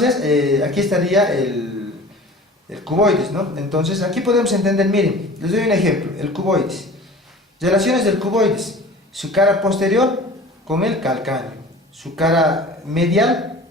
Entonces, aquí estaría el cuboides, ¿no? Entonces, aquí podemos entender, miren, les doy un ejemplo, el cuboides. Relaciones del cuboides: su cara posterior con el calcáneo, su cara medial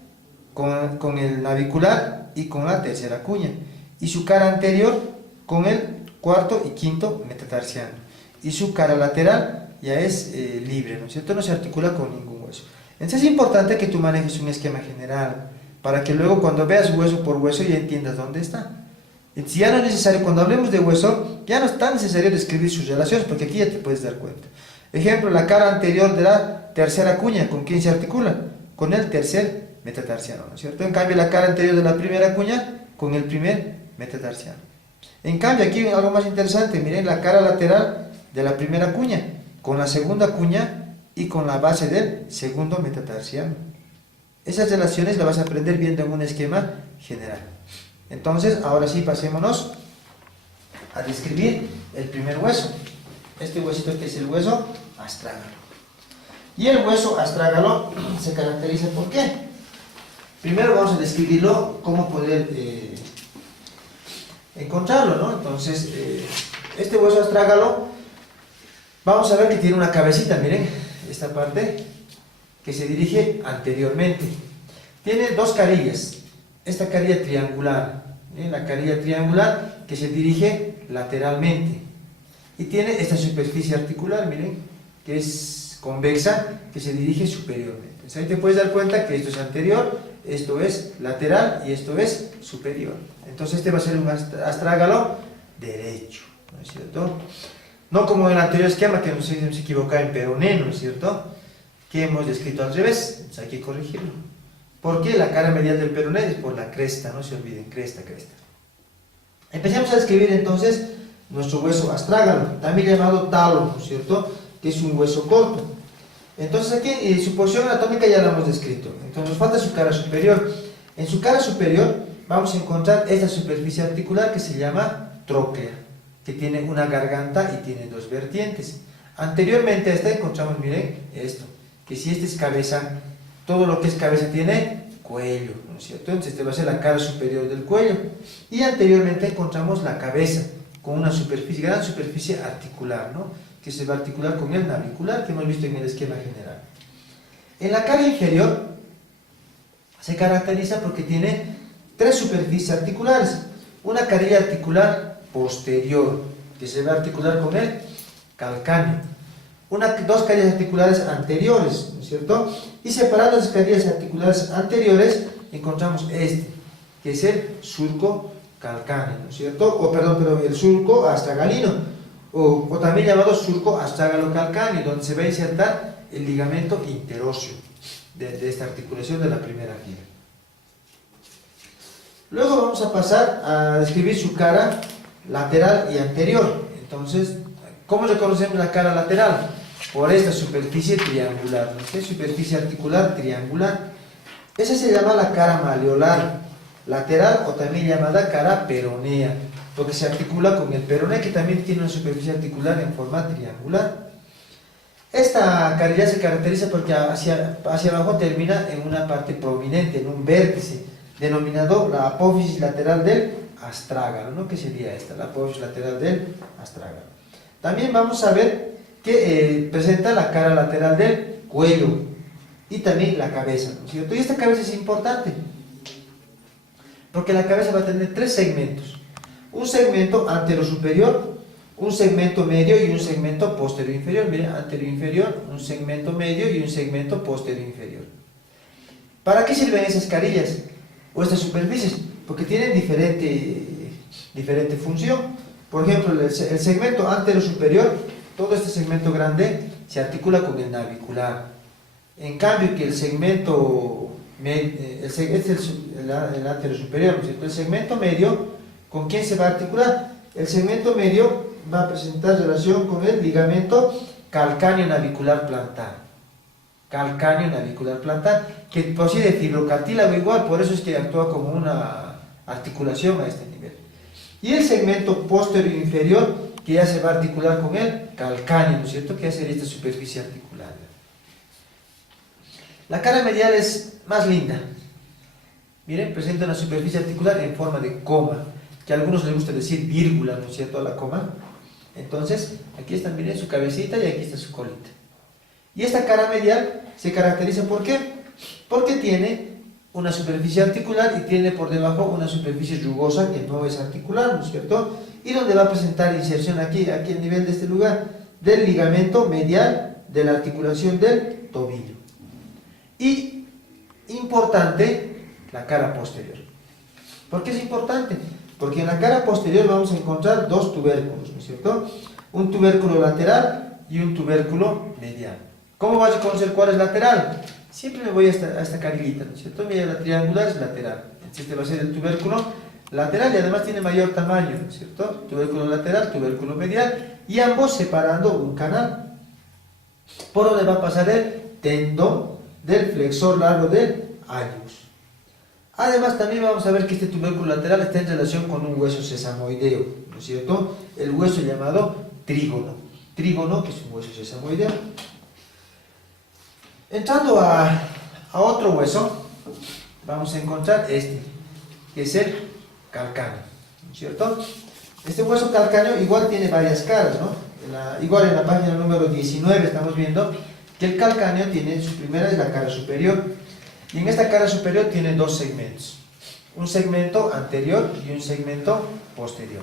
con el navicular y con la tercera cuña, y su cara anterior con el cuarto y quinto metatarsiano, y su cara lateral ya es libre, ¿no es cierto? No se articula con ningún hueso. Entonces es importante que tú manejes un esquema general, para que luego cuando veas hueso por hueso ya entiendas dónde está. Si ya no es necesario, cuando hablemos de hueso, ya no es tan necesario describir sus relaciones, porque aquí ya te puedes dar cuenta. Ejemplo, la cara anterior de la tercera cuña, ¿con quién se articula? Con el tercer metatarsiano, ¿no es cierto? En cambio, la cara anterior de la primera cuña, con el primer metatarsiano. En cambio, aquí algo más interesante, miren la cara lateral de la primera cuña, con la segunda cuña y con la base del segundo metatarsiano. Esas relaciones las vas a aprender viendo en un esquema general. Entonces, ahora sí, pasémonos a describir el primer hueso. Este huesito que es el hueso astrágalo. Y el hueso astrágalo se caracteriza ¿por qué? Primero vamos a describirlo, cómo poder encontrarlo, ¿no? Entonces, este hueso astrágalo, vamos a ver que tiene una cabecita, miren, esta parte, que se dirige anteriormente. Tiene dos carillas. Esta carilla triangular, la carilla triangular que se dirige lateralmente, y tiene esta superficie articular, miren, que es convexa, que se dirige superiormente. Entonces ahí te puedes dar cuenta que esto es anterior, esto es lateral y esto es superior. Entonces este va a ser un astrágalo derecho, ¿no es cierto? No como en el anterior esquema que nos hemos equivocado en peroné, ¿no es cierto? Que hemos descrito al revés, entonces hay que corregirlo. ¿Por qué? La cara medial del peroné es por la cresta, no se olviden, cresta, cresta. Empecemos a describir entonces nuestro hueso astrágalo, también llamado tálamo, ¿no es cierto? Que es un hueso corto. Entonces aquí su porción anatómica ya la hemos descrito. Entonces nos falta su cara superior. En su cara superior vamos a encontrar esta superficie articular que se llama tróclea, que tiene una garganta y tiene dos vertientes. Anteriormente a esta encontramos, miren, esto, que si esta es cabeza, todo lo que es cabeza tiene cuello, ¿no es cierto? Entonces esta va a ser la cara superior del cuello. Y anteriormente encontramos la cabeza, con una superficie, gran superficie articular, ¿no? Que se va a articular con el navicular, que hemos visto en el esquema general. En la cara inferior se caracteriza porque tiene tres superficies articulares. Una carilla articular posterior, que se va a articular con el calcáneo. Dos carillas articulares anteriores, ¿no es cierto? Y separando las carillas articulares anteriores, encontramos este, que es el surco calcáneo, ¿no es cierto? Pero el surco astragalino, o también llamado surco astrágalo-calcáneo, donde se va a insertar el ligamento interóseo de esta articulación de la primera fila. Luego vamos a pasar a describir su cara lateral y anterior. Entonces, ¿cómo reconocemos la cara lateral? Por esta superficie triangular, ¿no? Esta superficie articular triangular. Esa se llama la cara maleolar lateral, o también llamada cara peronea, porque se articula con el peroné, que también tiene una superficie articular en forma triangular. Esta carilla se caracteriza porque hacia abajo termina en una parte prominente, en un vértice, denominado la apófisis lateral del astrágalo, ¿no? ¿Qué sería esta? La apófisis lateral del astrágalo. También vamos a ver que presenta la cara lateral del cuello y también la cabeza, ¿no es cierto? Y esta cabeza es importante porque la cabeza va a tener tres segmentos: un segmento antero superior, un segmento medio y un segmento posterior inferior. Miren, antero inferior, un segmento medio y un segmento posterior inferior. ¿Para qué sirven esas carillas o estas superficies? Porque tienen diferente función. Por ejemplo, el segmento antero superior, todo este segmento grande se articula con el navicular. En cambio que el segmento el antero superior, ¿no es cierto? El segmento medio, ¿con quién se va a articular? El segmento medio va a presentar relación con el ligamento calcáneo navicular plantar. Calcáneo navicular plantar, que posee fibrocartílago igual, por eso es que actúa como una articulación a este nivel. Y el segmento posterior inferior, que ya se va a articular con el calcáneo, ¿no es cierto? Que ya sería esta superficie articular. La cara medial es más linda. Miren, presenta una superficie articular en forma de coma, que a algunos les gusta decir vírgula, ¿no es cierto?, a la coma. Entonces, aquí está, miren, su cabecita y aquí está su colita. Y esta cara medial se caracteriza ¿por qué? Porque tiene una superficie articular y tiene por debajo una superficie rugosa que no es articular, ¿no es cierto? Y donde va a presentar inserción aquí a nivel de este lugar, del ligamento medial de la articulación del tobillo. Y, importante, la cara posterior. ¿Por qué es importante? Porque en la cara posterior vamos a encontrar dos tubérculos, ¿no es cierto? Un tubérculo lateral y un tubérculo medial. ¿Cómo vas a conocer cuál es lateral? Siempre me voy a esta carillita, ¿no es cierto? Mira, la triangular es lateral. Este va a ser el tubérculo lateral y además tiene mayor tamaño, ¿no es cierto? Tubérculo lateral, tubérculo medial y ambos separando un canal. Por donde va a pasar el tendón del flexor largo del hallux. Además también vamos a ver que este tubérculo lateral está en relación con un hueso sesamoideo, ¿no es cierto? El hueso llamado trígono. Trígono, que es un hueso sesamoideo. Entrando a otro hueso, vamos a encontrar este, que es el calcáneo, ¿no es cierto? Este hueso calcáneo igual tiene varias caras, ¿no? Igual en la página número 19 estamos viendo que el calcáneo tiene, su primera es la cara superior, y en esta cara superior tiene dos segmentos, un segmento anterior y un segmento posterior.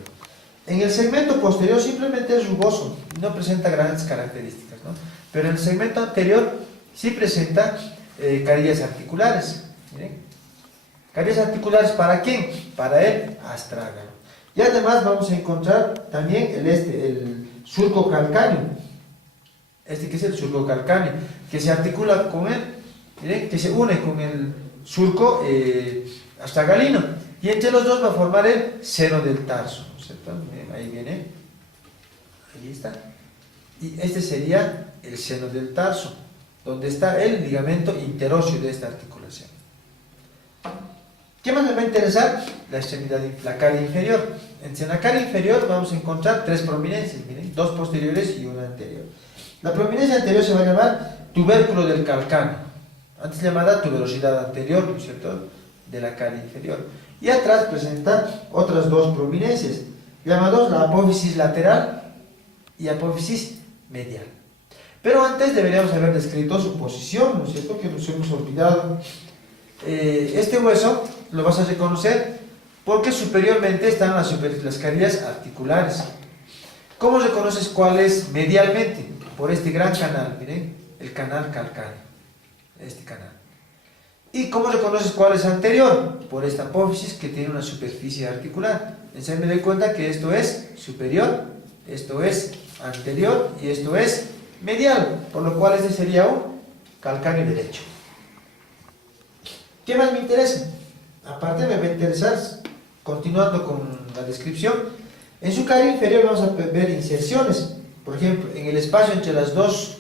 En el segmento posterior simplemente es rugoso, no presenta grandes características, ¿no? Pero en el segmento anterior sí presenta carillas articulares. Miren. Carillas articulares, ¿para quién? Para el astrágalo. Y además vamos a encontrar también el surco calcáneo. Este que es el surco calcáneo, que se articula con él, miren, que se une con el surco astragalino. Y entre los dos va a formar el seno del tarso, ¿no es cierto? Miren, ahí viene. Ahí está. Y este sería el seno del tarso, donde está el ligamento interóseo de esta articulación. ¿Qué más me va a interesar? La extremidad, la cara inferior. En la cara inferior vamos a encontrar tres prominencias, miren, dos posteriores y una anterior. La prominencia anterior se va a llamar tubérculo del calcáneo, antes llamada tuberosidad anterior, ¿no es cierto?, de la cara inferior. Y atrás presenta otras dos prominencias, llamadas la apófisis lateral y apófisis medial. Pero antes deberíamos haber descrito su posición, ¿no es cierto?, que nos hemos olvidado. Este hueso lo vas a reconocer porque superiormente están las carillas articulares. ¿Cómo reconoces cuál es medialmente? Por este gran canal, miren, el canal calcáneo, este canal. ¿Y cómo reconoces cuál es anterior? Por esta apófisis que tiene una superficie articular. Entonces me doy cuenta que esto es superior, esto es anterior y esto es medial, por lo cual este sería un calcáneo derecho. ¿Qué más me interesa? Aparte me va a interesar, continuando con la descripción, en su cara inferior vamos a ver inserciones. Por ejemplo, en el espacio entre las dos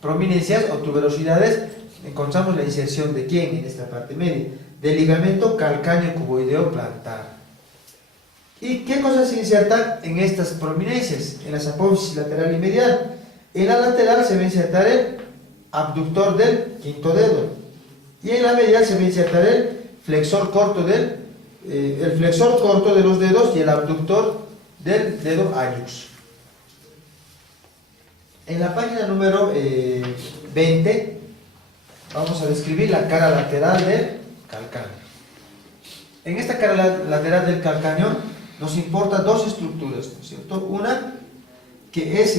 prominencias o tuberosidades encontramos la inserción de ¿quién? En esta parte media, del ligamento calcáneo cuboideo plantar. ¿Y qué cosas se insertan en estas prominencias? En las apófisis lateral y medial. En la lateral se va a insertar el abductor del quinto dedo. Y en la medial se va a insertar el flexor corto de los dedos y el abductor del dedo hallux. En la página número 20 vamos a describir la cara lateral del calcáneo. En esta cara lateral del calcáneo nos importan dos estructuras, ¿no es cierto? Una que es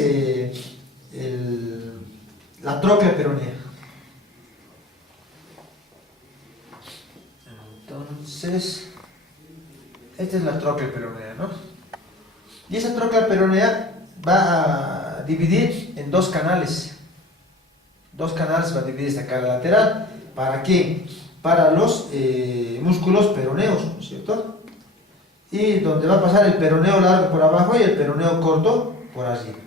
la tróclea peronea. Entonces, esta es la tróclea peronea, ¿no? Y esa tróclea peronea va a dividir en dos canales. Dos canales va a dividir esta cara lateral. ¿Para qué? Para los músculos peroneos, ¿no es cierto? Y donde va a pasar el peroneo largo por abajo y el peroneo corto por arriba.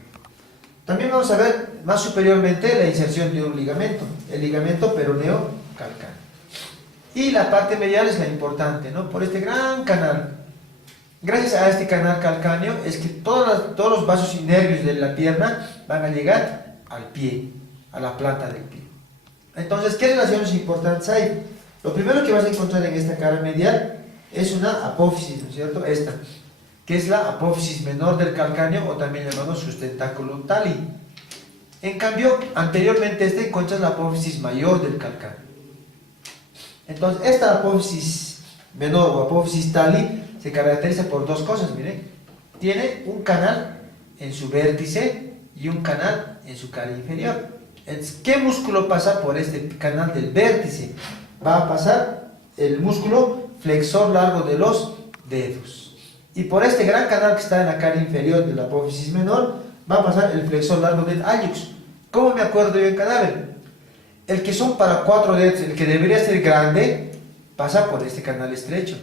También vamos a ver más superiormente la inserción de un ligamento, el ligamento peroneo calcáneo. Y la parte medial es la importante, ¿no? Por este gran canal. Gracias a este canal calcáneo es que todos los vasos y nervios de la pierna van a llegar al pie, a la planta del pie. Entonces, ¿qué relaciones importantes hay? Lo primero que vas a encontrar en esta cara medial es una apófisis, ¿no es cierto? Esta, que es la apófisis menor del calcáneo o también llamado sustentáculo tali. En cambio, anteriormente encuentras la apófisis mayor del calcáneo. Entonces, esta apófisis menor o apófisis tali se caracteriza por dos cosas, miren. Tiene un canal en su vértice y un canal en su cara inferior. ¿Qué músculo pasa por este canal del vértice? Va a pasar el músculo flexor largo de los dedos. Y por este gran canal que está en la cara inferior de la apófisis menor, va a pasar el flexor largo del hallux. ¿Cómo me acuerdo yo en cadáver? El que son para 4 dedos, el que debería ser grande, pasa por este canal estrecho.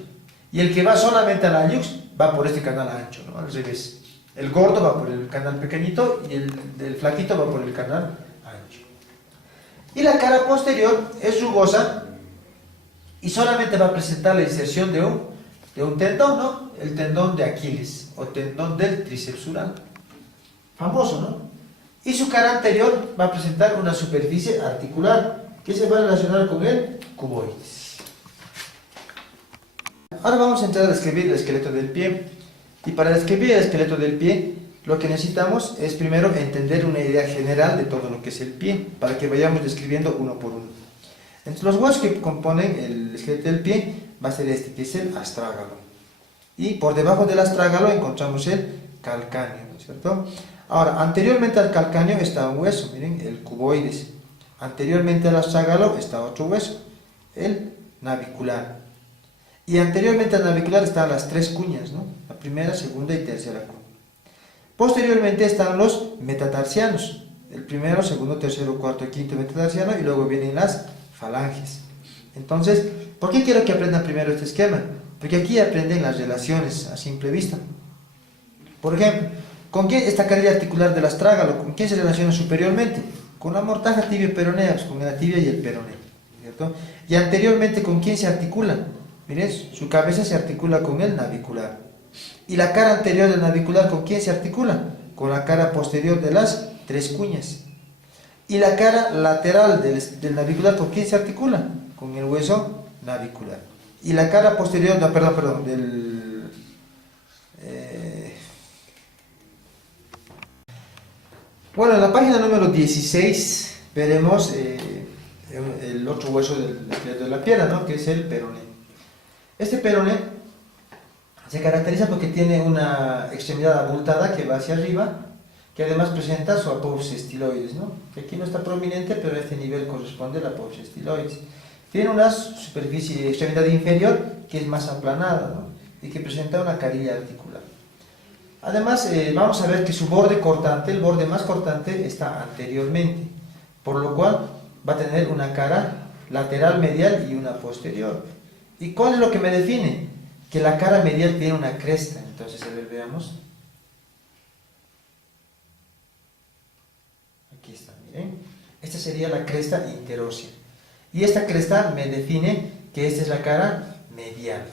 Y el que va solamente al hallux, va por este canal ancho, ¿no? Al revés. El gordo va por el canal pequeñito y el flaquito va por el canal ancho. Y la cara posterior es rugosa y solamente va a presentar la inserción de un tendón, ¿no? El tendón de Aquiles o tendón del tricepsural. Famoso, ¿no? Y su cara anterior va a presentar una superficie articular que se va a relacionar con el cuboides. Ahora vamos a entrar a describir el esqueleto del pie. Y para describir el esqueleto del pie, lo que necesitamos es primero entender una idea general de todo lo que es el pie, para que vayamos describiendo uno por uno. Entre los huesos que componen el esqueleto del pie va a ser este, que es el astrágalo. Y por debajo del astrágalo encontramos el calcáneo, ¿no es cierto? Ahora, anteriormente al calcáneo está un hueso, miren, el cuboides. Anteriormente al astrágalo está otro hueso, el navicular. Y anteriormente al navicular están las 3 cuñas, ¿no? La primera, segunda y tercera cuña. Posteriormente están los metatarsianos, el primero, segundo, tercero, cuarto y quinto metatarsiano, y luego vienen las falanges. Entonces, ¿por qué quiero que aprendan primero este esquema? Porque aquí aprenden las relaciones a simple vista. Por ejemplo, ¿con quién esta carrera articular del astrágalo? ¿Con quién se relaciona superiormente? Con la mortaja tibio-peronea, pues con la tibia y el peroné, ¿cierto? Y anteriormente, ¿con quién se articula? Miren, su cabeza se articula con el navicular. ¿Y la cara anterior del navicular con quién se articula? Con la cara posterior de las 3 cuñas. ¿Y la cara lateral del navicular con quién se articula? Con el hueso navicular. ¿Y la cara posterior, no, perdón, Bueno, en la página número 16 veremos el otro hueso del esqueleto de la pierna, ¿no? Que es el peroné. Este peroné se caracteriza porque tiene una extremidad abultada que va hacia arriba, que además presenta su apófisis estiloides, ¿no? Que aquí no está prominente, pero a este nivel corresponde la apófisis estiloides. Tiene una superficie, extremidad inferior que es más aplanada, ¿no? Y que presenta una carilla articular. Además, vamos a ver que su borde cortante, el borde más cortante, está anteriormente, por lo cual va a tener una cara lateral medial y una posterior. ¿Y cuál es lo que me define? Que la cara medial tiene una cresta. Entonces, a ver, veamos. Aquí está, miren. Esta sería la cresta interósea. Y esta cresta me define que esta es la cara medial.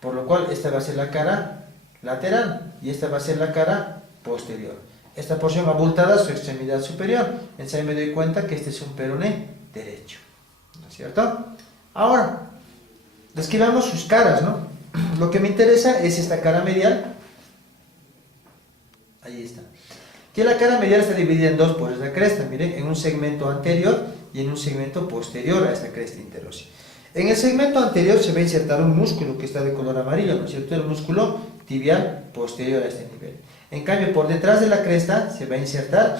Por lo cual, esta va a ser la cara lateral y esta va a ser la cara posterior. Esta porción abultada es su extremidad superior. Entonces, ahí me doy cuenta que este es un peroné derecho. ¿No es cierto? Ahora, describamos sus caras, ¿no? Lo que me interesa es esta cara medial. Ahí está. Que la cara medial está dividida en dos por esta cresta, miren, en un segmento anterior y en un segmento posterior a esta cresta interósea. En el segmento anterior se va a insertar un músculo que está de color amarillo, ¿no es cierto? El músculo tibial posterior a este nivel. En cambio, por detrás de la cresta se va a insertar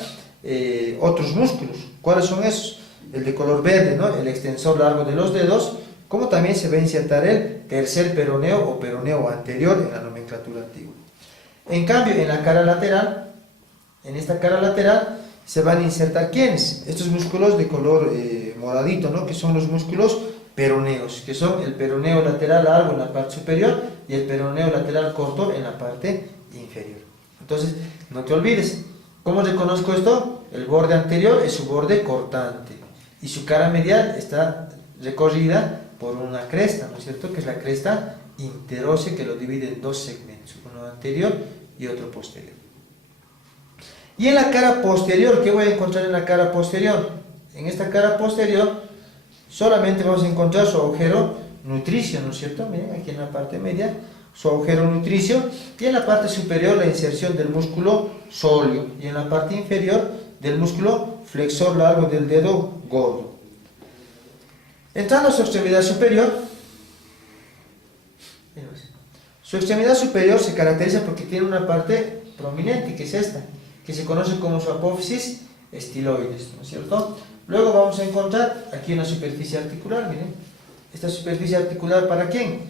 otros músculos. ¿Cuáles son esos? El de color verde, ¿no? El extensor largo de los dedos, como también se va a insertar el tercer peroneo o peroneo anterior en la nomenclatura antigua. En cambio, en la cara lateral, en esta cara lateral, se van a insertar ¿quiénes? Estos músculos de color moradito, ¿no? Que son los músculos peroneos, que son el peroneo lateral largo en la parte superior y el peroneo lateral corto en la parte inferior. Entonces, no te olvides, ¿cómo reconozco esto? El borde anterior es su borde cortante y su cara medial está recorrida por una cresta, ¿no es cierto? Que es la cresta interósea, que lo divide en dos segmentos, uno anterior y otro posterior. Y en la cara posterior, ¿qué voy a encontrar en la cara posterior? En esta cara posterior solamente vamos a encontrar su agujero nutricio, ¿no es cierto? Miren, aquí en la parte media, su agujero nutricio, y en la parte superior la inserción del músculo sóleo, y en la parte inferior del músculo flexor largo del dedo gordo. Entrando a su extremidad superior, su extremidad superior se caracteriza porque tiene una parte prominente, que es esta, que se conoce como su apófisis estiloides, ¿no es cierto? Luego vamos a encontrar aquí una superficie articular, miren, esta superficie articular, ¿para quién?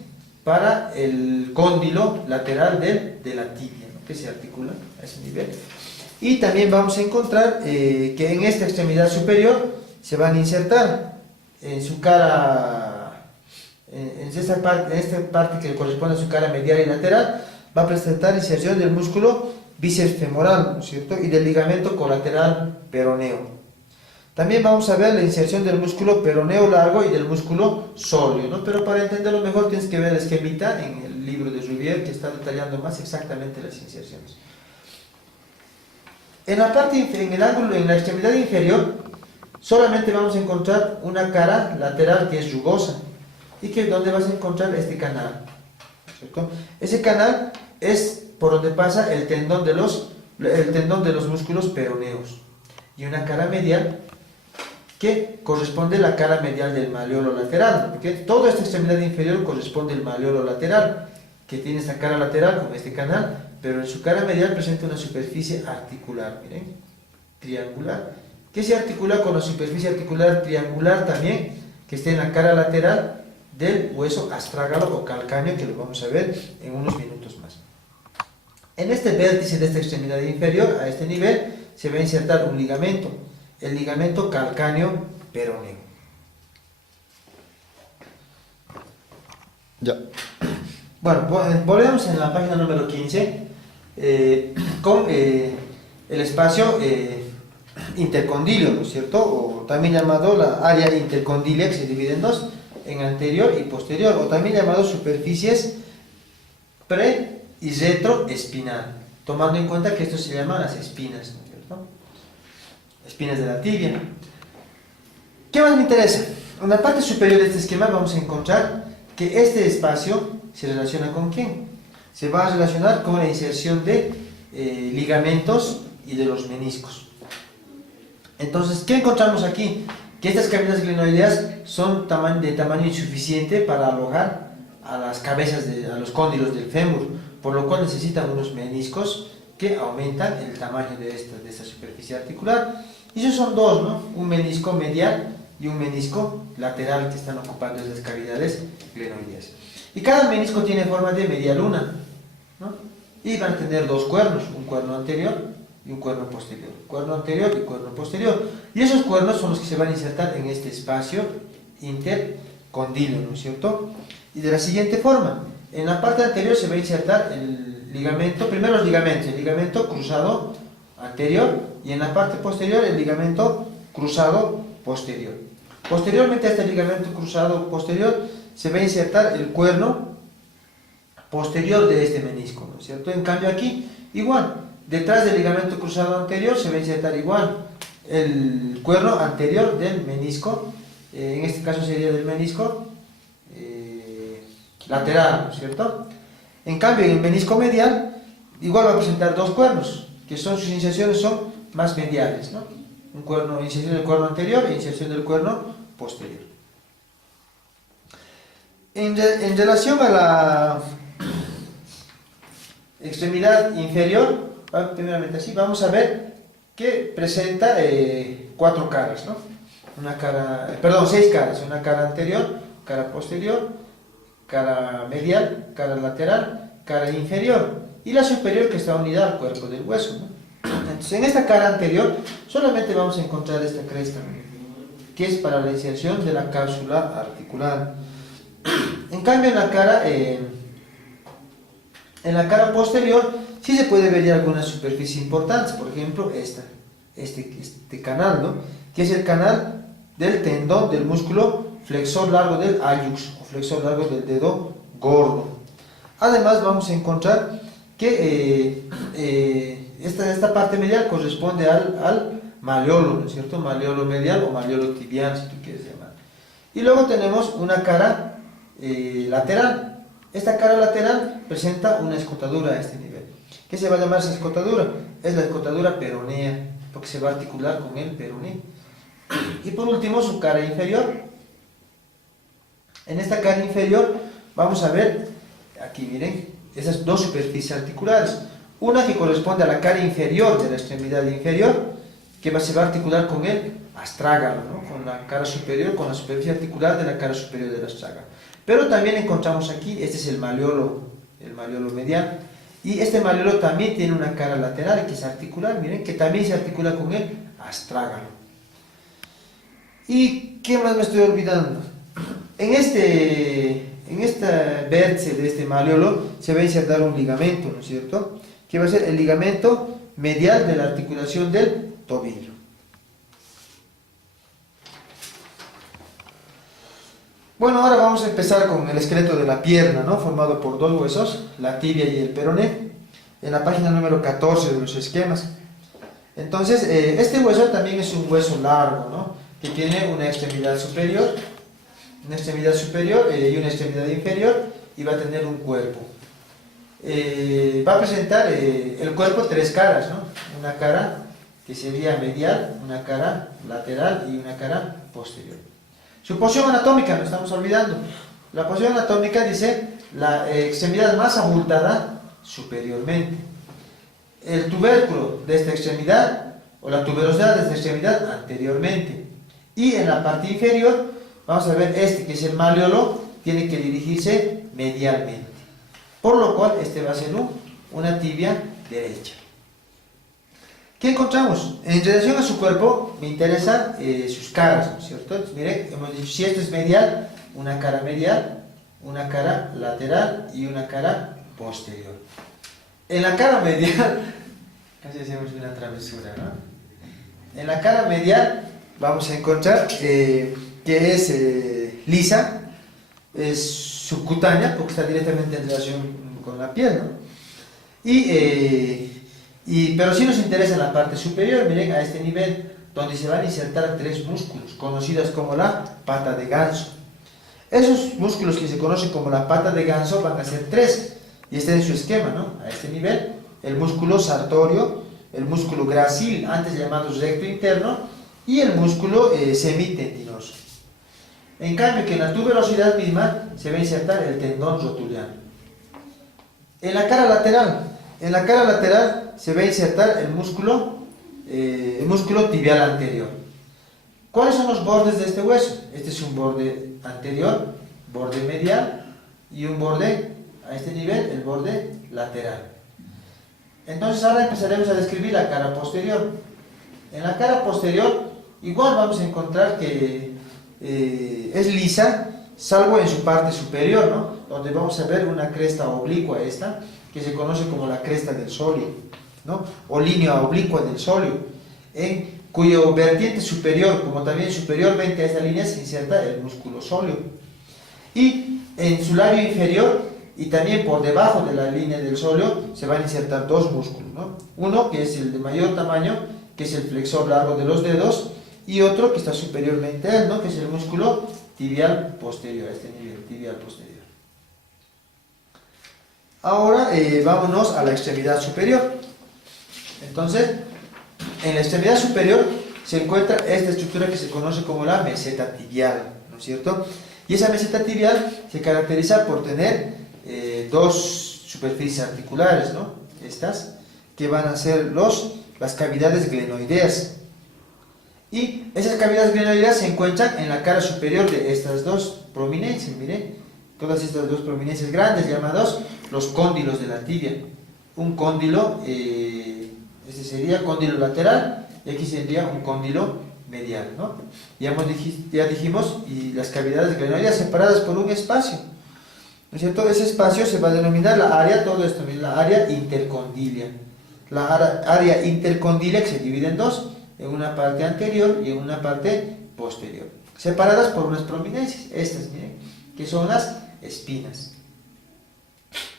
Para el cóndilo lateral de la tibia, ¿no? Que se articula a ese nivel. Y también vamos a encontrar que en esta extremidad superior se van a insertar en su cara, en esta parte que corresponde a su cara medial y lateral, va a presentar inserción del músculo bíceps femoral, ¿no es cierto? Y del ligamento colateral peroneo. También vamos a ver la inserción del músculo peroneo largo y del músculo sóleo, ¿no? Pero para entenderlo mejor tienes que ver el esquemita en el libro de Rubier, que está detallando más exactamente las inserciones. En el ángulo, en la extremidad inferior, solamente vamos a encontrar una cara lateral que es rugosa, y que donde vas a encontrar este canal, ¿cierto? Ese canal es por donde pasa el tendón de los músculos peroneos, y una cara medial que corresponde a la cara medial del malleolo lateral, porque toda esta extremidad inferior corresponde al malleolo lateral, que tiene esta cara lateral con este canal, pero en su cara medial presenta una superficie articular, miren, triangular, que se articula con la superficie articular triangular también, que está en la cara lateral del hueso astrágalo o calcáneo, que lo vamos a ver en unos minutos más. En este vértice de esta extremidad inferior, a este nivel, se va a insertar un ligamento, el ligamento calcáneo peroneo. Ya. Bueno, volvemos en la página número 15 con el espacio intercondilio, ¿no es cierto? O también llamado la área intercondilia, que se divide en dos, en anterior y posterior, o también llamado superficies pre y retroespinal, tomando en cuenta que esto se llaman las espinas, ¿no es cierto? Espinas de la tibia. ¿Qué más me interesa? En la parte superior de este esquema vamos a encontrar que este espacio se relaciona con ¿quién? Se va a relacionar con la inserción de ligamentos y de los meniscos. Entonces, ¿qué encontramos aquí? Que estas cavidades glenoideas son de tamaño insuficiente para alojar a las cabezas, a los cóndilos del fémur, por lo cual necesitan unos meniscos que aumentan el tamaño de esta superficie articular. Y esos son dos, ¿no? Un menisco medial y un menisco lateral que están ocupando esas cavidades glenoideas. Y cada menisco tiene forma de media luna, ¿no? Y van a tener dos cuernos, un cuerno anterior y un cuerno posterior. Cuerno anterior y cuerno posterior. Y esos cuernos son los que se van a insertar en este espacio intercondilio, ¿no es cierto? Y de la siguiente forma, en la parte anterior se va a insertar el ligamento, primero los ligamentos, el ligamento cruzado anterior, y en la parte posterior el ligamento cruzado posterior. Posteriormente a este ligamento cruzado posterior se va a insertar el cuerno posterior de este menisco, ¿no es cierto? En cambio aquí, igual, detrás del ligamento cruzado anterior se va a insertar igual el cuerno anterior del menisco, en este caso sería del menisco lateral, ¿no es cierto? En cambio, en el menisco medial, igual va a presentar dos cuernos, que sus inserciones son más mediales, ¿no? Un cuerno, inserción del cuerno anterior e inserción del cuerno posterior. En relación a la extremidad inferior, primeramente así, vamos a ver que presenta cuatro caras, ¿no? Seis caras, una cara anterior, cara posterior, cara medial, cara lateral, cara inferior, y la superior que está unida al cuerpo del hueso, ¿no? Entonces, en esta cara anterior solamente vamos a encontrar esta cresta, que es para la inserción de la cápsula articular. En cambio, en la cara posterior sí se puede ver ya algunas superficies importantes, por ejemplo este canal, ¿no? Que es el canal del tendón del músculo flexor largo del hallux, o flexor largo del dedo gordo. Además vamos a encontrar que esta parte medial corresponde al malleolo, ¿no es cierto? Malleolo medial o malleolo tibial, si tú quieres llamar. Y luego tenemos una cara lateral. Esta cara lateral presenta una escotadura a este nivel. ¿Qué se va a llamar esa escotadura? Es la escotadura peronea, porque se va a articular con el peroné. Y por último, su cara inferior. En esta cara inferior vamos a ver, aquí miren, esas dos superficies articulares. Una que corresponde a la cara inferior de la extremidad inferior, que se va a articular con el astrágalo, ¿no? Con la cara superior, con la superficie articular de la cara superior del astrágalo. Pero también encontramos aquí, este es el maleolo medial, y este maleolo también tiene una cara lateral que es articular, miren, que también se articula con el astrágalo. ¿Y qué más me estoy olvidando? En esta vértice de este maleolo se va a insertar un ligamento, ¿no es cierto? Que va a ser el ligamento medial de la articulación del tobillo. Bueno, ahora vamos a empezar con el esqueleto de la pierna, ¿no? Formado por dos huesos, la tibia y el peroné, en la página número 14 de los esquemas. Entonces, este hueso también es un hueso largo, ¿no? Que tiene una extremidad superior y una extremidad inferior, y va a tener un cuerpo. Va a presentar el cuerpo tres caras, ¿no? Una cara que sería medial, una cara lateral y una cara posterior. Su posición anatómica, no estamos olvidando. La posición anatómica dice la extremidad más abultada superiormente. El tubérculo de esta extremidad, o la tuberosidad de esta extremidad anteriormente. Y en la parte inferior, vamos a ver este que es el maleolo, tiene que dirigirse medialmente. Por lo cual, este va a ser una tibia derecha. ¿Qué encontramos? En relación a su cuerpo, me interesan sus caras, ¿no es cierto? Entonces, miren, hemos dicho, si esto es medial, una cara medial, una cara lateral y una cara posterior. En la cara medial, casi hacemos una travesura, ¿no? En la cara medial vamos a encontrar que es lisa, es subcutánea, porque está directamente en relación con la piel, ¿no? Pero sí nos interesa la parte superior, miren, a este nivel, donde se van a insertar tres músculos, conocidos como la pata de ganso. Esos músculos que se conocen como la pata de ganso van a ser tres, y este es su esquema, ¿no? A este nivel, el músculo sartorio, el músculo gracil, antes llamado recto interno, y el músculo semitendinoso. En cambio, que en la tuberosidad misma se va a insertar el tendón rotuliano. En la cara lateral se va a insertar el músculo tibial anterior. ¿Cuáles son los bordes de este hueso? Este es un borde anterior, borde medial, y un borde a este nivel, el borde lateral. Entonces ahora empezaremos a describir la cara posterior. En la cara posterior igual vamos a encontrar que es lisa, salvo en su parte superior, ¿no? Donde vamos a ver una cresta oblicua esta, que se conoce como la cresta del sóleo, ¿no? O línea oblicua del sóleo, en cuyo vertiente superior, como también superiormente a esta línea, se inserta el músculo sóleo. Y en su labio inferior, y también por debajo de la línea del sóleo, se van a insertar dos músculos, ¿no? Uno que es el de mayor tamaño, que es el flexor largo de los dedos, y otro que está superiormente a él, ¿no? Que es el músculo tibial posterior, a este nivel, tibial posterior. Ahora vámonos a la extremidad superior. Entonces, en la extremidad superior se encuentra esta estructura que se conoce como la meseta tibial, ¿no es cierto? Y esa meseta tibial se caracteriza por tener dos superficies articulares, ¿no? Estas, que van a ser las cavidades glenoideas. Y esas cavidades glenoideas se encuentran en la cara superior de estas dos prominencias, miren, todas estas dos prominencias grandes llamados los cóndilos de la tibia. Un cóndilo, este sería cóndilo lateral, y aquí sería un cóndilo medial, ¿no? Ya dijimos, y las cavidades glenoideas separadas por un espacio, ¿no es cierto? Ese espacio se va a denominar la área, todo esto, la área intercondilia. La área intercondilia que se divide en dos, en una parte anterior y en una parte posterior, separadas por unas prominencias, estas, miren, que son las espinas.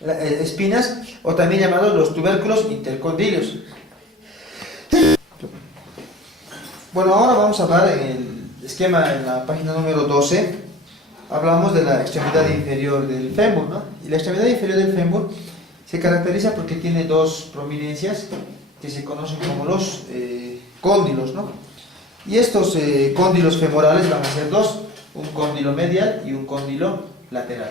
Espinas, o también llamados los tubérculos intercondilios. Bueno, ahora vamos a hablar en el esquema en la página número 12, hablamos de la extremidad inferior del fémur, ¿no? Y la extremidad inferior del fémur se caracteriza porque tiene dos prominencias que se conocen como los cóndilos, ¿no? Y estos cóndilos femorales van a ser dos, un cóndilo medial y un cóndilo lateral.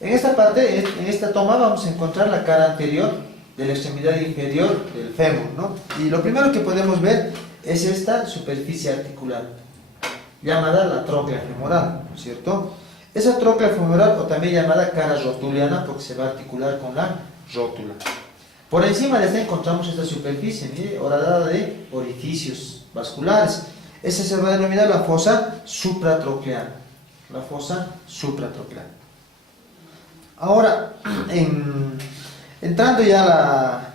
En esta parte, en esta toma, vamos a encontrar la cara anterior de la extremidad inferior del fémur, ¿no? Y lo primero que podemos ver es esta superficie articular, llamada la tróclea femoral, ¿cierto? Esa tróclea femoral, o también llamada cara rotuliana, porque se va a articular con la rótula. Por encima de esta encontramos esta superficie, mire, horadada de orificios vasculares. Esa se va a denominar la fosa supratroclear. La fosa supratroclear. Ahora, entrando ya a la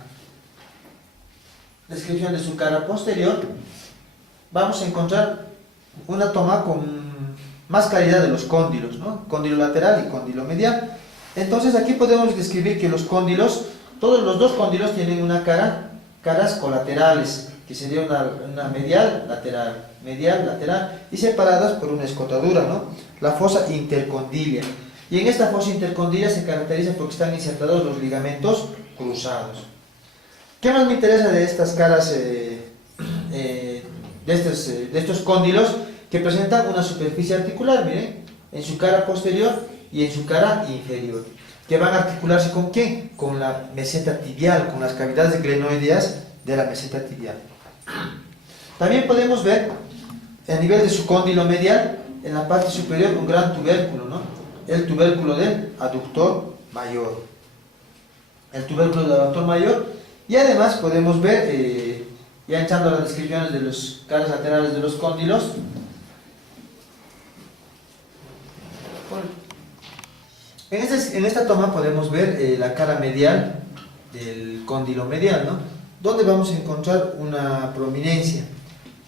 descripción de su cara posterior, vamos a encontrar una toma con más claridad de los cóndilos, ¿no? Cóndilo lateral y cóndilo medial. Entonces aquí podemos describir que los cóndilos, todos los dos cóndilos tienen una caras colaterales, que sería una medial, lateral, y separadas por una escotadura, ¿no? La fosa intercondilia. Y en esta fosa intercondilia se caracteriza porque están insertados los ligamentos cruzados. ¿Qué más me interesa de estas caras, de estos cóndilos? Que presentan una superficie articular, miren, en su cara posterior y en su cara inferior, que van a articularse ¿con qué? Con la meseta tibial, con las cavidades glenoideas de la meseta tibial. También podemos ver, a nivel de su cóndilo medial, en la parte superior un gran tubérculo, ¿no? El tubérculo del aductor mayor. El tubérculo del aductor mayor, y además podemos ver, ya entrando a las descripciones de las caras laterales de los cóndilos, en esta toma podemos ver la cara medial del cóndilo medial, ¿no? Donde vamos a encontrar una prominencia,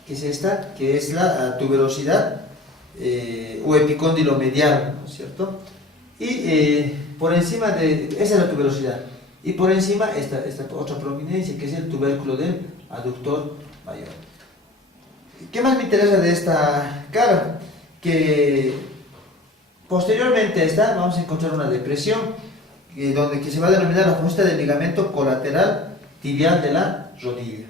que es esta, que es la tuberosidad o epicóndilo medial, ¿no es cierto? Y por encima de, esa es la tuberosidad, y por encima esta otra prominencia, que es el tubérculo del aductor mayor. ¿Qué más me interesa de esta cara? Que posteriormente a esta vamos a encontrar una depresión, que se va a denominar la fosa del ligamento colateral tibial de la rodilla.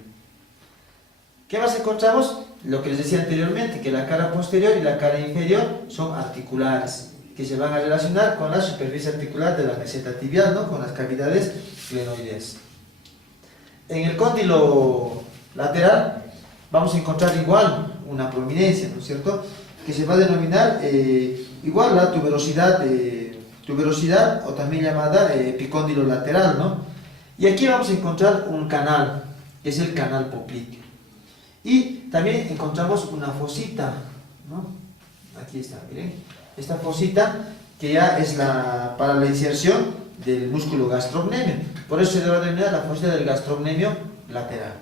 ¿Qué más encontramos? Lo que les decía anteriormente, que la cara posterior y la cara inferior son articulares, que se van a relacionar con la superficie articular de la meseta tibial, ¿no? Con las cavidades glenoideas. En el cóndilo lateral vamos a encontrar igual una prominencia, ¿no es cierto?, que se va a denominar igual la tuberosidad o también llamada epicóndilo lateral, ¿no? Y aquí vamos a encontrar un canal, que es el canal popliteo. Y también encontramos una fosita, ¿no? Aquí está, miren. Esta fosita que ya es para la inserción del músculo gastrocnemio. Por eso se debe denominar la fosita del gastrocnemio lateral.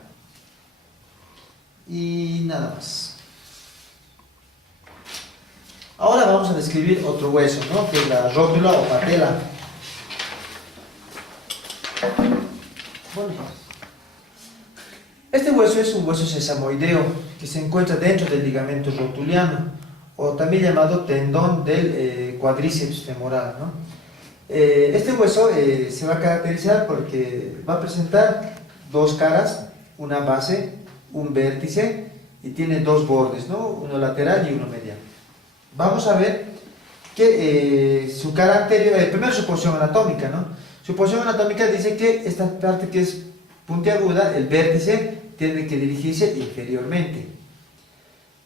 Y nada más. Ahora vamos a describir otro hueso, ¿no? Que es la rótula o patela. Bueno, este hueso es un hueso sesamoideo que se encuentra dentro del ligamento rotuliano, o también llamado tendón del cuádriceps femoral, ¿no? Este hueso se va a caracterizar porque va a presentar dos caras, una base, un vértice, y tiene dos bordes, ¿no? Uno lateral y uno medial. Vamos a ver que su cara anterior, primero su posición anatómica, ¿no? Su posición anatómica dice que esta parte que es puntiaguda, el vértice, tiene que dirigirse inferiormente.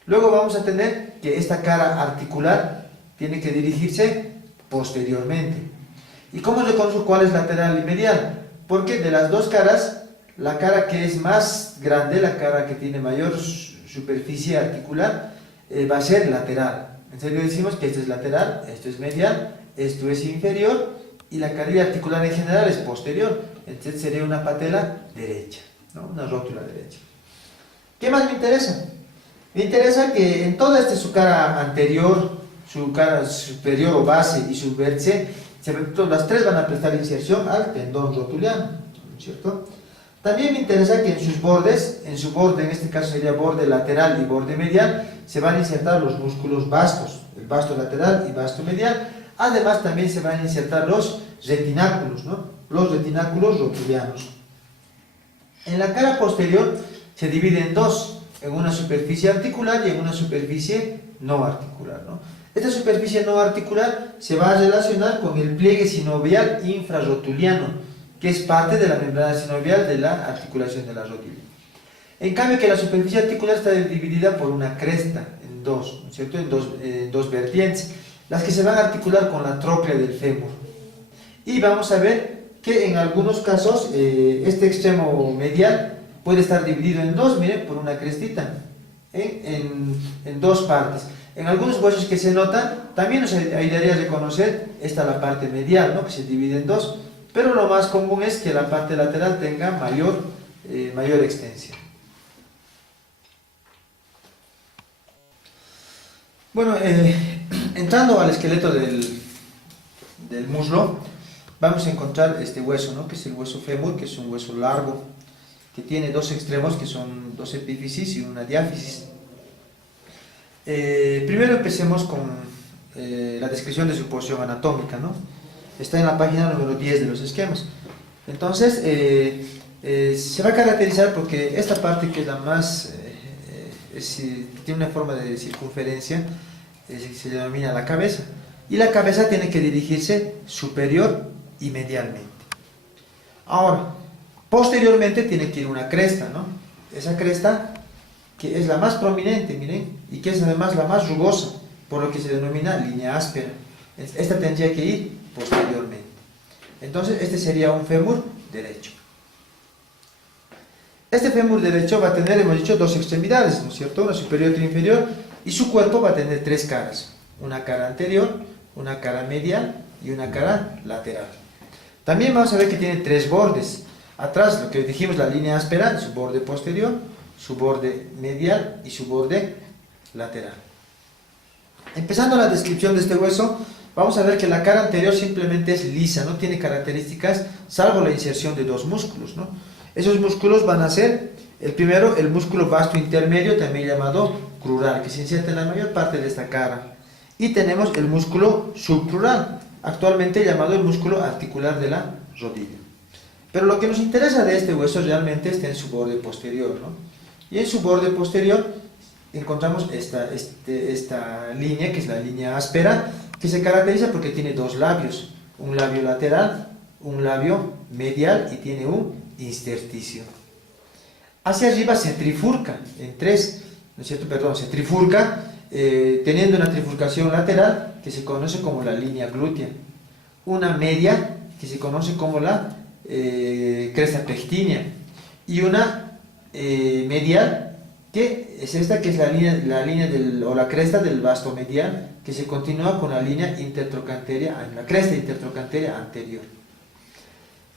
Luego vamos a tener que esta cara articular tiene que dirigirse posteriormente. ¿Y cómo reconozco cuál es lateral y medial? Porque de las dos caras, la cara que es más grande, la cara que tiene mayor superficie articular, va a ser lateral. En serio decimos que esto es lateral, esto es medial, esto es inferior, y la carilla articular en general es posterior. Entonces sería una patela derecha, ¿no? Una rótula derecha. ¿Qué más me interesa? Me interesa que en toda su cara anterior, su cara superior o base y su vértice, las tres van a prestar inserción al tendón rotuliano, ¿cierto? También me interesa que en sus bordes, en su borde, en este caso sería borde lateral y borde medial, se van a insertar los músculos vastos, el vasto lateral y vasto medial. Además también se van a insertar los retináculos, ¿no? Los retináculos rotulianos. En la cara posterior se divide en dos, en una superficie articular y en una superficie no articular, ¿no? Esta superficie no articular se va a relacionar con el pliegue sinovial infrarrotuliano, que es parte de la membrana sinovial de la articulación de la rodilla. En cambio que la superficie articular está dividida por una cresta, en dos, ¿no es cierto? En dos vertientes, las que se van a articular con la tróclea del fémur. Y vamos a ver que en algunos casos este extremo medial puede estar dividido en dos, miren, por una crestita, en dos partes. En algunos huesos que se notan, también nos ayudaría a reconocer esta la parte medial, ¿no? Que se divide en dos, pero lo más común es que la parte lateral tenga mayor extensión. Bueno, entrando al esqueleto del muslo, vamos a encontrar este hueso, ¿no? Que es el hueso fémur, que es un hueso largo, que tiene dos extremos, que son dos epífisis y una diáfisis. Primero empecemos con la descripción de su posición anatómica, ¿no? Está en la página número 10 de los esquemas. Entonces, se va a caracterizar porque esta parte, que es la más, tiene una forma de circunferencia, se denomina la cabeza. Y la cabeza tiene que dirigirse superior y medialmente. Ahora, posteriormente tiene que ir una cresta, ¿no? Esa cresta, que es la más prominente, miren, y que es además la más rugosa, por lo que se denomina línea áspera. Esta tendría que ir posteriormente. Entonces, este sería un fémur derecho. Este fémur derecho va a tener, hemos dicho, dos extremidades, ¿no es cierto? Una superior y otra inferior, y su cuerpo va a tener tres caras. Una cara anterior, una cara medial y una cara lateral. También vamos a ver que tiene tres bordes. Atrás, lo que dijimos, la línea áspera, su borde posterior, su borde medial y su borde lateral. Empezando la descripción de este hueso, vamos a ver que la cara anterior simplemente es lisa, no tiene características salvo la inserción de dos músculos, ¿no? Esos músculos van a ser, el primero, el músculo vasto intermedio, también llamado crural, que se inserta en la mayor parte de esta cara. Y tenemos el músculo subcrural, actualmente llamado el músculo articular de la rodilla. Pero lo que nos interesa de este hueso realmente está en su borde posterior, ¿no? Y en su borde posterior encontramos esta línea, que es la línea áspera, que se caracteriza porque tiene dos labios, un labio lateral, un labio medial y tiene un intersticio. Hacia arriba se trifurca en tres, ¿no es cierto? Perdón, se trifurca teniendo una trifurcación lateral que se conoce como la línea glútea, una media que se conoce como la cresta pectínea y una medial, que es esta, que es o la cresta del vasto medial, que se continúa con la línea intertrochanteria, la cresta intertrochanteria anterior.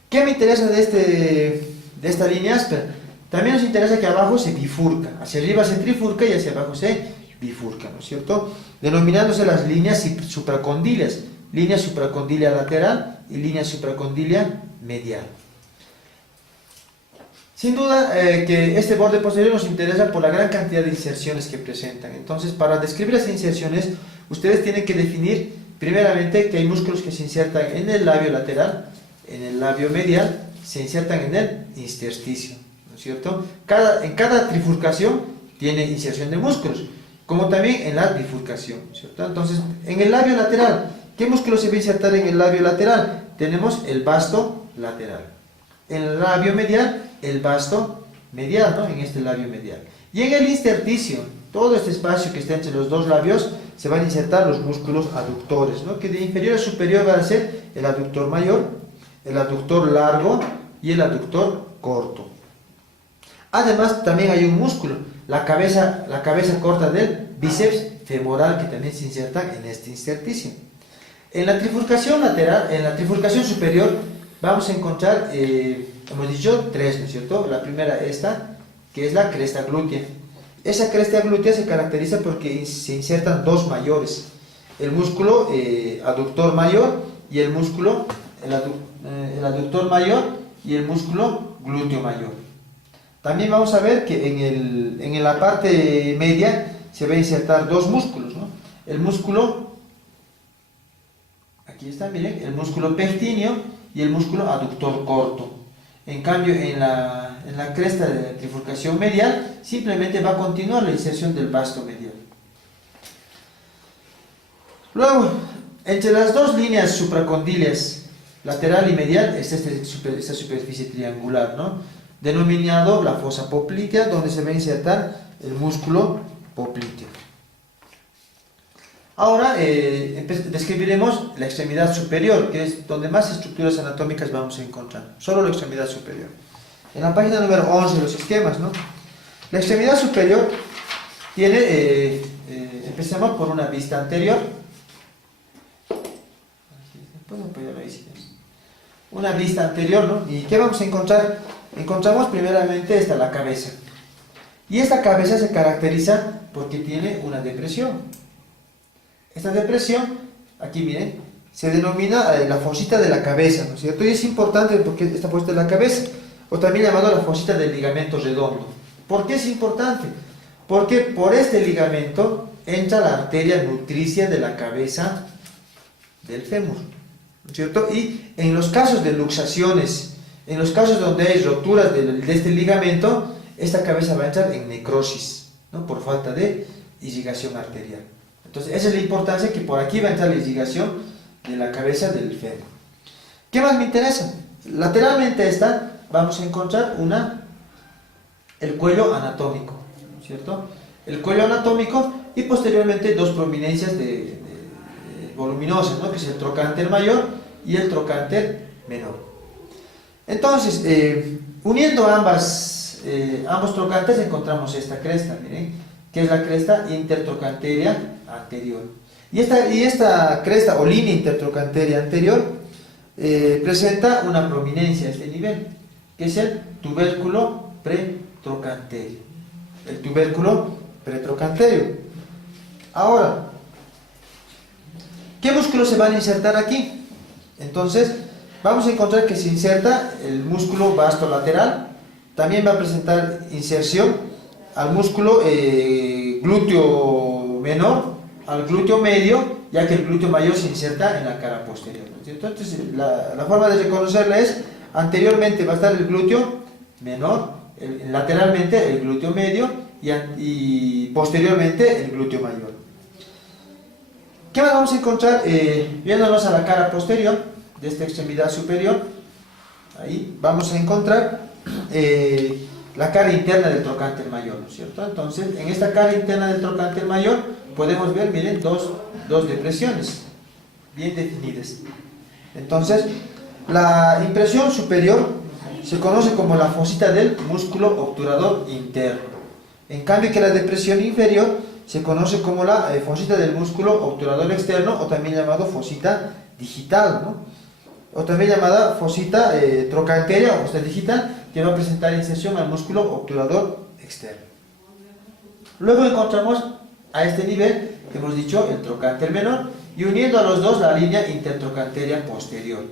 ¿Qué me interesa de esta línea áspera? También nos interesa que abajo se bifurca, hacia arriba se trifurca y hacia abajo se bifurca, ¿no es cierto? Denominándose las líneas supracondilias, línea supracondilia lateral y línea supracondilia medial. Sin duda que este borde posterior nos interesa por la gran cantidad de inserciones que presentan. Entonces, para describir las inserciones, ustedes tienen que definir primeramente que hay músculos que se insertan en el labio lateral, en el labio medial, se insertan en el intersticio, ¿no es cierto? En cada trifurcación tiene inserción de músculos, como también en la bifurcación, ¿cierto? Entonces, en el labio lateral, ¿qué músculo se va a insertar en el labio lateral? Tenemos el vasto lateral. En el labio medial, el vasto medial, ¿no? En este labio medial. Y en el intersticio, todo este espacio que está entre los dos labios, se van a insertar los músculos aductores, ¿no? Que de inferior a superior van a ser el aductor mayor, el aductor largo y el aductor corto. Además, también hay un músculo, la cabeza corta del bíceps femoral, que también se inserta en este intersticio. En la trifurcación lateral, en la trifurcación superior, vamos a encontrar, hemos dicho, tres, ¿no es cierto? La primera, esta, que es la cresta glútea. Esa cresta glútea se caracteriza porque se insertan dos mayores, el músculo aductor mayor y el músculo, el aductor mayor y el músculo glúteo mayor. También vamos a ver que en la parte media se va a insertar dos músculos, ¿no? El músculo, aquí está, miren, el músculo pectíneo y el músculo aductor corto. En cambio, en la cresta de trifurcación medial, simplemente va a continuar la inserción del vasto medial. Luego, entre las dos líneas supracondíleas, lateral y medial, está esta superficie triangular, ¿no? Denominado la fosa poplitea, donde se va a insertar el músculo popliteo. Ahora describiremos la extremidad superior, que es donde más estructuras anatómicas vamos a encontrar. Solo la extremidad superior. En la página número 11 de los esquemas, ¿no? La extremidad superior tiene, empecemos por una vista anterior. Una vista anterior, ¿no? ¿Y qué vamos a encontrar? Encontramos primeramente la cabeza. Y esta cabeza se caracteriza porque tiene una depresión. Esta depresión, aquí miren, se denomina la fosita de la cabeza, ¿no es cierto? Y es importante porque esta fosita de la cabeza, o también llamado la fosita del ligamento redondo. ¿Por qué es importante? Porque por este ligamento entra la arteria nutricia de la cabeza del fémur, ¿no es cierto? Y en los casos de luxaciones, en los casos donde hay roturas de este ligamento, esta cabeza va a entrar en necrosis, ¿no? Por falta de irrigación arterial. Entonces, esa es la importancia, que por aquí va a entrar la irrigación de la cabeza del fémur. ¿Qué más me interesa? Lateralmente a esta vamos a encontrar el cuello anatómico, ¿no es cierto? El cuello anatómico y posteriormente dos prominencias voluminosas, ¿no? Que es el trocánter mayor y el trocánter menor. Entonces, uniendo ambos trocánteres encontramos esta cresta, miren, que es la cresta intertrocanteria anterior. Y esta cresta o línea intertrocanteria anterior presenta una prominencia a este nivel, que es el tubérculo pretrocanterio. El tubérculo pretrocanterio. Ahora, ¿qué músculos se van a insertar aquí? Entonces, vamos a encontrar que se inserta el músculo vasto lateral. También va a presentar inserción al músculo glúteo menor, al glúteo medio, ya que el glúteo mayor se inserta en la cara posterior, ¿no es cierto? Entonces, la forma de reconocerla es, anteriormente va a estar el glúteo menor, lateralmente el glúteo medio y posteriormente el glúteo mayor. ¿Qué más vamos a encontrar? Viéndonos a la cara posterior de esta extremidad superior, ahí vamos a encontrar la cara interna del trocánter mayor, ¿no es cierto? Entonces, en esta cara interna del trocánter mayor podemos ver, miren, dos depresiones bien definidas. Entonces, la impresión superior se conoce como la fosita del músculo obturador interno. En cambio que la depresión inferior se conoce como la fosita del músculo obturador externo, o también llamado fosita digital, ¿no? O también llamada fosita trocánteria o fosita digital, que va a presentar inserción al músculo obturador externo. Luego encontramos a este nivel, que hemos dicho, el trocánter menor, y uniendo a los dos la línea intertrocanteria posterior.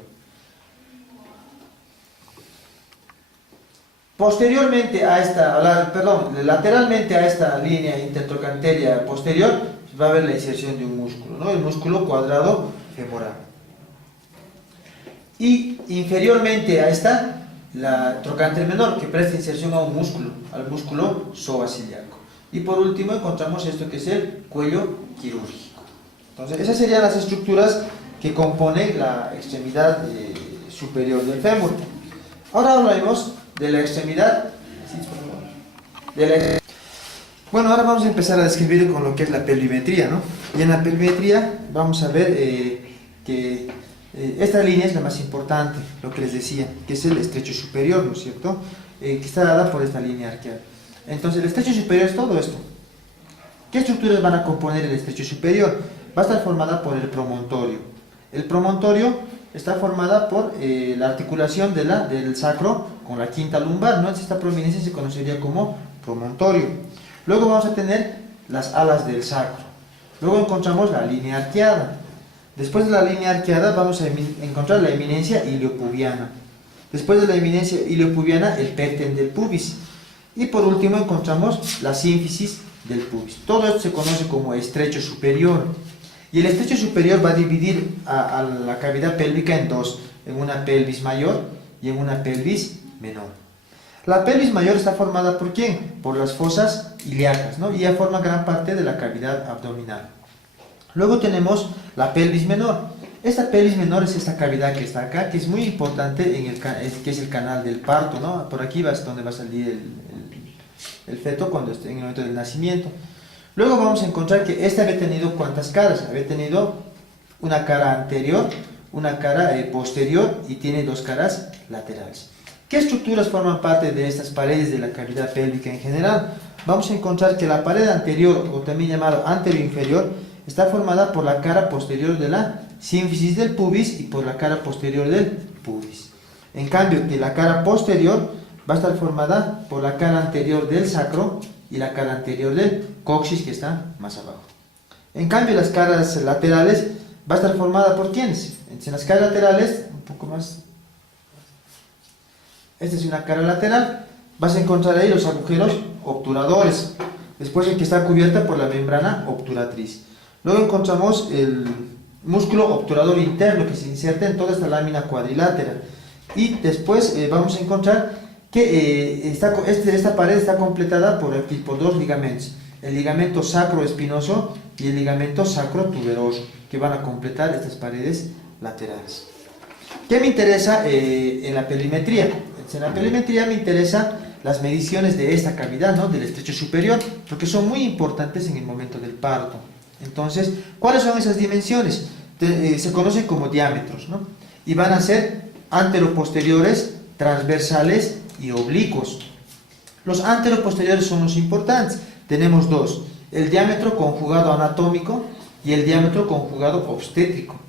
Posteriormente a lateralmente a esta línea intertrocanteria posterior va a haber la inserción de un músculo, ¿no? El músculo cuadrado femoral. Y inferiormente a esta, la trocánter menor, que presta inserción a un músculo, al músculo psoasiliaco. Y por último encontramos esto que es el cuello quirúrgico. Entonces, esas serían las estructuras que componen la extremidad superior del fémur. Ahora hablaremos de la extremidad. Bueno, ahora vamos a empezar a describir con lo que es la pelvimetría, ¿no? Y en la pelvimetría vamos a ver que esta línea es la más importante, lo que les decía, que es el estrecho superior, ¿no es cierto? Que está dada por esta línea arqueada. Entonces, el estrecho superior es todo esto. ¿Qué estructuras van a componer el estrecho superior? Va a estar formada por el promontorio. El promontorio está formada por la articulación del sacro con la quinta lumbar, ¿no? Esta prominencia se conocería como promontorio. Luego vamos a tener las alas del sacro. Luego encontramos la línea arqueada. Después de la línea arqueada vamos a encontrar la eminencia iliopubiana. Después de la eminencia iliopubiana, el pecten del pubis. Y por último encontramos la sínfisis del pubis. Todo esto se conoce como estrecho superior. Y el estrecho superior va a dividir a la cavidad pélvica en dos, en una pelvis mayor y en una pelvis menor. La pelvis mayor está formada ¿por quién? Por las fosas ilíacas, ¿no? Y ya forma gran parte de la cavidad abdominal. Luego tenemos la pelvis menor. Esta pelvis menor es esta cavidad que está acá, que es muy importante, que es el canal del parto, ¿no? Por aquí es donde va a salir el feto cuando esté en el momento del nacimiento. Luego vamos a encontrar que esta había tenido ¿cuántas caras? Había tenido una cara anterior, una cara posterior y tiene dos caras laterales. ¿Qué estructuras forman parte de estas paredes de la cavidad pélvica en general? Vamos a encontrar que la pared anterior, o también llamado anteroinferior, está formada por la cara posterior de la sínfisis del pubis y por la cara posterior del pubis. En cambio, que la cara posterior va a estar formada por la cara anterior del sacro y la cara anterior del coxis, que está más abajo. En cambio, las caras laterales va a estar formada por ¿quiénes? En las caras laterales, un poco más. Esta es una cara lateral. Vas a encontrar ahí los agujeros obturadores. Después el que está cubierta por la membrana obturatriz. Luego encontramos el músculo obturador interno que se inserta en toda esta lámina cuadrilátera. Y después vamos a encontrar que esta pared está completada por dos ligamentos. El ligamento sacroespinoso y el ligamento sacrotuberoso, que van a completar estas paredes laterales. ¿Qué me interesa en la pelimetría? En la pelimetría me interesa las mediciones de esta cavidad, ¿no? Del estrecho superior, porque son muy importantes en el momento del parto. Entonces, ¿cuáles son esas dimensiones? Se conocen como diámetros, ¿no? Y van a ser anteroposteriores, transversales y oblicuos. Los anteroposteriores son los importantes. Tenemos dos: el diámetro conjugado anatómico y el diámetro conjugado obstétrico.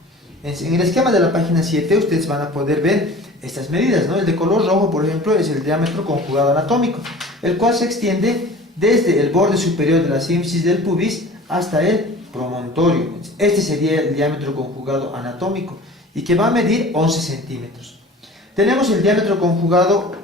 En el esquema de la página 7 ustedes van a poder ver estas medidas, ¿no? El de color rojo, por ejemplo, es el diámetro conjugado anatómico, el cual se extiende desde el borde superior de la sínfisis del pubis hasta el promontorio. Este sería el diámetro conjugado anatómico y que va a medir 11 centímetros. Tenemos el diámetro conjugado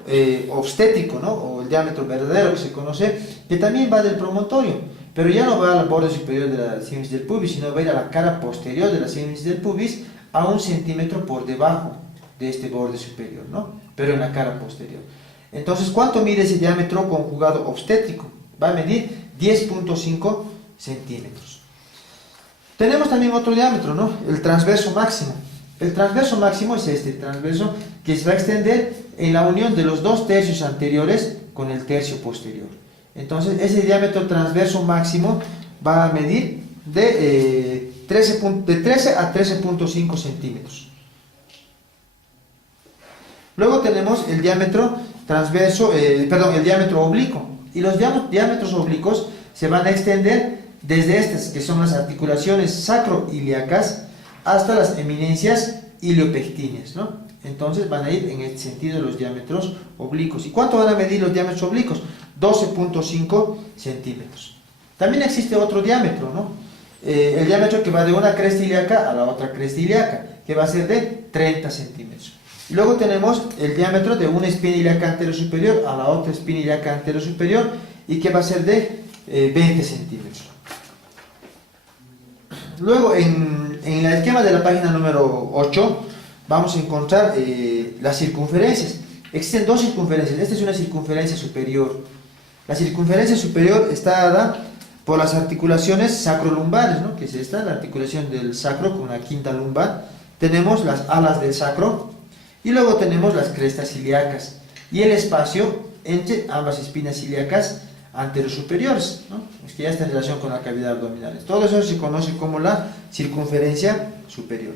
obstétrico, ¿no? O el diámetro verdadero, que se conoce, que también va del promontorio, pero ya no va al borde superior de la sínfisis del pubis, sino va a ir a la cara posterior de la sínfisis del pubis a 1 centímetro por debajo de este borde superior, ¿no? Pero en la cara posterior. Entonces, ¿cuánto mide ese diámetro conjugado obstétrico? Va a medir 10.5 centímetros. Tenemos también otro diámetro, ¿no? El transverso máximo. El transverso máximo es este transverso que se va a extender en la unión de los dos tercios anteriores con el tercio posterior. Entonces, ese diámetro transverso máximo va a medir de 13 a 13.5 centímetros. Luego tenemos el diámetro transverso, el diámetro oblicuo. Y los diámetros oblicuos se van a extender desde estas, que son las articulaciones sacroiliacas, hasta las eminencias iliopectíneas, ¿no? Entonces van a ir en este sentido los diámetros oblicuos. ¿Y cuánto van a medir los diámetros oblicuos? 12.5 centímetros. También existe otro diámetro, ¿no? El diámetro que va de una cresta ilíaca a la otra cresta ilíaca, que va a ser de 30 centímetros. Y luego tenemos el diámetro de una espina ilíaca anterosuperior a la otra espina ilíaca anterosuperior, y que va a ser de 20 centímetros. Luego, en el esquema de la página número 8, vamos a encontrar las circunferencias. Existen dos circunferencias. Esta es una circunferencia superior. La circunferencia superior está dada por las articulaciones sacrolumbares, ¿no? Que es esta, la articulación del sacro con la quinta lumbar. Tenemos las alas del sacro y luego tenemos las crestas ilíacas y el espacio entre ambas espinas ilíacas anterosuperiores, ¿no? Es que ya está en relación con la cavidad abdominal. Todo eso se conoce como la circunferencia superior.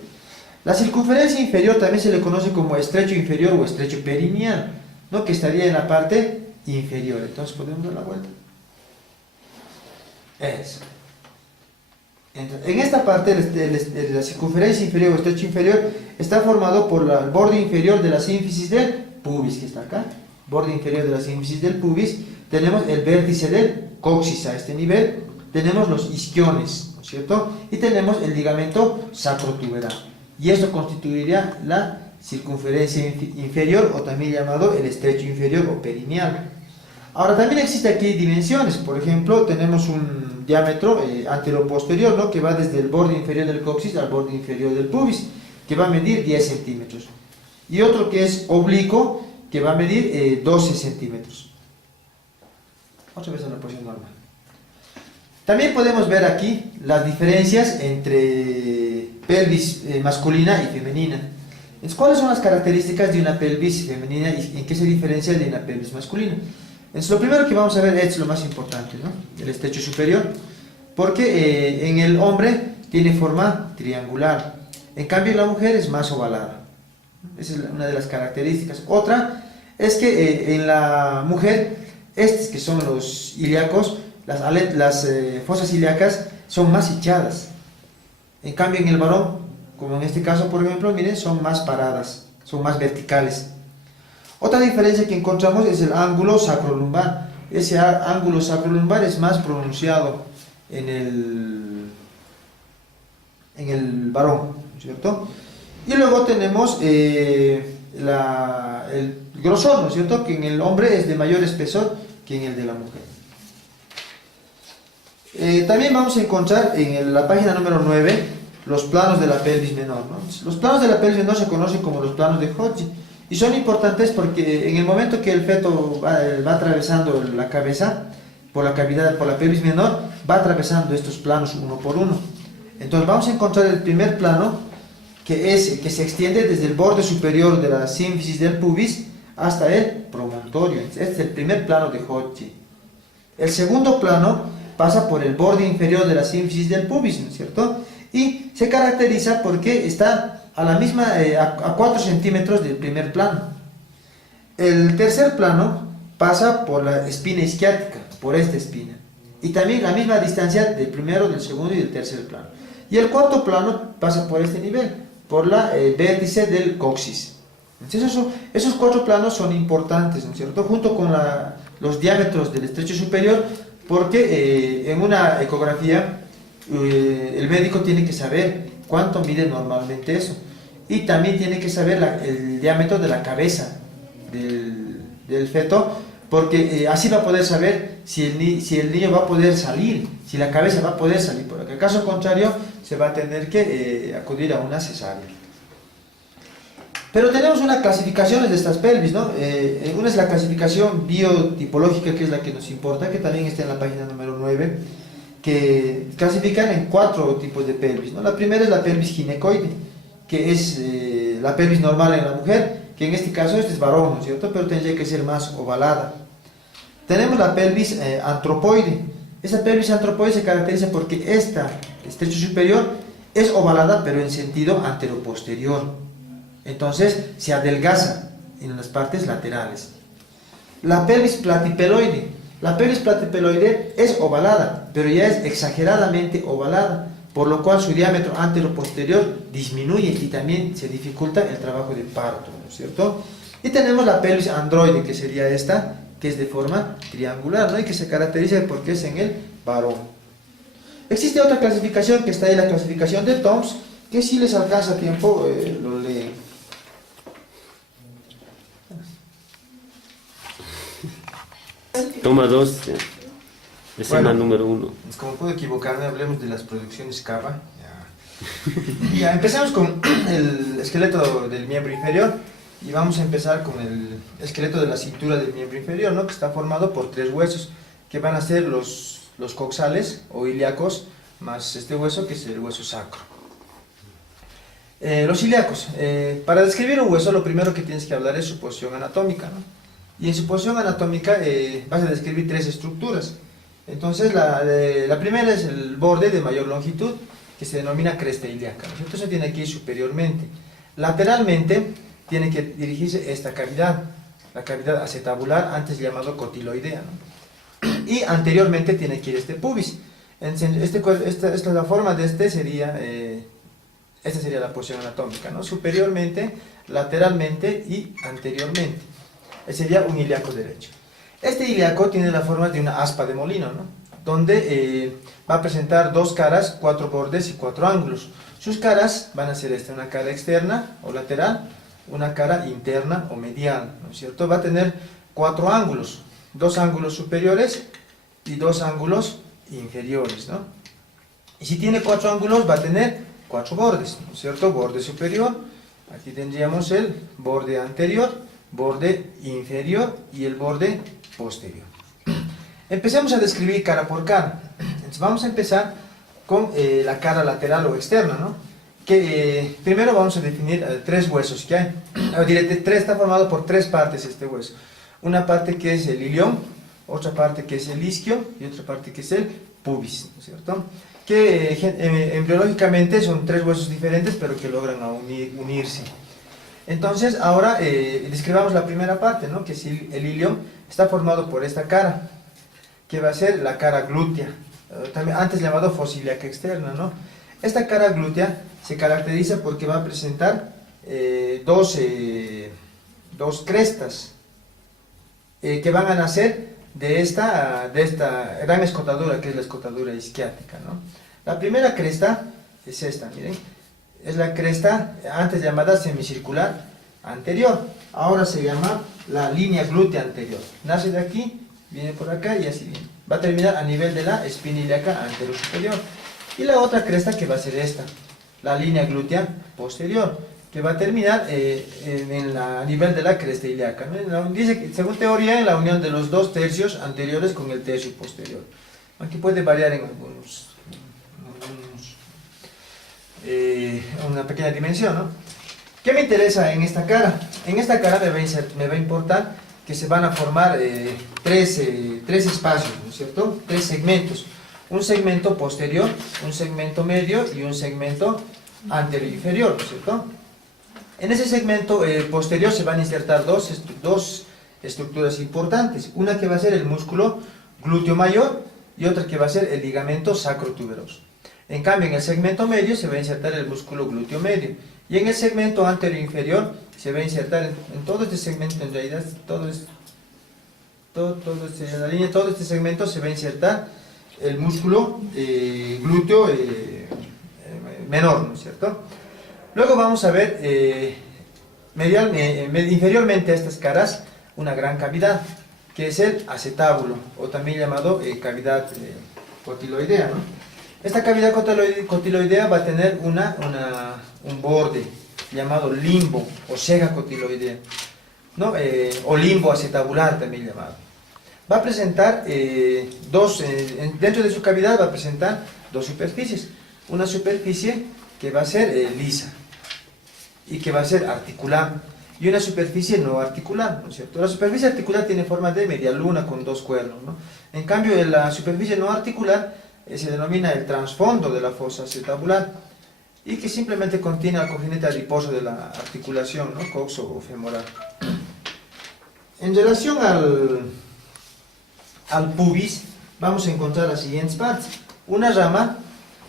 La circunferencia inferior también se le conoce como estrecho inferior o estrecho perineal, ¿no? Que estaría en la parte inferior. Entonces podemos dar la vuelta. Eso. Entonces, en esta parte la circunferencia inferior o estrecho inferior está formado por el borde inferior de la sínfisis del pubis, que está acá. Borde inferior de la sínfisis del pubis. Tenemos el vértice del coxis a este nivel. Tenemos los isquiones, ¿no es cierto? Y tenemos el ligamento sacrotuberal. Y esto constituiría la circunferencia inferior, o también llamado el estrecho inferior o perineal. Ahora también existe aquí dimensiones, por ejemplo, tenemos un diámetro anteroposterior, ¿no? Que va desde el borde inferior del coxis al borde inferior del pubis, que va a medir 10 centímetros. Y otro que es oblicuo, que va a medir 12 centímetros. Otra vez a la posición normal. También podemos ver aquí las diferencias entre pelvis masculina y femenina. Entonces, ¿cuáles son las características de una pelvis femenina y en qué se diferencia de una pelvis masculina? Entonces, lo primero que vamos a ver es lo más importante, ¿no? El estrecho superior, porque en el hombre tiene forma triangular, en cambio la mujer es más ovalada. Esa es una de las características. Otra es que en la mujer, estos que son los ilíacos, las fosas ilíacas son más hinchadas. En cambio en el varón, como en este caso por ejemplo, miren, son más paradas, son más verticales. Otra diferencia que encontramos es el ángulo sacrolumbar. Ese ángulo sacrolumbar es más pronunciado en el varón, ¿cierto? Y luego tenemos el grosor, ¿no es cierto? Que en el hombre es de mayor espesor que en el de la mujer. También vamos a encontrar en la página número 9 los planos de la pelvis menor, ¿no? Los planos de la pelvis menor se conocen como los planos de Hodge y son importantes porque en el momento que el feto va atravesando la cabeza por la cavidad, por la pelvis menor, va atravesando estos planos uno por uno. Entonces vamos a encontrar el primer plano, que se extiende desde el borde superior de la sínfisis del pubis hasta el promontorio. Este es el primer plano de Hodge. El segundo plano pasa por el borde inferior de la sínfisis del pubis, ¿no es cierto? Y se caracteriza porque está a 4 centímetros del primer plano. El tercer plano pasa por la espina isquiática, por esta espina, y también la misma distancia del primero, del segundo y del tercer plano. Y el cuarto plano pasa por este nivel, por la vértice del coxis. Entonces esos 4 planos son importantes, ¿no es cierto? Junto con los diámetros del estrecho superior, porque en una ecografía el médico tiene que saber cuánto mide normalmente eso, y también tiene que saber el diámetro de la cabeza del feto, porque así va a poder saber si el niño va a poder salir, si la cabeza va a poder salir, porque en caso contrario se va a tener que acudir a una cesárea. Pero tenemos unas clasificaciones de estas pelvis, ¿no? Una es la clasificación biotipológica, que es la que nos importa, que también está en la página número 9, que clasifican en 4 tipos de pelvis, ¿no? La primera es la pelvis ginecoide, que es la pelvis normal en la mujer, que en este caso este es varón, ¿no es cierto? Pero tendría que ser más ovalada. Tenemos la pelvis antropoide. Esa pelvis antropoide se caracteriza porque esta estrecho superior es ovalada, pero en sentido anteroposterior. Entonces se adelgaza en las partes laterales. La pelvis platipeloide. La pelvis platipeloide es ovalada, pero ya es exageradamente ovalada, por lo cual su diámetro anteroposterior disminuye y también se dificulta el trabajo de parto, ¿no es cierto? Y tenemos la pelvis androide, que sería esta, que es de forma triangular, ¿no? Y que se caracteriza porque es en el varón. Existe otra clasificación que está ahí, la clasificación de Toms, que si les alcanza tiempo lo leen. Toma 2, escena número 1. Como puedo equivocarme, hablemos de las producciones Cava. Ya, empezamos con el esqueleto del miembro inferior y vamos a empezar con el esqueleto de la cintura del miembro inferior, ¿no? Que está formado por 3 huesos, que van a ser los coxales o ilíacos, más este hueso que es el hueso sacro. Los ilíacos. Para describir un hueso, lo primero que tienes que hablar es su posición anatómica, ¿no? Y en su posición anatómica vas a describir 3 estructuras. Entonces la primera es el borde de mayor longitud, que se denomina cresta ilíaca, ¿no? Entonces tiene que ir superiormente. Lateralmente tiene que dirigirse esta cavidad, la cavidad acetabular, antes llamado cotiloidea, ¿no? Y anteriormente tiene que ir este pubis. Esta es la forma de esta sería la posición anatómica, ¿no? Superiormente, lateralmente y anteriormente. Sería un ilíaco derecho. Este ilíaco tiene la forma de una aspa de molino, ¿no? Donde va a presentar 2 caras, 4 bordes y 4 ángulos. Sus caras van a ser una cara externa o lateral, una cara interna o medial, ¿no es cierto? Va a tener 4 ángulos. dos ángulos superiores y dos ángulos inferiores, ¿no? Y si tiene 4 ángulos va a tener 4 bordes, ¿no es cierto? Borde superior, aquí tendríamos el borde anterior, borde inferior y el borde posterior. Empecemos a describir cara por cara. Entonces vamos a empezar con la cara lateral o externa, ¿no? Que primero vamos a definir 3 huesos que hay. Está formado por 3 partes este hueso. Una parte que es el ilión, otra parte que es el isquio y otra parte que es el pubis, ¿no es cierto? Que embriológicamente son 3 huesos diferentes pero que logran unirse. Entonces ahora describamos la primera parte, ¿no? Que es el ilión. Está formado por esta cara, que va a ser la cara glútea, también antes llamado fosiliaca externa, ¿no? Esta cara glútea se caracteriza porque va a presentar dos crestas que van a nacer de esta gran escotadura, que es la escotadura isquiática, ¿no? La primera cresta es esta, miren, es la cresta antes llamada semicircular anterior, ahora se llama la línea glútea anterior, nace de aquí, viene por acá y así viene, va a terminar a nivel de la espina ilíaca anterior superior. Y la otra cresta que va a ser esta, la línea glútea posterior, que va a terminar a nivel de la cresta ilíaca, ¿no? Dice que, según teoría, en la unión de los 2 tercios anteriores con el tercio posterior. Aquí puede variar en una pequeña dimensión, ¿no? ¿Qué me interesa en esta cara? En esta cara me va a importar que se van a formar 3 espacios, ¿no es cierto? 3 segmentos. Un segmento posterior, un segmento medio y un segmento anterior inferior, ¿no es cierto? En ese segmento posterior se van a insertar dos estructuras importantes, una que va a ser el músculo glúteo mayor y otra que va a ser el ligamento sacrotuberoso. En cambio, en el segmento medio se va a insertar el músculo glúteo medio y en el segmento anterior inferior se va a insertar en todo este segmento, en realidad todo este segmento se va a insertar el músculo glúteo menor, ¿no es cierto? Luego vamos a ver inferiormente a estas caras una gran cavidad, que es el acetábulo, o también llamado cavidad cotiloidea, ¿no? Esta cavidad cotiloidea va a tener un borde llamado limbo o sega cotiloidea, ¿no? O limbo acetabular también llamado. Va a presentar dentro de su cavidad va a presentar 2 superficies. Una superficie que va a ser lisa y que va a ser articular, y una superficie no articular, ¿no es cierto? La superficie articular tiene forma de media luna con 2 cuernos, ¿no? En cambio, la superficie no articular se denomina el trasfondo de la fosa acetabular y que simplemente contiene al cojinetes adiposo de la articulación, ¿no? Coxo-femoral. En relación al pubis, vamos a encontrar las siguientes partes. Una rama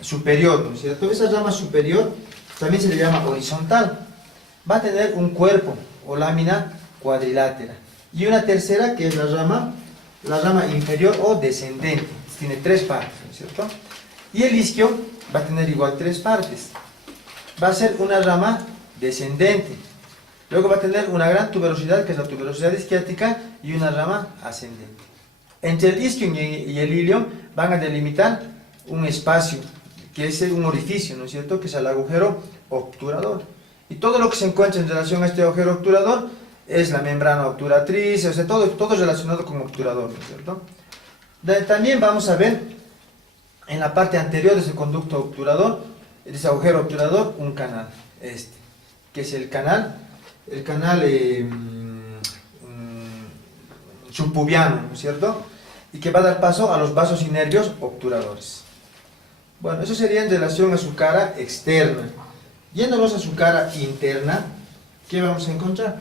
superior, ¿no es cierto? Esa rama superior también se le llama horizontal. Va a tener un cuerpo o lámina cuadrilátera. Y una tercera que es la rama inferior o descendente. Tiene 3 partes, ¿no es cierto? Y el isquio va a tener igual 3 partes. Va a ser una rama descendente. Luego va a tener una gran tuberosidad, que es la tuberosidad isquiática, y una rama ascendente. Entre el isquio y el ilion van a delimitar un espacio, que es un orificio, ¿no es cierto?, que es el agujero obturador. Y todo lo que se encuentra en relación a este agujero obturador es la membrana obturatriz, o sea, todo relacionado con obturador, ¿no es cierto? También vamos a ver en la parte anterior de ese conducto obturador, de ese agujero obturador, un canal, que es el canal subpubiano, ¿no es cierto?, y que va a dar paso a los vasos y nervios obturadores. Bueno, eso sería en relación a su cara externa. Yéndonos a su cara interna, ¿qué vamos a encontrar?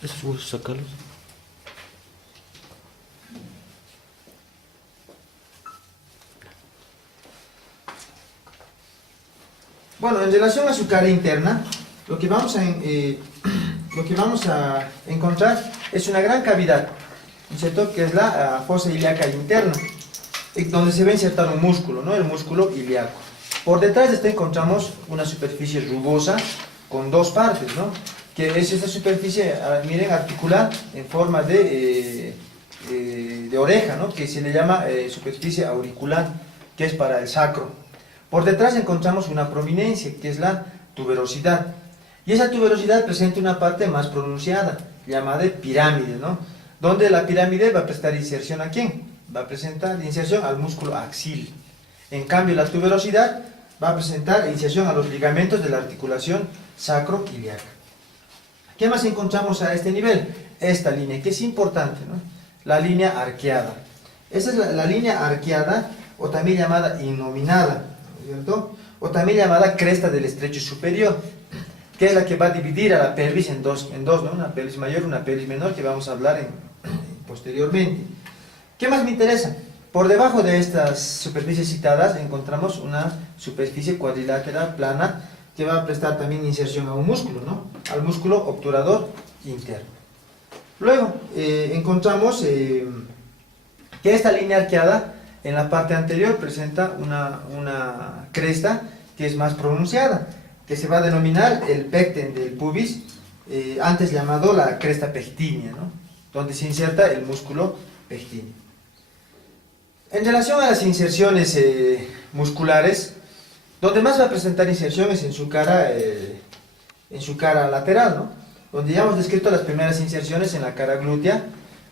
Esos huesos, sacarlos. Bueno, en relación a su cara interna, lo que vamos a encontrar es una gran cavidad, ¿no es cierto?, que es la fosa ilíaca interna, donde se va a insertar un músculo, ¿no?, el músculo ilíaco. Por detrás de esto encontramos una superficie rugosa con 2 partes, ¿no?, que es esta superficie, miren, articular en forma de de oreja, ¿no? Que se le llama superficie auricular, que es para el sacro. Por detrás encontramos una prominencia, que es la tuberosidad. Y esa tuberosidad presenta una parte más pronunciada, llamada pirámide, ¿no? Donde la pirámide va a prestar inserción ¿a quién? Va a presentar inserción al músculo axil. En cambio, la tuberosidad va a presentar inserción a los ligamentos de la articulación sacroiliaca. ¿Qué más encontramos a este nivel? Esta línea, que es importante, ¿no? La línea arqueada. Esa es la línea arqueada, o también llamada innominada, ¿cierto? O también llamada cresta del estrecho superior, que es la que va a dividir a la pelvis en dos, ¿no? Una pelvis mayor y una pelvis menor, que vamos a hablar posteriormente. ¿Qué más me interesa? Por debajo de estas superficies citadas encontramos una superficie cuadriláteral plana que va a prestar también inserción a un músculo, ¿no? Al músculo obturador interno. Luego encontramos que esta línea arqueada en la parte anterior presenta una cresta que es más pronunciada, que se va a denominar el pecten del pubis, antes llamado la cresta pectínea, ¿no? Donde se inserta el músculo pectíneo. En relación a las inserciones musculares, donde más va a presentar inserción es en su cara lateral, ¿no? Donde ya hemos descrito las primeras inserciones en la cara glútea,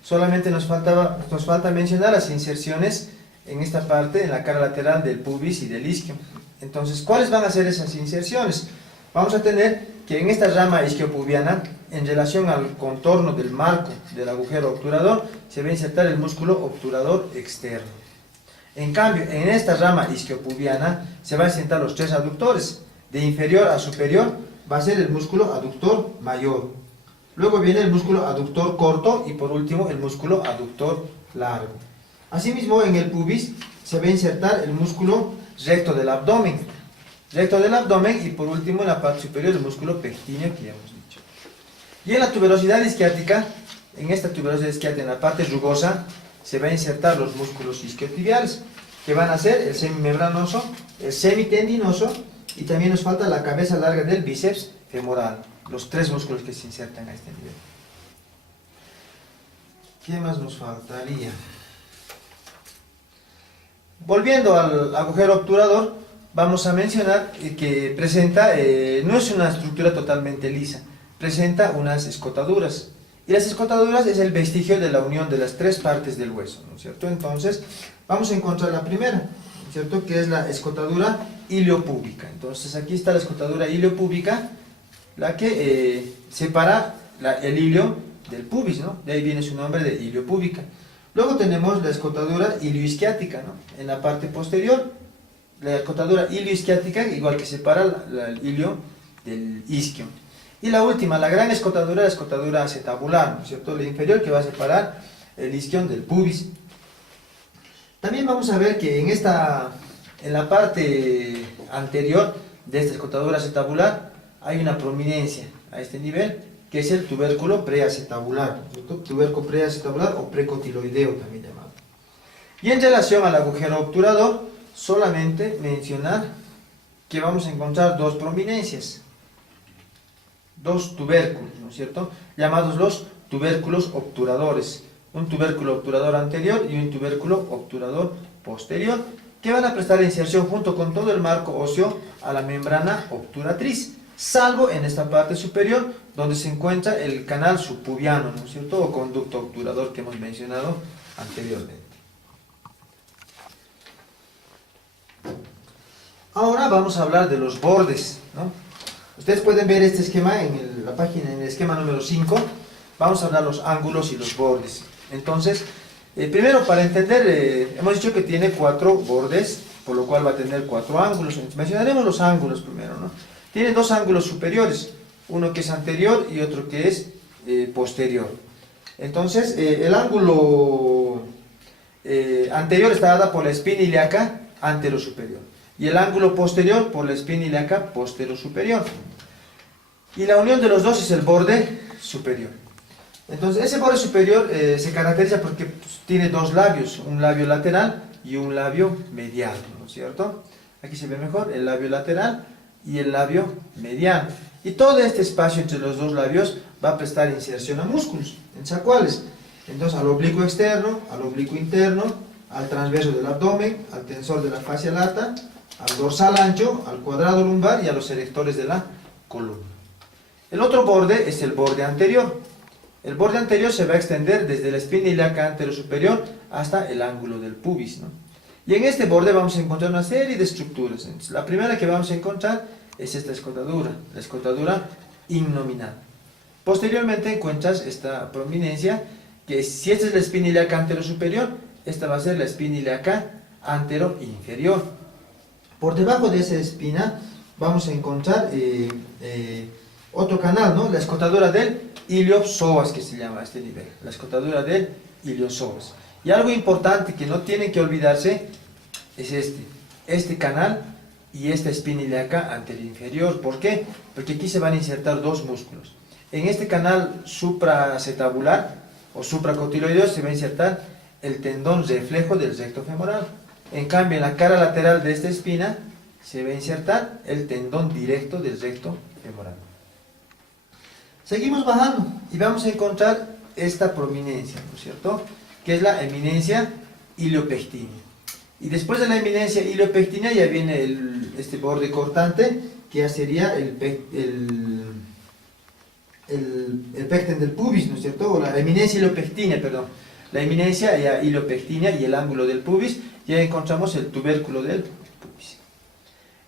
solamente nos falta mencionar las inserciones en esta parte, en la cara lateral del pubis y del isquio. Entonces, ¿cuáles van a ser esas inserciones? Vamos a tener que en esta rama isquiopubiana, en relación al contorno del marco del agujero obturador, se va a insertar el músculo obturador externo. En cambio, en esta rama isquiopubiana se van a insertar los tres aductores. De inferior a superior va a ser el músculo aductor mayor. Luego viene el músculo aductor corto y por último el músculo aductor largo. Asimismo, en el pubis se va a insertar el músculo recto del abdomen. Recto del abdomen y por último en la parte superior el músculo pectíneo que ya hemos dicho. Y en la tuberosidad isquiática, en esta tuberosidad isquiática, en la parte rugosa, se va a insertar los músculos isquiotibiales, que van a ser el semimembranoso, el semitendinoso, y también nos falta la cabeza larga del bíceps femoral, los tres músculos que se insertan a este nivel. ¿Qué más nos faltaría? Volviendo al agujero obturador, vamos a mencionar que presenta, no es una estructura totalmente lisa, presenta unas escotaduras. Y las escotaduras es el vestigio de la unión de las tres partes del hueso, ¿no es cierto? Entonces, vamos a encontrar la primera, ¿no es cierto? Que es la escotadura iliopúbica. Entonces, aquí está la escotadura iliopúbica, la que separa el ilio del pubis, ¿no? De ahí viene su nombre de iliopúbica. Luego tenemos la escotadura ilioisquiática, ¿no? En la parte posterior, la escotadura ilioisquiática, igual que separa el ilio del isquio. Y la última, la gran escotadura, la escotadura acetabular, ¿no es cierto? La inferior, que va a separar el isquion del pubis. También vamos a ver que en la parte anterior de esta escotadura acetabular hay una prominencia a este nivel, que es el tubérculo preacetabular, ¿no es cierto? Tubérculo preacetabular o precotiloideo también llamado. Y en relación al agujero obturador, solamente mencionar que vamos a encontrar dos prominencias, dos tubérculos, ¿no es cierto? Llamados los tubérculos obturadores. Un tubérculo obturador anterior y un tubérculo obturador posterior, que van a prestar inserción junto con todo el marco óseo a la membrana obturatriz, salvo en esta parte superior, donde se encuentra el canal subpubiano, ¿no es cierto? O conducto obturador que hemos mencionado anteriormente. Ahora vamos a hablar de los bordes, ¿no? Ustedes pueden ver este esquema en la página, en el esquema número 5. Vamos a hablar de los ángulos y los bordes. Entonces, primero para entender, hemos dicho que tiene 4 bordes, por lo cual va a tener 4 ángulos. Mencionaremos los ángulos primero, ¿no? Tiene dos ángulos superiores, uno que es anterior y otro que es posterior. Entonces, el ángulo anterior está dado por la espina ilíaca antero-superior, y el ángulo posterior por la espina ilíaca postero-superior. Y la unión de los dos es el borde superior. Entonces, ese borde superior se caracteriza porque tiene dos labios, un labio lateral y un labio medial, ¿no es cierto? Aquí se ve mejor el labio lateral y el labio mediano. Y todo este espacio entre los dos labios va a prestar inserción a músculos, en sacuales. Entonces al oblicuo externo, al oblicuo interno, al transverso del abdomen, al tensor de la fascia lata, al dorsal ancho, al cuadrado lumbar y a los erectores de la columna. El otro borde es el borde anterior. El borde anterior se va a extender desde la espina ilíaca anterosuperior hasta el ángulo del pubis, ¿no? Y en este borde vamos a encontrar una serie de estructuras. Entonces, la primera que vamos a encontrar es esta escotadura, la escotadura innominal. Posteriormente encuentras esta prominencia, que si esta es la espina ilíaca anterosuperior, esta va a ser la espina ilíaca anteroinferior. Por debajo de esa espina vamos a encontrar otro canal, ¿no? La escotadura del iliopsoas, que se llama a este nivel, la escotadura del iliopsoas. Y algo importante que no tienen que olvidarse es este canal y esta espina ilíaca anteroinferior. ¿Por qué? Porque aquí se van a insertar dos músculos. En este canal supraacetabular o supracotiloideo se va a insertar el tendón reflejo del recto femoral. En cambio, en la cara lateral de esta espina se va a insertar el tendón directo del recto femoral. Seguimos bajando y vamos a encontrar esta prominencia, ¿no es cierto?, que es la eminencia iliopectínea. Y después de la eminencia iliopectínea ya viene este borde cortante, que ya sería el pecten del pubis, ¿no es cierto?, o la eminencia iliopectínea, perdón. La eminencia ya iliopectínea y el ángulo del pubis, ya encontramos el tubérculo del pubis.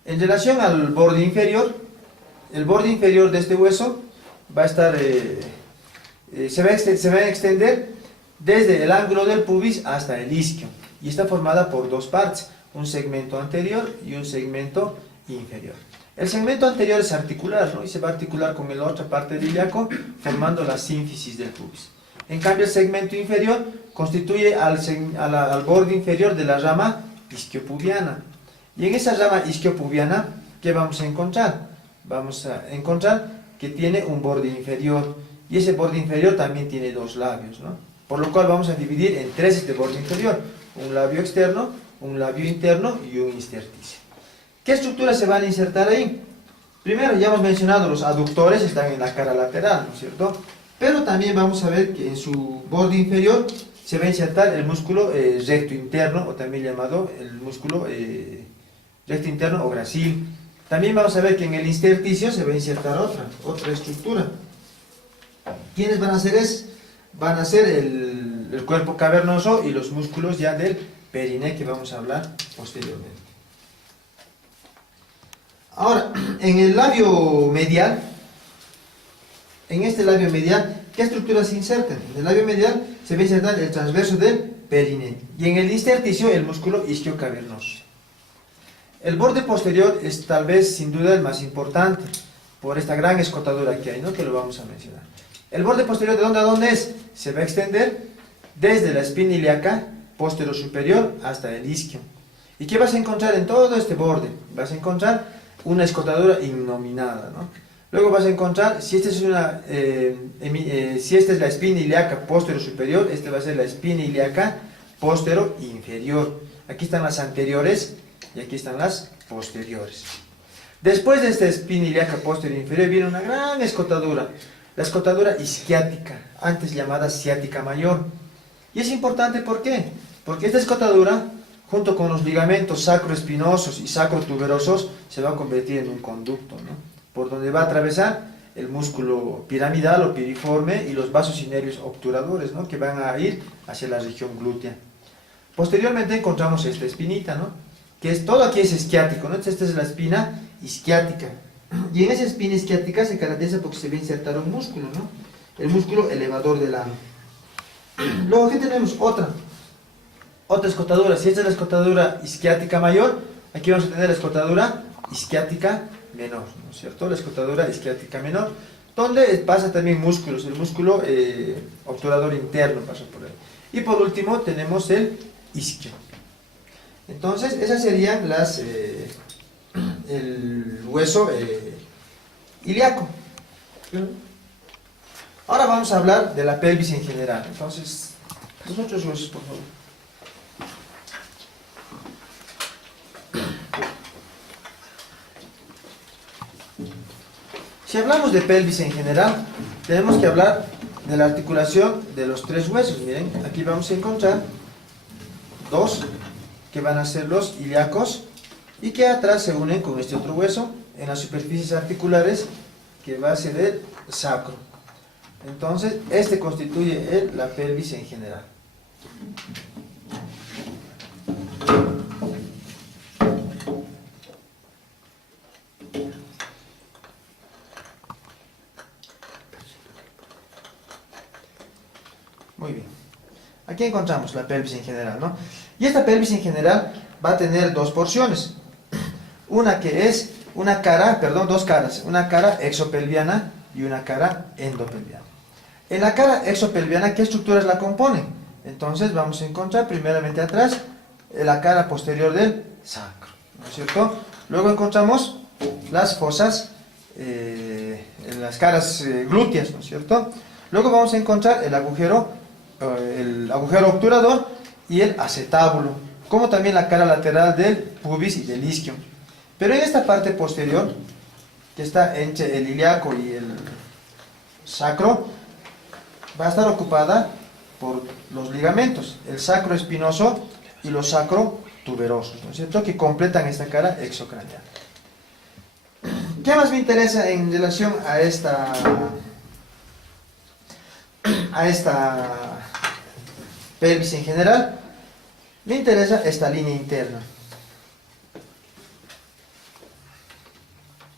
En relación al borde inferior, el borde inferior de este hueso va a estar, se va a extender desde el ángulo del pubis hasta el isquio, y está formada por dos partes, un segmento anterior y un segmento inferior. El segmento anterior es articular, ¿no?, y se va a articular con la otra parte del ilíaco, formando la sínfisis del pubis. En cambio, el segmento inferior constituye al borde inferior de la rama isquiopubiana. Y en esa rama isquiopubiana, ¿qué vamos a encontrar? Vamos a encontrar que tiene un borde inferior, y ese borde inferior también tiene dos labios, ¿no? Por lo cual vamos a dividir en tres este borde inferior: un labio externo, un labio interno y un intersticio. ¿Qué estructuras se van a insertar ahí? Primero, ya hemos mencionado, los aductores están en la cara lateral, ¿no es cierto? Pero también vamos a ver que en su borde inferior se va a insertar el músculo recto interno, o también llamado el músculo recto interno o gracil. También vamos a ver que en el intersticio se va a insertar otra estructura. ¿Quiénes van a ser? Van a ser el cuerpo cavernoso y los músculos ya del periné, que vamos a hablar posteriormente. Ahora, en el labio medial, en este labio medial, ¿qué estructuras se insertan? En el labio medial se va a insertar el transverso del periné, y en el intersticio el músculo isquiocavernoso. El borde posterior es tal vez, sin duda, el más importante, por esta gran escotadura que hay, ¿no?, que lo vamos a mencionar. El borde posterior, ¿de dónde a dónde es? Se va a extender desde la espina ilíaca posterior-superior hasta el isquio. ¿Y qué vas a encontrar en todo este borde? Vas a encontrar una escotadura innominada, ¿no? Luego vas a encontrar, si esta es la espina ilíaca posterior-superior, esta va a ser la espina ilíaca posterior-inferior. Aquí están las anteriores y aquí están las posteriores. Después de esta espina ilíaca posterior-inferior viene una gran escotadura, la escotadura isquiática, antes llamada ciática mayor. Y es importante, ¿por qué? Porque esta escotadura, junto con los ligamentos sacroespinosos y sacrotuberosos, se va a convertir en un conducto, ¿no?, por donde va a atravesar el músculo piramidal o piriforme y los vasos y nervios obturadores, ¿no?, que van a ir hacia la región glútea. Posteriormente encontramos esta espinita, ¿no?, que es todo aquí es isquiático, ¿no? Esta es la espina isquiática. Y en esa espina isquiática se caracteriza porque se va a insertar un músculo, ¿no?, el músculo elevador del ano. Luego aquí tenemos otra escotadura. Si esta es la escotadura isquiática mayor, aquí vamos a tener la escotadura isquiática menor, ¿no es cierto? La escotadura isquiática menor, donde pasa también músculos, el músculo obturador interno pasa por ahí. Y por último tenemos el isquio. Entonces, esas serían el hueso ilíaco. Ahora vamos a hablar de la pelvis en general. Entonces, los otros huesos, por favor. Si hablamos de pelvis en general, tenemos que hablar de la articulación de los tres huesos. Miren, aquí vamos a encontrar dos que van a ser los ilíacos y que atrás se unen con este otro hueso en las superficies articulares que va a ser el sacro. Entonces, este constituye la pelvis en general. Muy bien. Aquí encontramos la pelvis en general, ¿no? Y esta pelvis en general va a tener dos porciones. Una que es dos caras. Una cara exopelviana y una cara endopelviana. En la cara exopelviana, ¿qué estructuras la componen? Entonces vamos a encontrar primeramente atrás la cara posterior del sacro, ¿no es cierto? Luego encontramos las fosas, las caras glúteas, ¿no es cierto? Luego vamos a encontrar el agujero obturador y el acetábulo, como también la cara lateral del pubis y del isquio. Pero en esta parte posterior, que está entre el ilíaco y el sacro, va a estar ocupada por los ligamentos, el sacro espinoso y los sacro tuberosos, ¿no es cierto?, que completan esta cara exocraneal. ¿Qué más me interesa en relación a esta pelvis en general? Me interesa esta línea interna.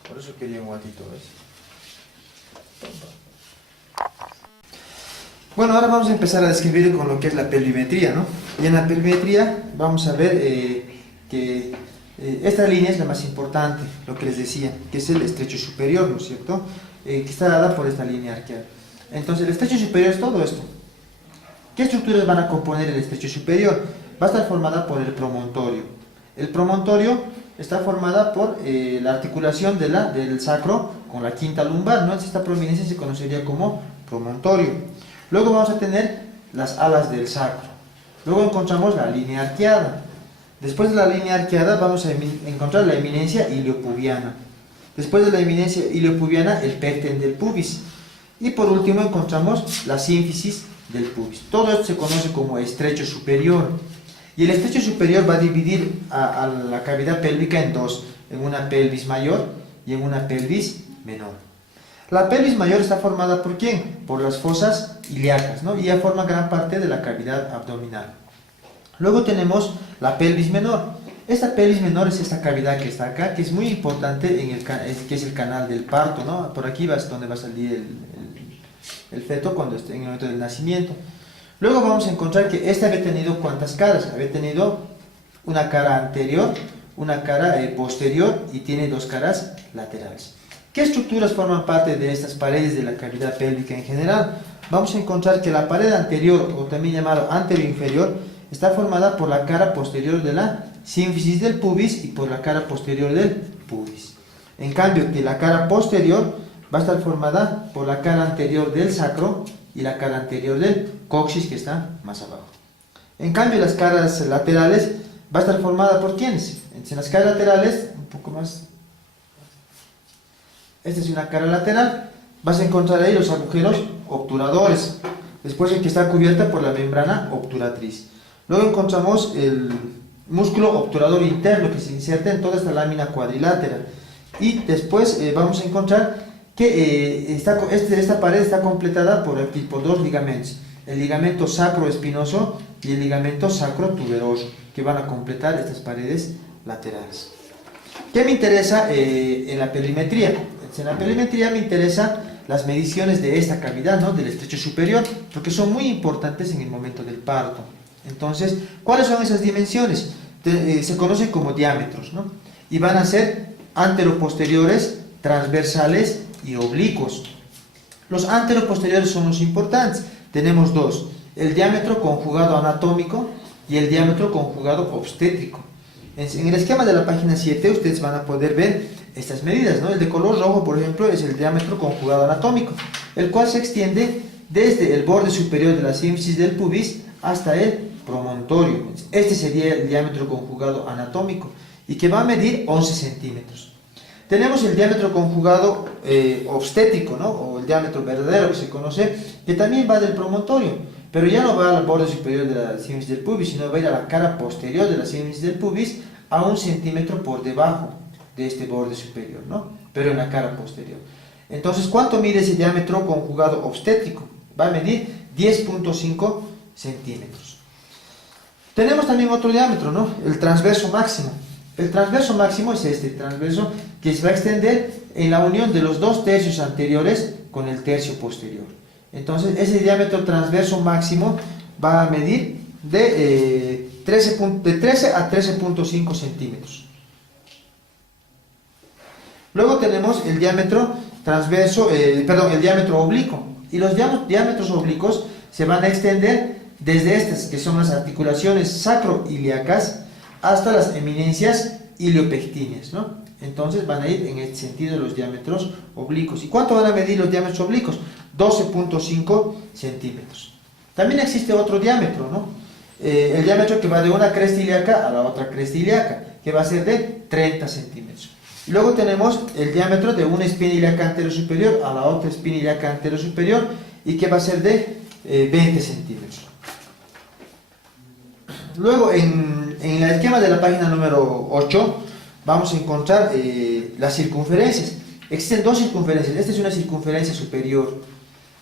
Por eso quería un guatito, ¿ves? Bueno, ahora vamos a empezar a describir con lo que es la pelvimetría, ¿no? Y en la pelvimetría vamos a ver que esta línea es la más importante, lo que les decía, que es el estrecho superior, ¿no es cierto? Que está dada por esta línea arqueada. Entonces, el estrecho superior es todo esto. ¿Qué estructuras van a componer el estrecho superior? Va a estar formada por el promontorio. El promontorio está formada por la articulación del sacro con la quinta lumbar, ¿no? Esta prominencia se conocería como promontorio. Luego vamos a tener las alas del sacro. Luego encontramos la línea arqueada. Después de la línea arqueada vamos a encontrar la eminencia iliopubiana. Después de la eminencia iliopubiana, el pecten del pubis. Y por último encontramos la sínfisis del pubis. Todo esto se conoce como estrecho superior. Y el estrecho superior va a dividir a la cavidad pélvica en dos, en una pelvis mayor y en una pelvis menor. La pelvis mayor está formada ¿por quién? Por las fosas ilíacas, ¿no? Y ya forma gran parte de la cavidad abdominal. Luego tenemos la pelvis menor. Esta pelvis menor es esta cavidad que está acá, que es muy importante, que es el canal del parto, ¿no? Por aquí es donde va a salir el feto cuando esté en el momento del nacimiento. Luego vamos a encontrar que este había tenido ¿cuántas caras? Había tenido una cara anterior, una cara posterior y tiene dos caras laterales. ¿Qué estructuras forman parte de estas paredes de la cavidad pélvica en general? Vamos a encontrar que la pared anterior, o también llamado anteroinferior, está formada por la cara posterior de la sínfisis del pubis y por la cara posterior del pubis. En cambio, que la cara posterior va a estar formada por la cara anterior del sacro y la cara anterior del coxis, que está más abajo. En cambio, las caras laterales va a estar formada por ¿quiénes? En las caras laterales, un poco más. Esta es una cara lateral. Vas a encontrar ahí los agujeros obturadores. Después el que está cubierta por la membrana obturatriz. Luego encontramos el músculo obturador interno que se inserta en toda esta lámina cuadrilátera. Y después vamos a encontrar que esta pared está completada por dos ligamentos. El ligamento sacroespinoso y el ligamento sacrotuberoso, que van a completar estas paredes laterales. ¿Qué me interesa en la perimetría? En la perimetría me interesan las mediciones de esta cavidad, ¿no? Del estrecho superior, porque son muy importantes en el momento del parto. Entonces, ¿cuáles son esas dimensiones? Se conocen como diámetros, ¿no? Y van a ser anteroposteriores, transversales y oblicuos. Los anteroposteriores son los importantes. Tenemos dos: el diámetro conjugado anatómico y el diámetro conjugado obstétrico. En el esquema de la página 7 ustedes van a poder ver estas medidas, ¿no? El de color rojo, por ejemplo, es el diámetro conjugado anatómico, el cual se extiende desde el borde superior de la sínfisis del pubis hasta el promontorio. Este sería el diámetro conjugado anatómico y que va a medir 11 centímetros. Tenemos el diámetro conjugado obstétrico, ¿no? O el diámetro verdadero que se conoce, que también va del promontorio, pero ya no va al borde superior de la sínfisis del pubis, sino va a ir a la cara posterior de la sínfisis del pubis a 1 centímetro por debajo de este borde superior, ¿no? Pero en la cara posterior. Entonces, ¿cuánto mide ese diámetro conjugado obstétrico? Va a medir 10.5 centímetros. Tenemos también otro diámetro, ¿no? El transverso máximo. El transverso máximo es este transverso que se va a extender en la unión de los dos tercios anteriores con el tercio posterior. Entonces, ese diámetro transverso máximo va a medir de 13 a 13.5 centímetros. Luego tenemos el diámetro transverso, el diámetro oblicuo. Y los diámetros oblicuos se van a extender desde estas, que son las articulaciones sacroiliacas, hasta las eminencias iliopectíneas, ¿no? Entonces van a ir en este sentido los diámetros oblicuos. ¿Y cuánto van a medir los diámetros oblicuos? 12.5 centímetros. También existe otro diámetro, ¿no? El diámetro que va de una cresta ilíaca a la otra cresta ilíaca, que va a ser de 30 centímetros. Y luego tenemos el diámetro de una espina ilíaca anterosuperior a la otra espina ilíaca anterosuperior, y que va a ser de 20 centímetros. Luego, en el esquema de la página número 8, vamos a encontrar las circunferencias. Existen dos circunferencias. Esta es una circunferencia superior.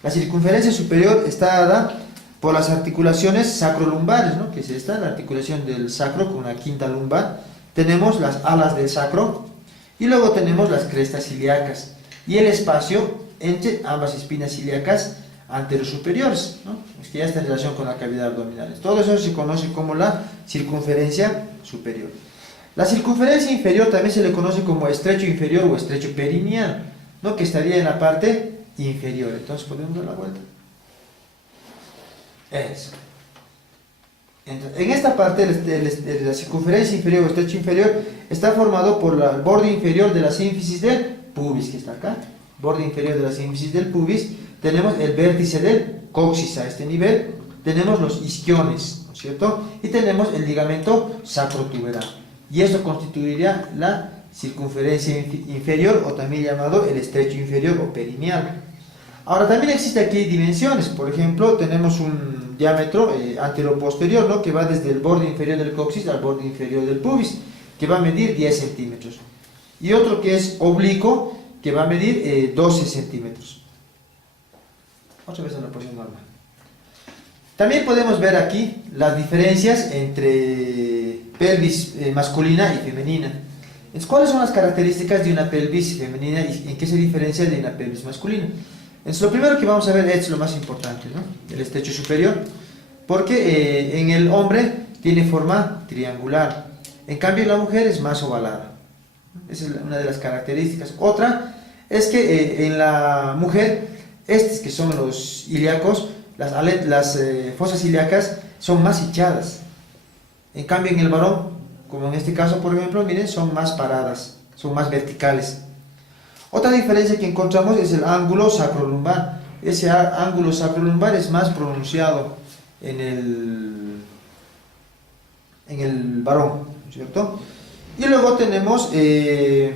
La circunferencia superior está dada por las articulaciones sacrolumbares, ¿no? Que es esta, la articulación del sacro con la quinta lumbar. Tenemos las alas del sacro y luego tenemos las crestas ilíacas y el espacio entre ambas espinas ilíacas anterosuperiores, ¿no? Es que ya está en relación con la cavidad abdominal. Todo eso se conoce como la circunferencia superior. La circunferencia inferior también se le conoce como estrecho inferior o estrecho perineal, ¿no? Que estaría en la parte inferior. Entonces podemos dar la vuelta. Eso. Entonces, en esta parte de la circunferencia inferior o estrecho inferior está formado por el borde inferior de la sínfisis del pubis, que está acá. Borde inferior de la sínfisis del pubis. Tenemos el vértice del coxis a este nivel. Tenemos los isquiones, ¿no es cierto? Y tenemos el ligamento sacrotuberal. Y esto constituiría la circunferencia inferior, o también llamado el estrecho inferior o perineal. Ahora también existe aquí dimensiones. Por ejemplo, tenemos un diámetro anteroposterior, ¿no? Que va desde el borde inferior del coxis al borde inferior del pubis, que va a medir 10 centímetros. Y otro que es oblicuo, que va a medir 12 centímetros. Otra vez en la posición normal. También podemos ver aquí las diferencias entre pelvis masculina y femenina. Entonces, ¿cuáles son las características de una pelvis femenina y en qué se diferencia de una pelvis masculina? Entonces, lo primero que vamos a ver es lo más importante, ¿no? El estrecho superior, porque en el hombre tiene forma triangular, en cambio la mujer es más ovalada. Esa es una de las características. Otra es que en la mujer, estos que son los ilíacos, las fosas ilíacas son más hinchadas. En cambio en el varón, como en este caso por ejemplo, miren, son más paradas, son más verticales. Otra diferencia que encontramos es el ángulo sacrolumbar. Ese ángulo sacrolumbar es más pronunciado en el varón, ¿cierto? Y luego tenemos el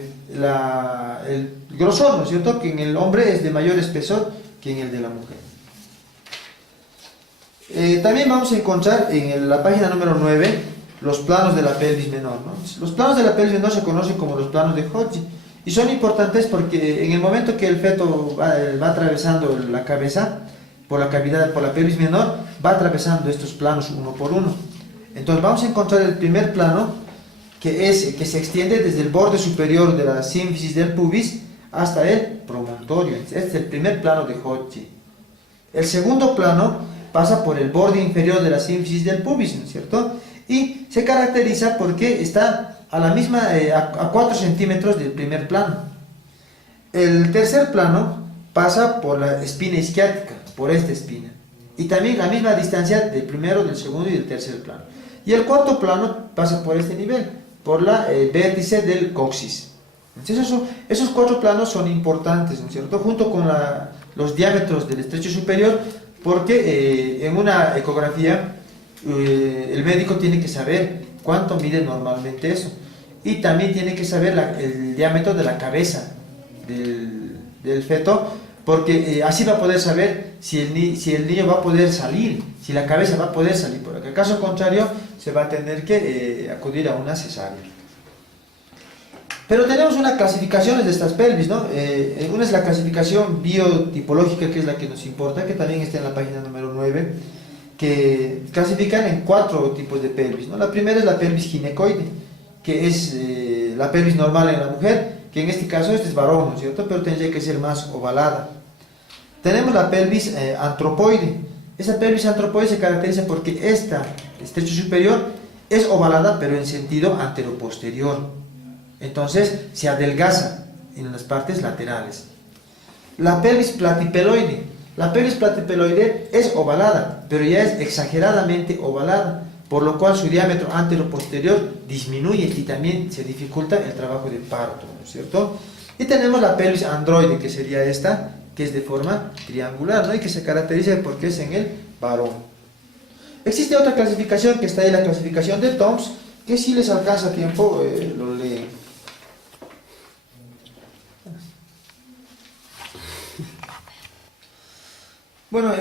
grosor, ¿no es cierto? Que en el hombre es de mayor espesor que en el de la mujer. También vamos a encontrar en la página número 9 los planos de la pelvis menor, ¿no? Los planos de la pelvis menor se conocen como los planos de Hodgkin y son importantes porque en el momento que el feto va atravesando la cabeza por la cavidad, por la pelvis menor, va atravesando estos planos uno por uno. Entonces vamos a encontrar el primer plano, que se extiende desde el borde superior de la sínfisis del pubis hasta el promontorio. Este es el primer plano de Hodgkin. El segundo plano pasa por el borde inferior de la sínfisis del pubis, ¿no es cierto? Y se caracteriza porque está a la misma, a 4 centímetros del primer plano. El tercer plano pasa por la espina isquiática, por esta espina. Y también la misma distancia del primero, del segundo y del tercer plano. Y el cuarto plano pasa por este nivel, por el vértice del coxis. Entonces esos 4 planos son importantes, ¿no es cierto? Junto con los diámetros del estrecho superior, porque en una ecografía el médico tiene que saber cuánto mide normalmente eso. y también tiene que saber el diámetro de la cabeza del feto, porque así va a poder saber si el niño va a poder salir, si la cabeza va a poder salir, porque en caso contrario se va a tener que acudir a una cesárea. Pero tenemos unas clasificaciones de estas pelvis, ¿no? Una es la clasificación biotipológica, que es la que nos importa, que también está en la página número 9, que clasifican en 4 tipos de pelvis, ¿no? La primera es la pelvis ginecoide, que es la pelvis normal en la mujer, que en este caso este es varón, ¿no es cierto? Pero tendría que ser más ovalada. Tenemos la pelvis antropoide. Esa pelvis antropoide se caracteriza porque esta estrecho superior es ovalada, pero en sentido anteroposterior. Entonces se adelgaza en las partes laterales. La pelvis platipeloide. La pelvis platipeloide es ovalada, pero ya es exageradamente ovalada, por lo cual su diámetro anteroposterior disminuye y también se dificulta el trabajo de parto, ¿no es cierto? Y tenemos la pelvis androide, que sería esta, que es de forma triangular, ¿no? Y que se caracteriza porque es en el varón. Existe otra clasificación que está ahí, la clasificación de Toms, que si les alcanza tiempo lo leen. Bueno,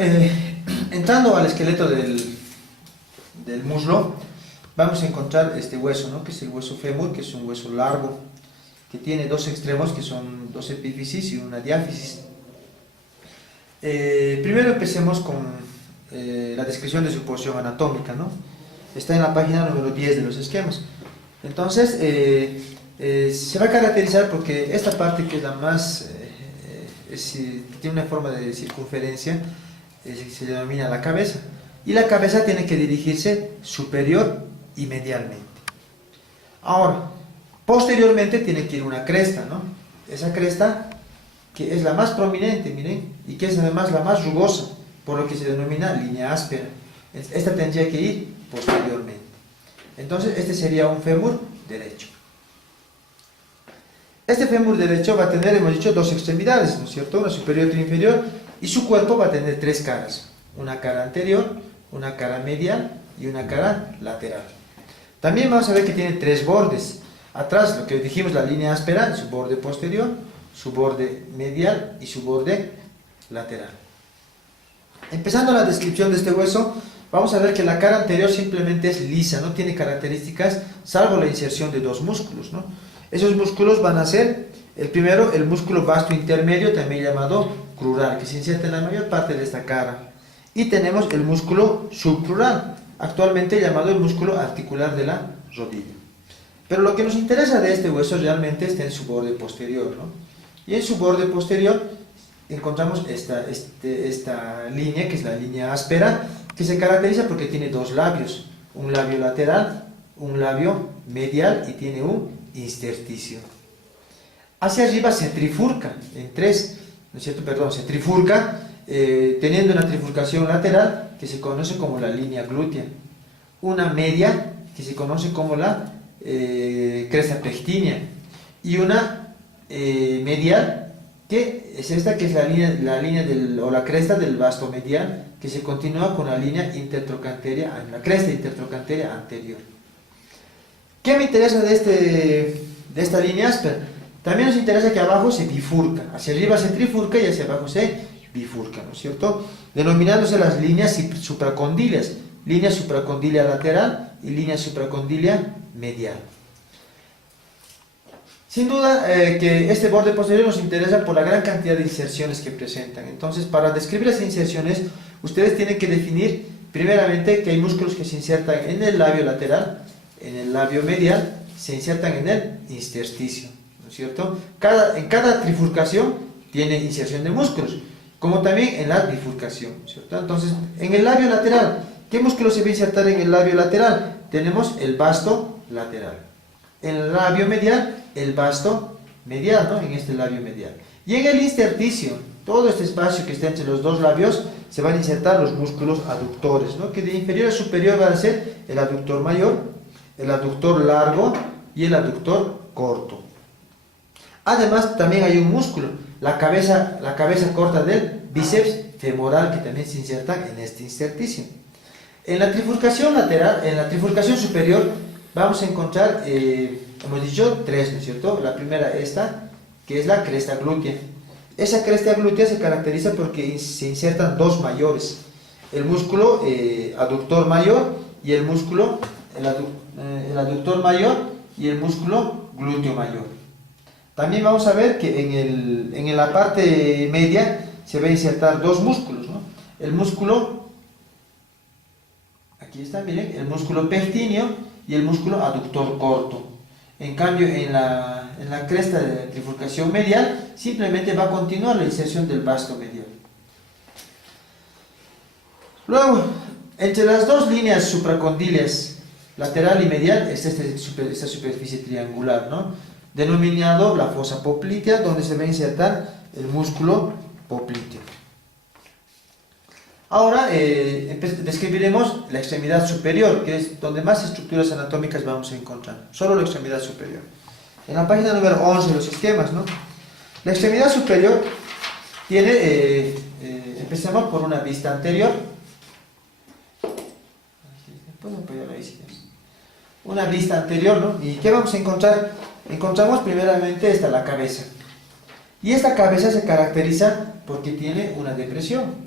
entrando al esqueleto del muslo, vamos a encontrar este hueso, ¿no? Que es el hueso fémur, que es un hueso largo, que tiene dos extremos, que son dos epífisis y una diáfisis. Primero empecemos con la descripción de su posición anatómica, ¿no? Está en la página número 10 de los esquemas. Entonces, se va a caracterizar porque esta parte, que es la más, tiene una forma de circunferencia, se denomina la cabeza. Y la cabeza tiene que dirigirse superior y medialmente. Ahora, posteriormente tiene que ir una cresta, ¿no? Esa cresta, que es la más prominente, miren, y que es además la más rugosa, por lo que se denomina línea áspera. Esta tendría que ir posteriormente. Entonces, este sería un fémur derecho. Este fémur derecho va a tener, hemos dicho, dos extremidades, ¿no es cierto? Una superior y otra inferior, y su cuerpo va a tener 3 caras. Una cara anterior, una cara medial y una cara lateral. También vamos a ver que tiene 3 bordes. Atrás, lo que dijimos, la línea áspera, su borde posterior, su borde medial y su borde lateral. Empezando la descripción de este hueso, vamos a ver que la cara anterior simplemente es lisa, no tiene características, salvo la inserción de 2 músculos, ¿no? Esos músculos van a ser, el primero, el músculo vasto intermedio, también llamado crural, que se inserta en la mayor parte de esta cara. Y tenemos el músculo subcrural, actualmente llamado el músculo articular de la rodilla. Pero lo que nos interesa de este hueso realmente está en su borde posterior, ¿no? Y en su borde posterior encontramos esta línea, que es la línea áspera, que se caracteriza porque tiene 2 labios, un labio lateral, un labio medial y tiene un intersticio. Hacia arriba se trifurca en 3, ¿no es cierto? Perdón, se trifurca teniendo una trifurcación lateral que se conoce como la línea glútea, una media que se conoce como la cresta pectínea y una medial, que es esta, que es la línea o la cresta del vasto medial, que se continúa con la línea intertrochanteria, la cresta intertrochanteria anterior. ¿Qué me interesa de esta línea áspera? También nos interesa que abajo se bifurca, hacia arriba se trifurca y hacia abajo se bifurca, ¿no es cierto? Denominándose las líneas supracondilias, línea supracondilia lateral y línea supracondilia medial. Sin duda que este borde posterior nos interesa por la gran cantidad de inserciones que presentan. Entonces, para describir las inserciones, ustedes tienen que definir primeramente que hay músculos que se insertan en el labio lateral, en el labio medial, se insertan en el intersticio, ¿no es cierto? En cada trifurcación tiene inserción de músculos, como también en la bifurcación, ¿cierto? Entonces, en el labio lateral, ¿qué músculo se va a insertar en el labio lateral? Tenemos el vasto lateral. En el labio medial, el vasto medial, ¿no? En este labio medial. Y en el intersticio, todo este espacio que está entre los 2 labios, se van a insertar los músculos aductores, ¿no? Que de inferior a superior van a ser el aductor mayor, el aductor largo y el aductor corto. Además, también hay un músculo, la cabeza corta del bíceps femoral, que también se inserta en este intersticio. En la trifurcación lateral, en la trifurcación superior, vamos a encontrar hemos dicho tres, ¿no es cierto? La primera, esta, que es la cresta glútea. Esa cresta glútea se caracteriza porque se insertan dos mayores, el músculo aductor mayor y el músculo, el aductor mayor y el músculo glúteo mayor. También vamos a ver que en la parte media se va a insertar dos músculos, ¿no? El músculo, aquí está, miren, el músculo pectíneo y el músculo aductor corto. En cambio, en la cresta de trifurcación medial, simplemente va a continuar la inserción del vasto medial. Luego, entre las dos líneas supracondíleas, lateral y medial, está esta superficie triangular, ¿no? Denominado la fosa poplitea, donde se va a insertar el músculo popliteo. Ahora describiremos la extremidad superior, que es donde más estructuras anatómicas vamos a encontrar, solo la extremidad superior. En la página número 11 de los esquemas, ¿no? La extremidad superior tiene, empecemos por una vista anterior. Una vista anterior, ¿no? ¿Y qué vamos a encontrar? Encontramos primeramente la cabeza. Y esta cabeza se caracteriza porque tiene una depresión.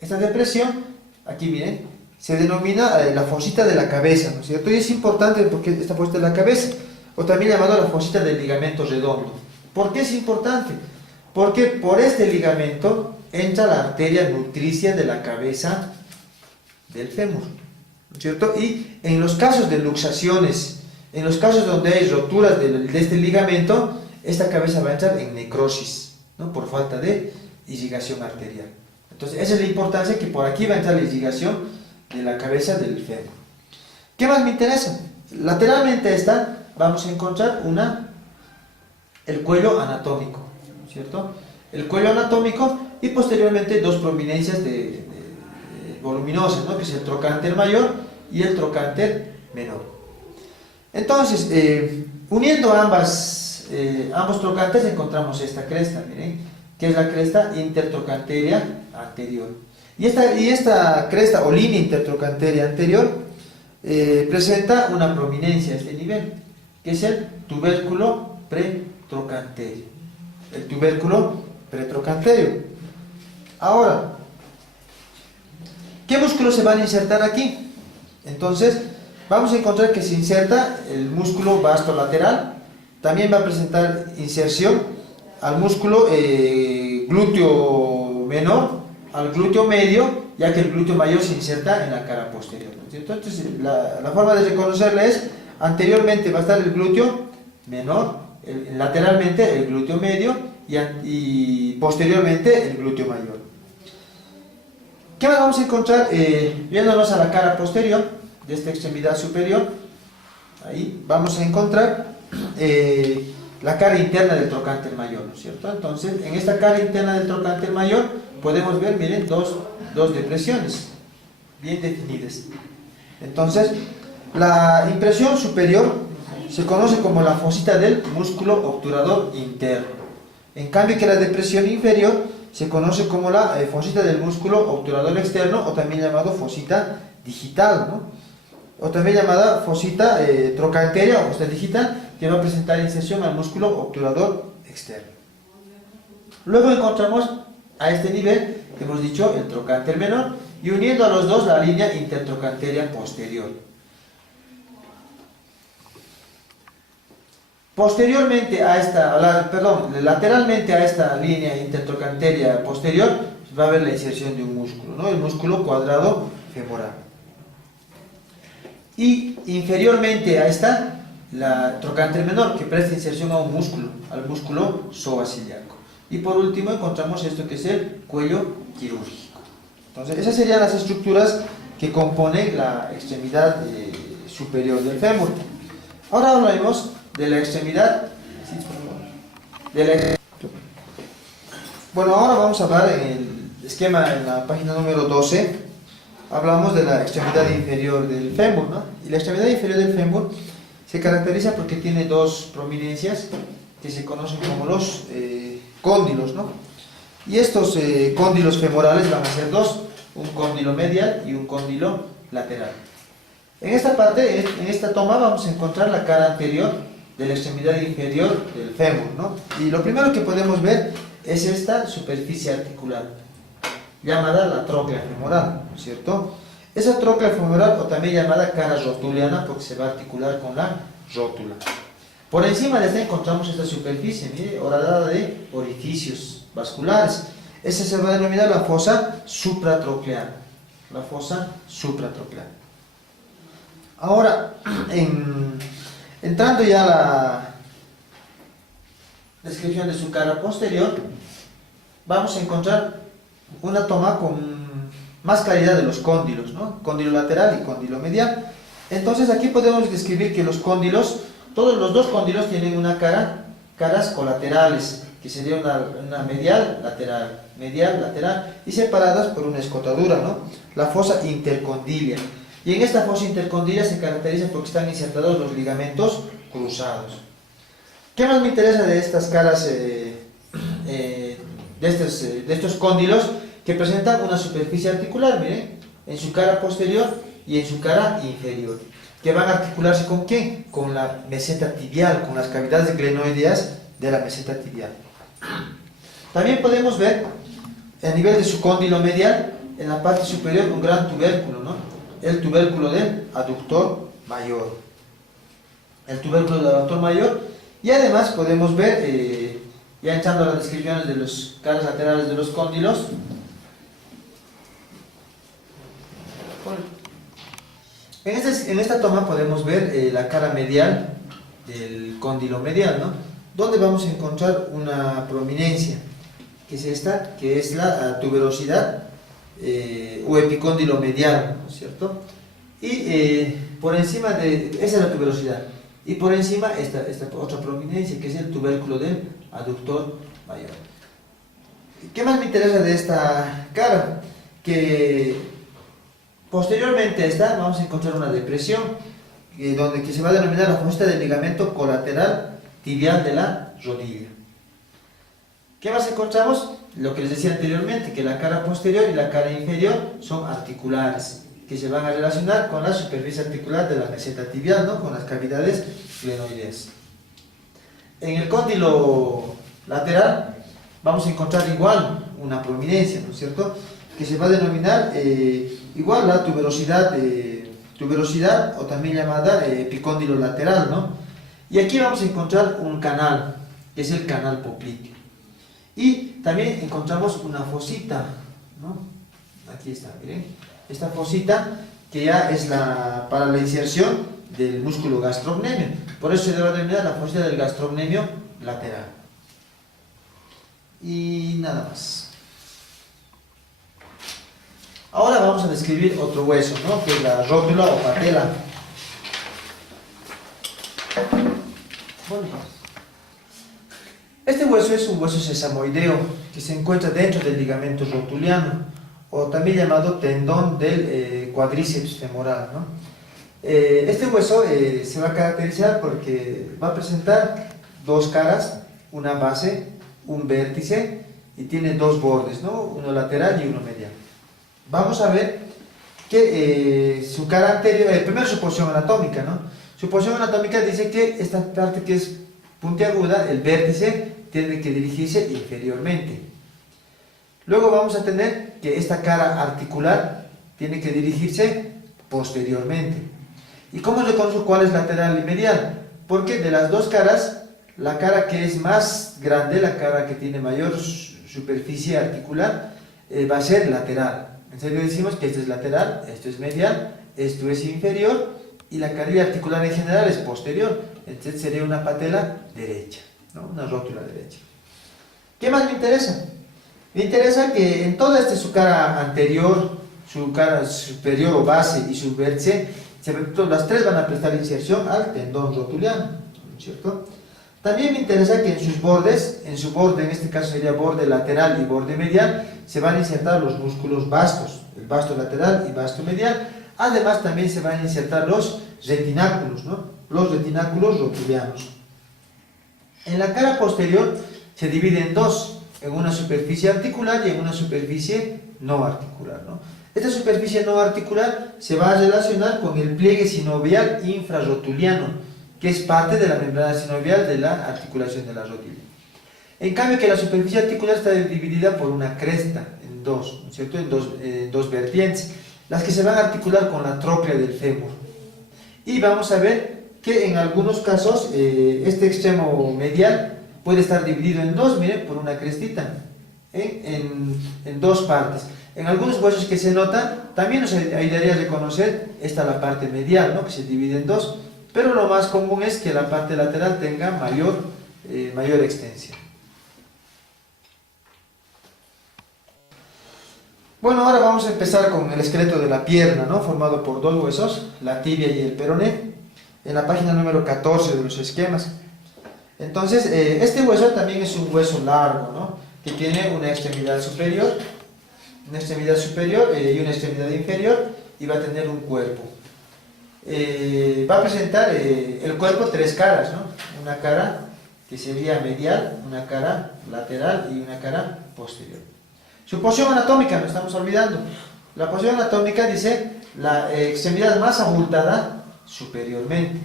Esta depresión, aquí miren, se denomina la fosita de la cabeza, ¿no es cierto? Y es importante porque esta fosita de la cabeza, o también llamada la fosita del ligamento redondo. ¿Por qué es importante? Porque por este ligamento entra la arteria nutricia de la cabeza del fémur, ¿no es cierto? Y en los casos de luxaciones, en los casos donde hay roturas de este ligamento, esta cabeza va a entrar en necrosis, ¿no? Por falta de irrigación arterial. Entonces, esa es la importancia, que por aquí va a entrar la irrigación de la cabeza del fémur. ¿Qué más me interesa? Lateralmente a esta vamos a encontrar el cuello anatómico, ¿cierto? El cuello anatómico y posteriormente dos prominencias voluminosas, ¿no? Que es el trocánter mayor y el trocánter menor. Entonces, uniendo ambos trocánteres encontramos esta cresta, miren, que es la cresta intertrochanteria anterior. Y esta cresta o línea intertrochanteria anterior presenta una prominencia a este nivel, que es el tubérculo pretrochanterio. El tubérculo pretrochanterio. Ahora, ¿qué músculos se van a insertar aquí? Entonces, vamos a encontrar que se inserta el músculo vasto lateral, también va a presentar inserción al músculo glúteo menor, al glúteo medio, ya que el glúteo mayor se inserta en la cara posterior, ¿no es cierto? Entonces, la forma de reconocerla es, anteriormente va a estar el glúteo menor, lateralmente el glúteo medio y posteriormente el glúteo mayor. ¿Qué más vamos a encontrar? Viéndonos a la cara posterior de esta extremidad superior, ahí vamos a encontrar la cara interna del trocánter mayor, ¿no es cierto? Entonces, en esta cara interna del trocánter mayor podemos ver, miren, dos depresiones bien definidas. Entonces, la impresión superior se conoce como la fosita del músculo obturador interno. En cambio que la depresión inferior se conoce como la fosita del músculo obturador externo, o también llamado fosita digital, ¿no? O también llamada fosita trochanteria o fosita digital, que va a presentar inserción al músculo obturador externo. Luego encontramos a este nivel, que hemos dicho, el trocánter menor, y uniendo a los dos la línea intertrochanteria posterior. Posteriormente a lateralmente a esta línea intertrochanteria posterior va a haber la inserción de un músculo, ¿no? El músculo cuadrado femoral. Y inferiormente a esta, la trocánter menor, que presta inserción a un músculo, al músculo psoasiliaco. Y por último encontramos esto que es el cuello quirúrgico. Entonces, esas serían las estructuras que componen la extremidad superior del fémur. Ahora hablaremos de la extremidad. Bueno, ahora vamos a hablar en el esquema, en la página número 12. Hablamos de la extremidad inferior del fémur, ¿no? Y la extremidad inferior del fémur se caracteriza porque tiene dos prominencias que se conocen como los cóndilos, ¿no? Y estos cóndilos femorales van a ser dos, un cóndilo medial y un cóndilo lateral. En esta parte, en esta toma, vamos a encontrar la cara anterior de la extremidad inferior del fémur, ¿no? Y lo primero que podemos ver es esta superficie articular, llamada la tróclea femoral, ¿cierto? Esa tróclea femoral, o también llamada cara rotuliana, porque se va a articular con la rótula. Por encima de esta encontramos esta superficie, mire, horadada de orificios vasculares. Esa se va a denominar la fosa supratroclear. La fosa supratroclear. Ahora, entrando ya a la descripción de su cara posterior, vamos a encontrar una toma con más claridad de los cóndilos, ¿no? Cóndilo lateral y cóndilo medial. Entonces aquí podemos describir que los cóndilos, todos los dos cóndilos tienen una caras colaterales, que sería una medial, lateral, y separadas por una escotadura, ¿no? La fosa intercondilia. Y en esta fosa intercondilia se caracteriza porque están insertados los ligamentos cruzados. ¿Qué más me interesa de estas caras, de estos cóndilos? Que presentan una superficie articular, miren, en su cara posterior y en su cara inferior, que van a articularse ¿con qué? Con la meseta tibial, con las cavidades glenoideas de la meseta tibial. También podemos ver, a nivel de su cóndilo medial, en la parte superior un gran tubérculo, ¿no? El tubérculo del aductor mayor. El tubérculo del aductor mayor, y además podemos ver, ya entrando a las descripciones de las caras laterales de los cóndilos, en esta toma podemos ver la cara medial del cóndilo medial, ¿no? Donde vamos a encontrar una prominencia, que es esta, que es la tuberosidad o epicóndilo medial, ¿no es cierto? Y por encima de, esa es la tuberosidad, y por encima esta otra prominencia, que es el tubérculo del aductor mayor. ¿Qué más me interesa de esta cara? Que posteriormente a esta vamos a encontrar una depresión, que se va a denominar la fosa del ligamento colateral tibial de la rodilla. ¿Qué más encontramos? Lo que les decía anteriormente, que la cara posterior y la cara inferior son articulares, que se van a relacionar con la superficie articular de la meseta tibial, ¿no? Con las cavidades glenoideas. En el cóndilo lateral vamos a encontrar igual una prominencia, ¿no es cierto?, que se va a denominar igual la tuberosidad o también llamada epicóndilo lateral, ¿no? Y aquí vamos a encontrar un canal, que es el canal popliteo. Y también encontramos una fosita, ¿no? Aquí está, miren. Esta fosita que ya es para la inserción del músculo gastrocnemio. Por eso se debe denominar la fosita del gastrocnemio lateral. Y nada más. Ahora vamos a describir otro hueso, ¿no? Que es la rótula o patela. Bueno, este hueso es un hueso sesamoideo que se encuentra dentro del ligamento rotuliano, o también llamado tendón del cuádriceps femoral, ¿no? Este hueso se va a caracterizar porque va a presentar dos caras, una base, un vértice, y tiene dos bordes, ¿no? Uno lateral y uno medial. Vamos a ver que su cara anterior, primero su posición anatómica, ¿no? Su posición anatómica dice que esta parte que es puntiaguda, el vértice, tiene que dirigirse inferiormente. Luego vamos a tener que esta cara articular tiene que dirigirse posteriormente. ¿Y cómo reconozco cuál es lateral y medial? Porque de las dos caras, la cara que es más grande, la cara que tiene mayor superficie articular, va a ser lateral. En serio decimos que esto es lateral, esto es medial, esto es inferior, y la carilla articular en general es posterior. Entonces sería una patela derecha, ¿no? Una rótula derecha. ¿Qué más me interesa? Me interesa que en toda su cara anterior, su cara superior o base y su vértice, las tres van a prestar inserción al tendón rotuliano, ¿no es cierto? También me interesa que en sus bordes, en su borde, en este caso sería borde lateral y borde medial, se van a insertar los músculos vastos, el vasto lateral y vasto medial. Además también se van a insertar los retináculos, ¿no? Los retináculos rotulianos. En la cara posterior se divide en dos, en una superficie articular y en una superficie no articular, ¿no? Esta superficie no articular se va a relacionar con el pliegue sinovial infrarrotuliano, que es parte de la membrana sinovial de la articulación de la rótula. En cambio, que la superficie articular está dividida por una cresta en dos, ¿no es cierto? En dos vertientes, las que se van a articular con la tróclea del fémur. Y vamos a ver que en algunos casos este extremo medial puede estar dividido en dos, miren, por una crestita, en dos partes. En algunos huesos que se notan, también nos ayudaría a reconocer esta la parte medial, ¿no? Que se divide en dos, pero lo más común es que la parte lateral tenga mayor extensión. Bueno, ahora vamos a empezar con el esqueleto de la pierna, ¿no? Formado por dos huesos, la tibia y el peroné, en la página número 14 de los esquemas. Entonces, este hueso también es un hueso largo, ¿no? Que tiene una extremidad superior y una extremidad inferior, y va a tener un cuerpo. Va a presentar el cuerpo tres caras, ¿no? Una cara que sería medial, una cara lateral y una cara posterior. Su posición anatómica, no estamos olvidando. La posición anatómica dice la extremidad más abultada superiormente.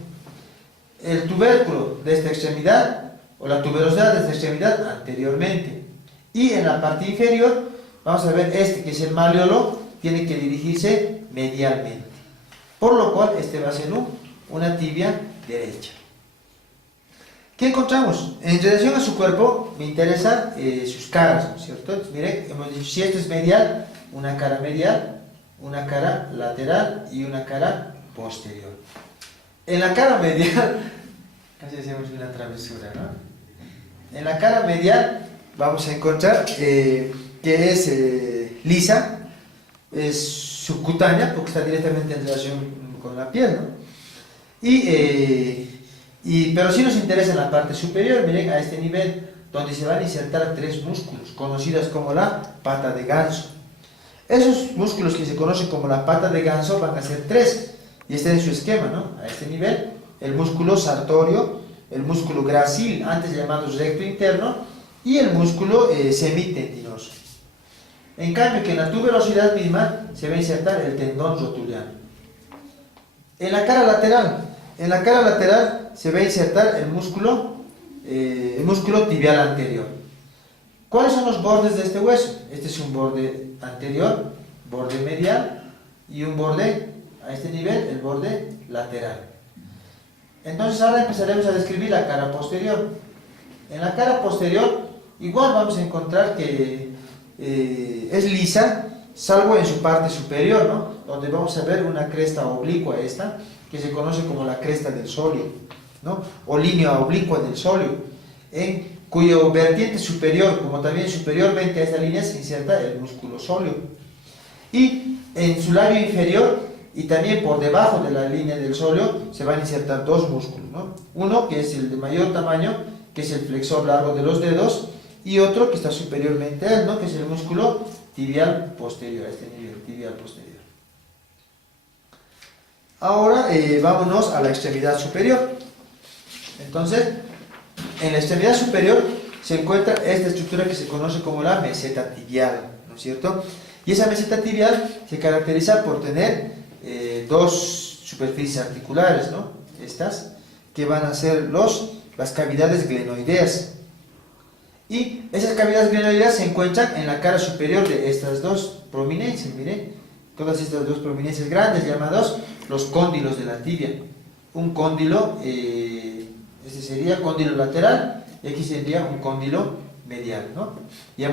El tubérculo de esta extremidad, o la tuberosidad de esta extremidad anteriormente. Y en la parte inferior, vamos a ver este que es el malleolo, tiene que dirigirse medialmente. Por lo cual, este va a ser una tibia derecha. ¿Qué encontramos? En relación a su cuerpo, me interesan sus caras, ¿no es cierto? Entonces, miren, hemos dicho, si esto es medial, una cara medial, una cara lateral y una cara posterior. En la cara medial, casi hacemos una travesura, ¿no? En la cara medial vamos a encontrar que es lisa, es subcutánea, porque está directamente en relación con la piel, ¿no? Pero sí nos interesa en la parte superior, miren, a este nivel, donde se van a insertar tres músculos, conocidos como la pata de ganso. Esos músculos que se conocen como la pata de ganso van a ser tres, y este es su esquema, ¿no? A este nivel, el músculo sartorio, el músculo gracil, antes llamado recto interno, y el músculo semitendinoso. En cambio, que en la tuberosidad misma se va a insertar el tendón rotuliano. En la cara lateral se va a insertar el músculo tibial anterior. ¿Cuáles son los bordes de este hueso? Este es un borde anterior, borde medial, y un borde, a este nivel, el borde lateral. Entonces ahora empezaremos a describir la cara posterior. En la cara posterior, igual vamos a encontrar que es lisa, salvo en su parte superior, ¿no? Donde vamos a ver una cresta oblicua esta, que se conoce como la cresta del sóleo, ¿no? O línea oblicua del sóleo, en cuyo vertiente superior, como también superiormente a esta línea, se inserta el músculo sóleo. Y en su labio inferior, y también por debajo de la línea del sóleo, se van a insertar dos músculos, ¿no? Uno que es el de mayor tamaño, que es el flexor largo de los dedos, y otro que está superiormente a él, ¿no? Que es el músculo tibial posterior, a este nivel, tibial posterior. Ahora vámonos a la extremidad superior. Entonces, en la extremidad superior se encuentra esta estructura que se conoce como la meseta tibial, ¿no es cierto? Y esa meseta tibial se caracteriza por tener dos superficies articulares, ¿no? Estas, que van a ser las cavidades glenoideas. Y esas cavidades glenoideas se encuentran en la cara superior de estas dos prominencias, miren, todas estas dos prominencias grandes, llamados los cóndilos de la tibia. Un cóndilo, este sería cóndilo lateral, y aquí sería un cóndilo medial, ¿no? Ya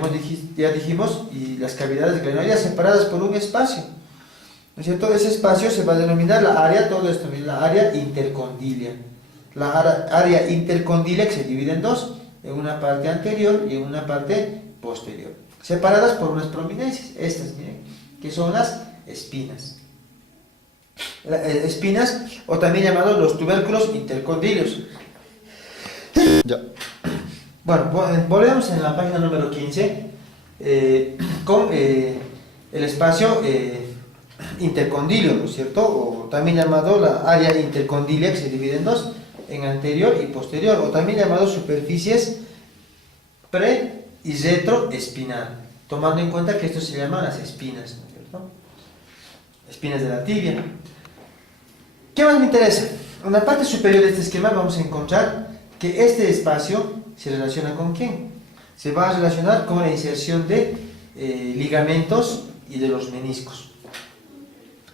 dijimos, y las cavidades glenoideas separadas por un espacio, ¿no es cierto? Ese espacio se va a denominar la área, todo esto, la área intercondilia. La área intercondilia que se divide en dos, en una parte anterior y en una parte posterior, separadas por unas prominencias, estas, miren, que son las espinas. Espinas, o también llamados los tubérculos intercondilios. Ya. Bueno, volvemos en la página número 15 con el espacio intercondilio, ¿no es cierto? O también llamado la área intercondilia, que se divide en dos, en anterior y posterior, o también llamado superficies pre y retroespinal, tomando en cuenta que esto se llaman las espinas, ¿no es cierto? espinas de la tibia. ¿Qué más me interesa? En la parte superior de este esquema vamos a encontrar que este espacio se relaciona con ¿quién? Se va a relacionar con la inserción de ligamentos y de los meniscos.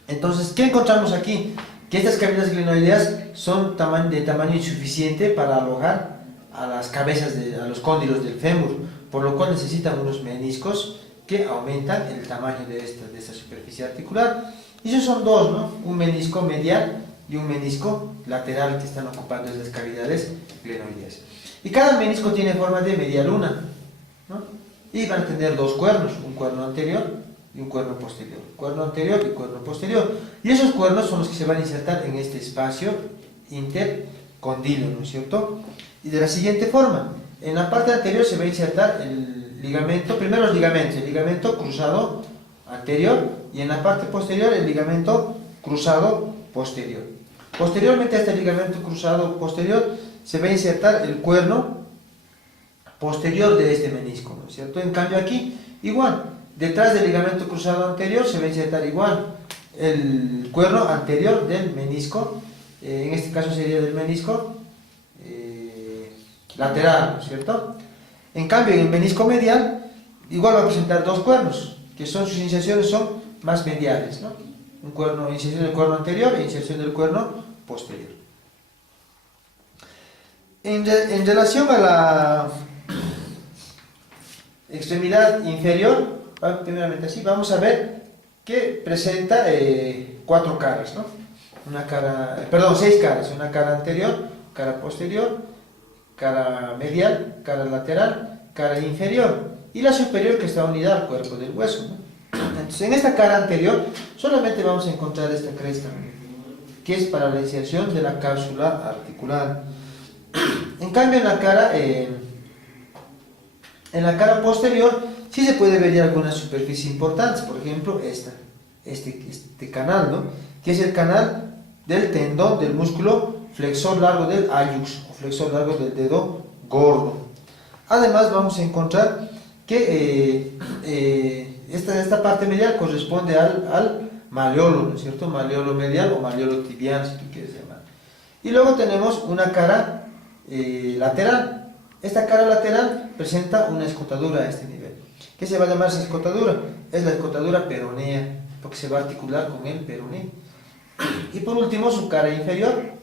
Entonces, ¿qué encontramos aquí? Que estas cavidades glenoideas son de tamaño insuficiente para alojar a las cabezas, a los cóndilos del fémur, por lo cual necesitan unos meniscos que aumentan el tamaño de esta superficie articular. Y esos son dos, ¿no? Un menisco medial y un menisco lateral que están ocupando esas cavidades glenoideas. Y cada menisco tiene forma de media luna, ¿no? Y van a tener dos cuernos, un cuerno anterior y un cuerno posterior. Cuerno anterior y cuerno posterior. Y esos cuernos son los que se van a insertar en este espacio intercondilo, ¿no es cierto? Y de la siguiente forma, en la parte anterior se va a insertar el ligamento, primero los ligamentos, el ligamento cruzado anterior, y en la parte posterior el ligamento cruzado posterior. Posteriormente a este ligamento cruzado posterior se va a insertar el cuerno posterior de este menisco, ¿no es cierto? En cambio aquí, igual, detrás del ligamento cruzado anterior se va a insertar igual el cuerno anterior del menisco, en este caso sería del menisco lateral, ¿no es cierto? En cambio, en el menisco medial, igual va a presentar dos cuernos, que sus inserciones son más mediales, ¿no? Un cuerno, inserción del cuerno anterior e inserción del cuerno posterior. En relación a la extremidad inferior, primeramente así, vamos a ver que presenta cuatro caras, ¿no? Seis caras, una cara anterior, cara posterior, cara medial, cara lateral, cara inferior y la superior que está unida al cuerpo del hueso, ¿no? Entonces, en esta cara anterior solamente vamos a encontrar esta cresta, que es para la inserción de la cápsula articular. En cambio, en la cara posterior sí se puede ver ya algunas superficies importantes, por ejemplo este canal, ¿no? Que es el canal del tendón del músculo flexor largo del hallux o flexor largo del dedo gordo. Además vamos a encontrar que esta parte medial corresponde al maleolo, ¿no es cierto? Maleolo medial o maleolo tibial, si tú quieres llamar. Y luego tenemos una cara lateral. Esta cara lateral presenta una escotadura a este nivel. ¿Qué se va a llamar esa escotadura? Es la escotadura peronea, porque se va a articular con el peroné. Y por último, su cara inferior.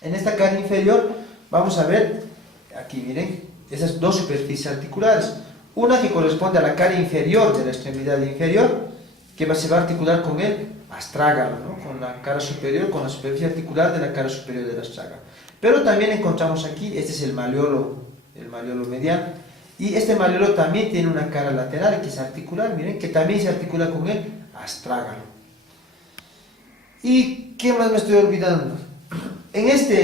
En esta cara inferior vamos a ver, aquí miren, esas dos superficies articulares. Una que corresponde a la cara inferior de la extremidad inferior, que se va a articular con el astrágalo, ¿no? Con la cara superior, con la superficie articular de la cara superior del astrágalo. Pero también encontramos aquí, este es el maleolo medial, y este maleolo también tiene una cara lateral que es articular, miren, que también se articula con el astrágalo. ¿Y qué más me estoy olvidando? En esta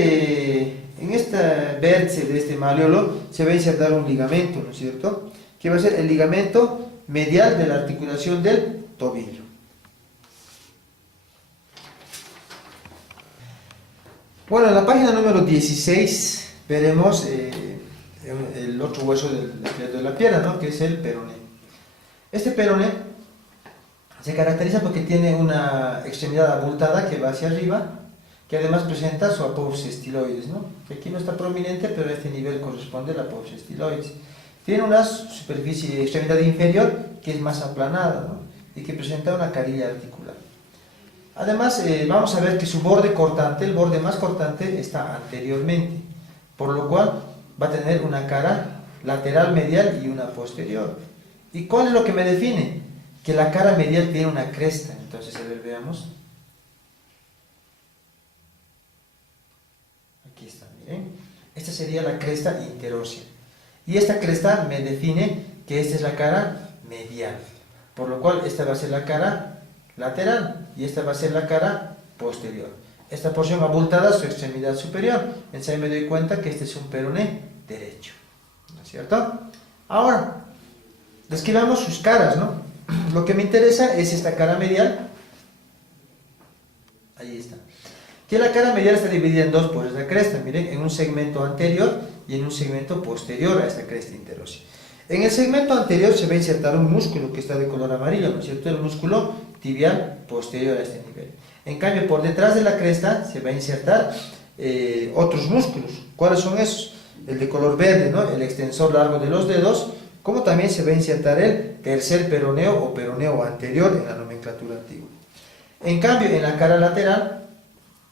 vértice de este maleolo se va a insertar un ligamento, ¿no es cierto? Que va a ser el ligamento medial de la articulación del tobillo. Bueno, en la página número 16 veremos el otro hueso del esqueleto de la pierna, ¿no? Que es el peroné. Este peroné se caracteriza porque tiene una extremidad abultada que va hacia arriba, que además presenta su apófisis estiloides, ¿no? Que aquí no está prominente, pero a este nivel corresponde al apófisis estiloides. Tiene una superficie, extremidad inferior, que es más aplanada, ¿no? Y que presenta una carilla articular. Además, vamos a ver que su borde cortante, el borde más cortante, está anteriormente, por lo cual va a tener una cara lateral medial y una posterior. ¿Y cuál es lo que me define? Que la cara medial tiene una cresta. Entonces, a ver, veamos. Aquí está, miren. Esta sería la cresta interósea. Y esta cresta me define que esta es la cara medial. Por lo cual, esta va a ser la cara lateral y esta va a ser la cara posterior. Esta porción abultada es su extremidad superior. Entonces ahí me doy cuenta que este es un peroné derecho, ¿no es cierto? Ahora, describamos sus caras, ¿no? Lo que me interesa es esta cara medial. Ahí está. Que la cara medial está dividida en dos por esta cresta, miren, en un segmento anterior y en un segmento posterior a esta cresta interósea. En el segmento anterior se va a insertar un músculo que está de color amarillo, ¿no es cierto? El músculo tibial posterior a este nivel. En cambio, por detrás de la cresta se va a insertar otros músculos. ¿Cuáles son esos? El de color verde, ¿no? El extensor largo de los dedos, como también se va a insertar el tercer peroneo o peroneo anterior en la nomenclatura antigua. En cambio, en la cara lateral,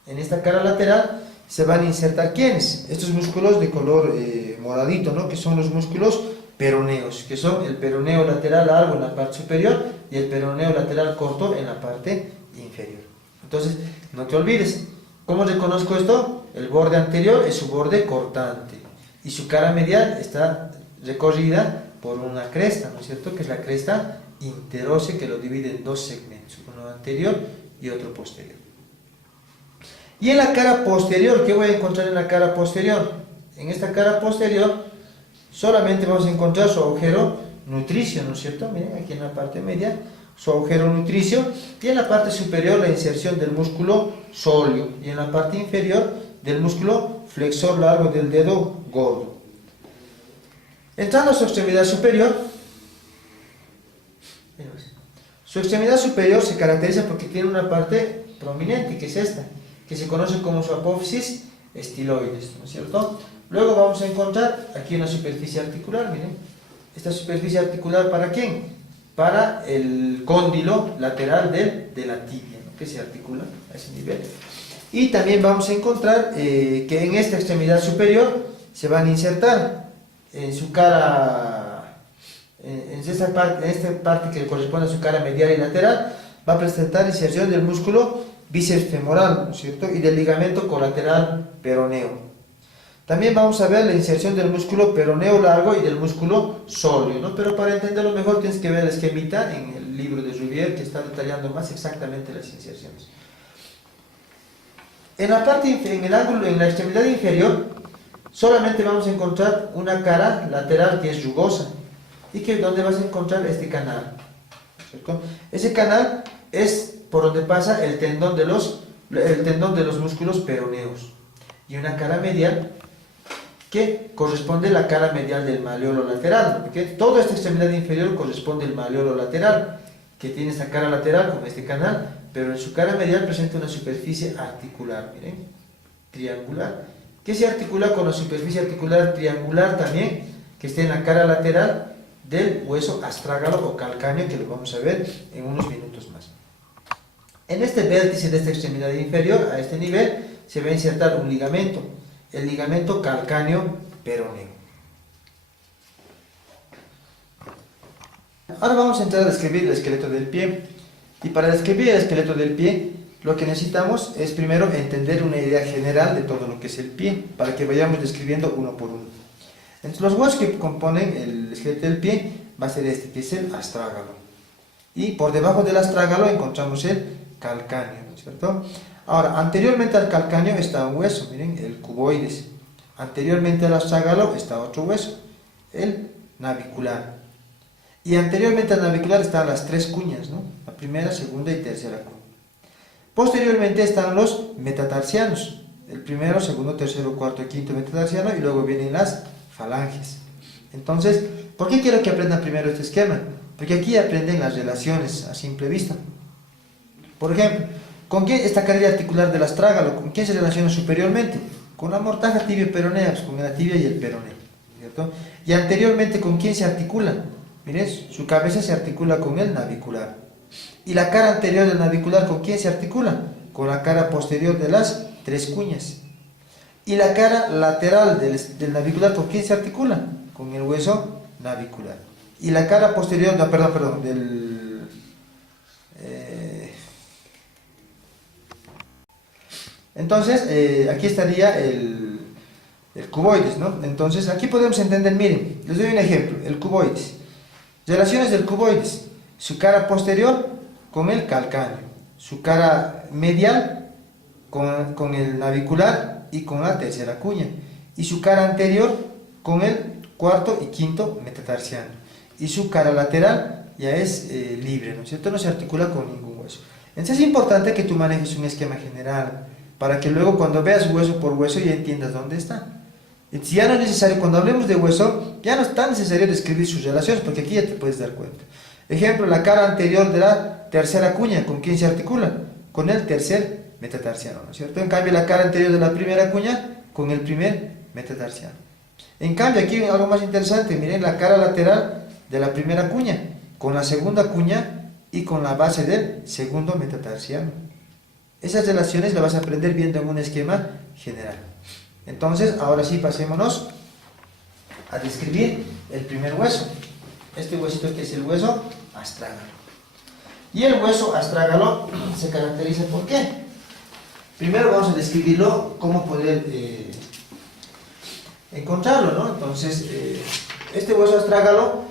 en esta cara lateral, se van a insertar ¿quiénes? Estos músculos de color moradito, ¿no? Que son los músculos peroneos, que son el peroneo lateral largo en la parte superior y el peroneo lateral corto en la parte inferior. Entonces, no te olvides, ¿cómo reconozco esto? El borde anterior es su borde cortante y su cara medial está recorrida por una cresta, ¿no es cierto? Que es la cresta interósea, que lo divide en dos segmentos, uno anterior y otro posterior. Y en la cara posterior, ¿qué voy a encontrar en la cara posterior? En esta cara posterior solamente vamos a encontrar su agujero nutricio, ¿no es cierto? Miren, aquí en la parte media, su agujero nutricio, y en la parte superior la inserción del músculo sóleo, y en la parte inferior del músculo flexor largo del dedo gordo. Entrando a su extremidad superior, se caracteriza porque tiene una parte prominente, que es esta, que se conoce como su apófisis estiloides, ¿no es cierto? Luego vamos a encontrar aquí una superficie articular, miren, esta superficie articular, ¿para quién? Para el cóndilo lateral de la tibia, ¿no? Que se articula a ese nivel. Y también vamos a encontrar que en esta extremidad superior se van a insertar en su cara, en esta parte que corresponde a su cara medial y lateral, va a presentar inserción del músculo bíceps femoral, ¿no es cierto? Y del ligamento colateral peroneo. También vamos a ver la inserción del músculo peroneo largo y del músculo sóleo, ¿no? Pero para entenderlo mejor tienes que ver el esquemita en el libro de Rubier, que está detallando más exactamente las inserciones. En el ángulo, en la extremidad inferior, solamente vamos a encontrar una cara lateral que es rugosa, y que donde vas a encontrar este canal, ¿cierto? Ese canal es por donde pasa el tendón de los músculos peroneos, y una cara medial que corresponde a la cara medial del maleolo lateral, porque toda esta extremidad inferior corresponde al maleolo lateral, que tiene esta cara lateral con este canal, pero en su cara medial presenta una superficie articular, miren, triangular, que se articula con la superficie articular triangular también, que está en la cara lateral del hueso astrágalo o calcáneo, que lo vamos a ver en unos minutos más. En este vértice de esta extremidad inferior, a este nivel, se va a insertar un ligamento, el ligamento calcáneo peroneo. Ahora vamos a entrar a describir el esqueleto del pie. Y para describir el esqueleto del pie, lo que necesitamos es primero entender una idea general de todo lo que es el pie, para que vayamos describiendo uno por uno. Entre los huesos que componen el esqueleto del pie va a ser este, que es el astrágalo. Y por debajo del astrágalo encontramos el calcáneo, ¿no es cierto? Ahora, anteriormente al calcáneo está un hueso, miren, el cuboides. Anteriormente al astrágalo está otro hueso, el navicular. Y anteriormente al navicular están las tres cuñas, ¿no? La primera, segunda y tercera cuña. Posteriormente están los metatarsianos, el primero, segundo, tercero, cuarto y quinto metatarsiano, y luego vienen las falanges. Entonces, ¿por qué quiero que aprendan primero este esquema? Porque aquí aprenden las relaciones a simple vista. Por ejemplo, ¿con quién esta cadera articular del astrágalo? ¿Con quién se relaciona superiormente? Con la mortaja tibio-peronea, pues con la tibia y el peroneo, ¿cierto? Y anteriormente, ¿con quién se articula? Miren, su cabeza se articula con el navicular. ¿Y la cara anterior del navicular con quién se articula? Con la cara posterior de las tres cuñas. ¿Y la cara lateral del navicular con quién se articula? Con el hueso navicular. ¿Y la cara posterior, no, perdón, entonces, aquí estaría el cuboides, ¿no? Entonces, aquí podemos entender, miren, les doy un ejemplo, el cuboides. Relaciones del cuboides: su cara posterior con el calcáneo, su cara medial con el navicular y con la tercera cuña, y su cara anterior con el cuarto y quinto metatarsiano, y su cara lateral ya es libre, ¿no es cierto? No se articula con ningún hueso. Entonces es importante que tú manejes un esquema general, para que luego cuando veas hueso por hueso ya entiendas dónde está. Si ya no es necesario, cuando hablemos de hueso, ya no es tan necesario describir sus relaciones, porque aquí ya te puedes dar cuenta. Ejemplo, la cara anterior de la tercera cuña, ¿con quién se articula? Con el tercer metatarsiano, ¿no es cierto? En cambio, la cara anterior de la primera cuña, con el primer metatarsiano. En cambio, aquí algo más interesante, miren la cara lateral de la primera cuña, con la segunda cuña y con la base del segundo metatarsiano. Esas relaciones las vas a aprender viendo en un esquema general. Entonces, ahora sí, pasémonos a describir el primer hueso. Este huesito que es el hueso astrágalo. Y el hueso astrágalo se caracteriza ¿por qué? Primero vamos a describirlo, cómo poder encontrarlo, ¿no? Entonces, este hueso astrágalo,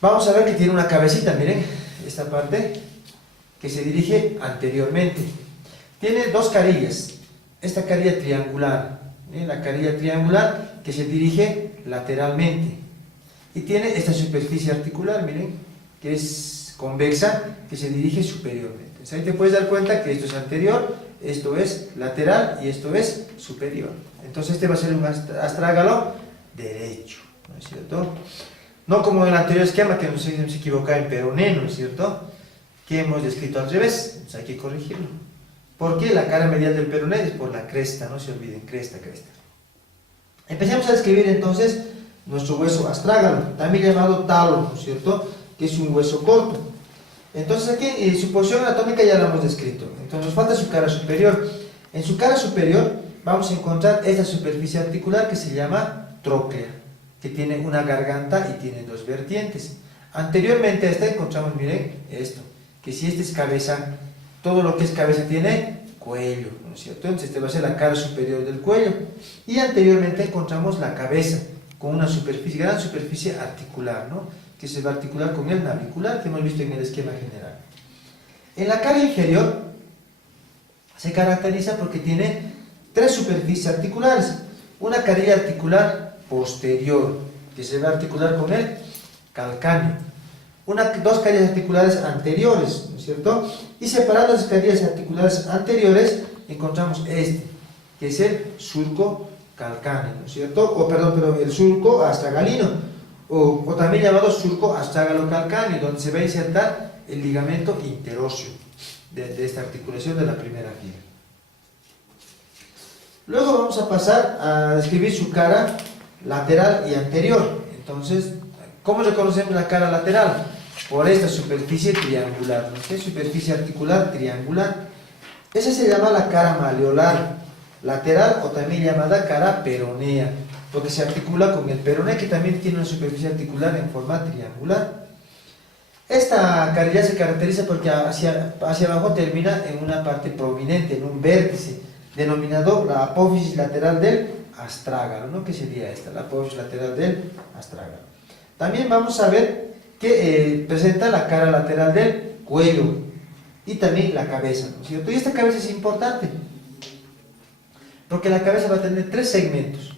vamos a ver que tiene una cabecita, miren, esta parte, que se dirige anteriormente. Tiene dos carillas, esta carilla triangular, ¿bien? La carilla triangular que se dirige lateralmente. Y tiene esta superficie articular, miren, que es convexa, que se dirige superiormente. Entonces, ahí te puedes dar cuenta que esto es anterior, esto es lateral y esto es superior. Entonces este va a ser un astrágalo derecho, ¿no es cierto? No como en el anterior esquema que nos equivocaba en peroné, ¿no es cierto? Que hemos descrito al revés, entonces hay que corregirlo. ¿Por qué? La cara medial del peroné es por la cresta, no se olviden, cresta, cresta. Empecemos a describir entonces nuestro hueso astrágalo, también llamado talo, ¿no es cierto? Que es un hueso corto. Entonces aquí su posición anatómica ya la hemos descrito. Entonces nos falta su cara superior. En su cara superior vamos a encontrar esta superficie articular que se llama tróclea, que tiene una garganta y tiene dos vertientes. Anteriormente a esta encontramos, miren, esto, que si esta es cabeza, todo lo que es cabeza tiene cuello, ¿no es cierto? Entonces esta va a ser la cara superior del cuello. Y anteriormente encontramos la cabeza, con una superficie, gran superficie articular, ¿no? Que se va a articular con el navicular, que hemos visto en el esquema general. En la cara inferior se caracteriza porque tiene tres superficies articulares. Una carilla articular posterior, que se va a articular con el calcáneo. Dos carillas articulares anteriores, ¿no es cierto? Y separando las carillas articulares anteriores, encontramos este, que es el surco calcáneo, ¿no es cierto? Pero el surco astragalino, o también llamado surco astrágalo-calcáneo, donde se va a insertar el ligamento interóseo de esta articulación de la primera fila. Luego vamos a pasar a describir su cara lateral y anterior. Entonces, ¿cómo reconocemos la cara lateral? Por esta superficie triangular, ¿no? ¿Qué superficie articular triangular? Esa se llama la cara maleolar lateral, o también llamada cara peronea, porque se articula con el peroné, que también tiene una superficie articular en forma triangular. Esta carilla se caracteriza porque hacia abajo termina en una parte prominente, en un vértice, denominado la apófisis lateral del astrágalo, ¿no? ¿Qué sería esta? La apófisis lateral del astrágalo. También vamos a ver que presenta la cara lateral del cuello y también la cabeza, ¿no es cierto? Y esta cabeza es importante, porque la cabeza va a tener tres segmentos.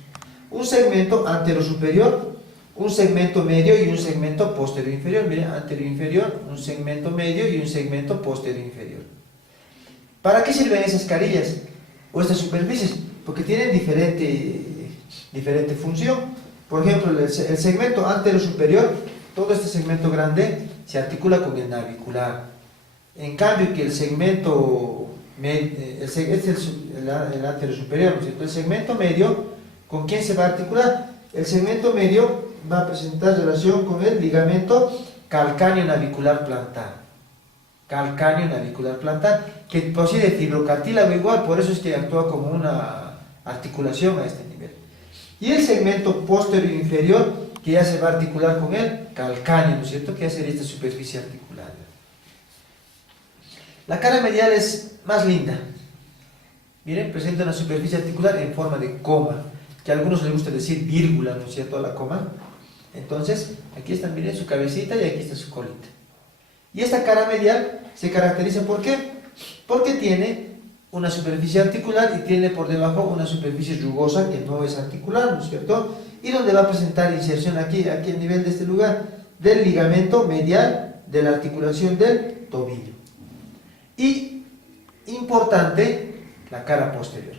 Un segmento anterior superior, un segmento medio y un segmento posterior inferior. Miren, anterior inferior, un segmento medio y un segmento posterior inferior. ¿Para qué sirven esas carillas o estas superficies? Porque tienen diferente función. Por ejemplo, el segmento anterior superior, todo este segmento grande se articula con el navicular. En cambio que el segmento este es el anterior superior, ¿no es cierto? El segmento medio, ¿con quién se va a articular? El segmento medio va a presentar relación con el ligamento calcáneo navicular plantar. Calcáneo navicular plantar, que posee fibrocartílago igual, por eso es que actúa como una articulación a este nivel. Y el segmento posterior inferior, que ya se va a articular con el calcáneo, ¿no es cierto? Que ya sería esta superficie articular. La cara medial es más linda. Miren, presenta una superficie articular en forma de coma, que a algunos les gusta decir vírgula, ¿no es cierto?, a la coma. Entonces, aquí está, miren, su cabecita y aquí está su colita. Y esta cara medial se caracteriza ¿por qué? Porque tiene una superficie articular y tiene por debajo una superficie rugosa que no es articular, ¿no es cierto? Y donde va a presentar inserción aquí a nivel de este lugar, del ligamento medial de la articulación del tobillo. Y, importante, la cara posterior.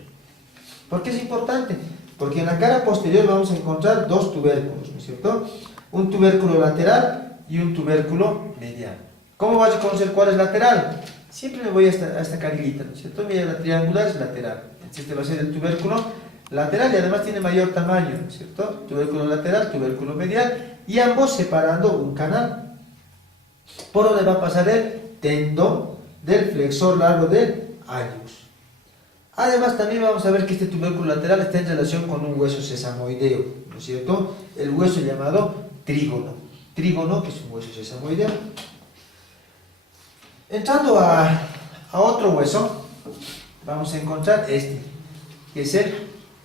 ¿Por qué es importante? Porque en la cara posterior vamos a encontrar dos tubérculos, ¿no es cierto? Un tubérculo lateral y un tubérculo medial. ¿Cómo vas a conocer cuál es lateral? Siempre me voy a esta carillita, ¿no es cierto? Mira, la triangular es lateral. Este va a ser el tubérculo lateral y además tiene mayor tamaño, ¿no es cierto? Tubérculo lateral, tubérculo medial y ambos separando un canal por donde va a pasar el tendón del flexor largo del hallux. Además también vamos a ver que este tubérculo lateral está en relación con un hueso sesamoideo, ¿no es cierto? El hueso llamado trígono, que es un hueso sesamoideo. Entrando a otro hueso, vamos a encontrar este, que es el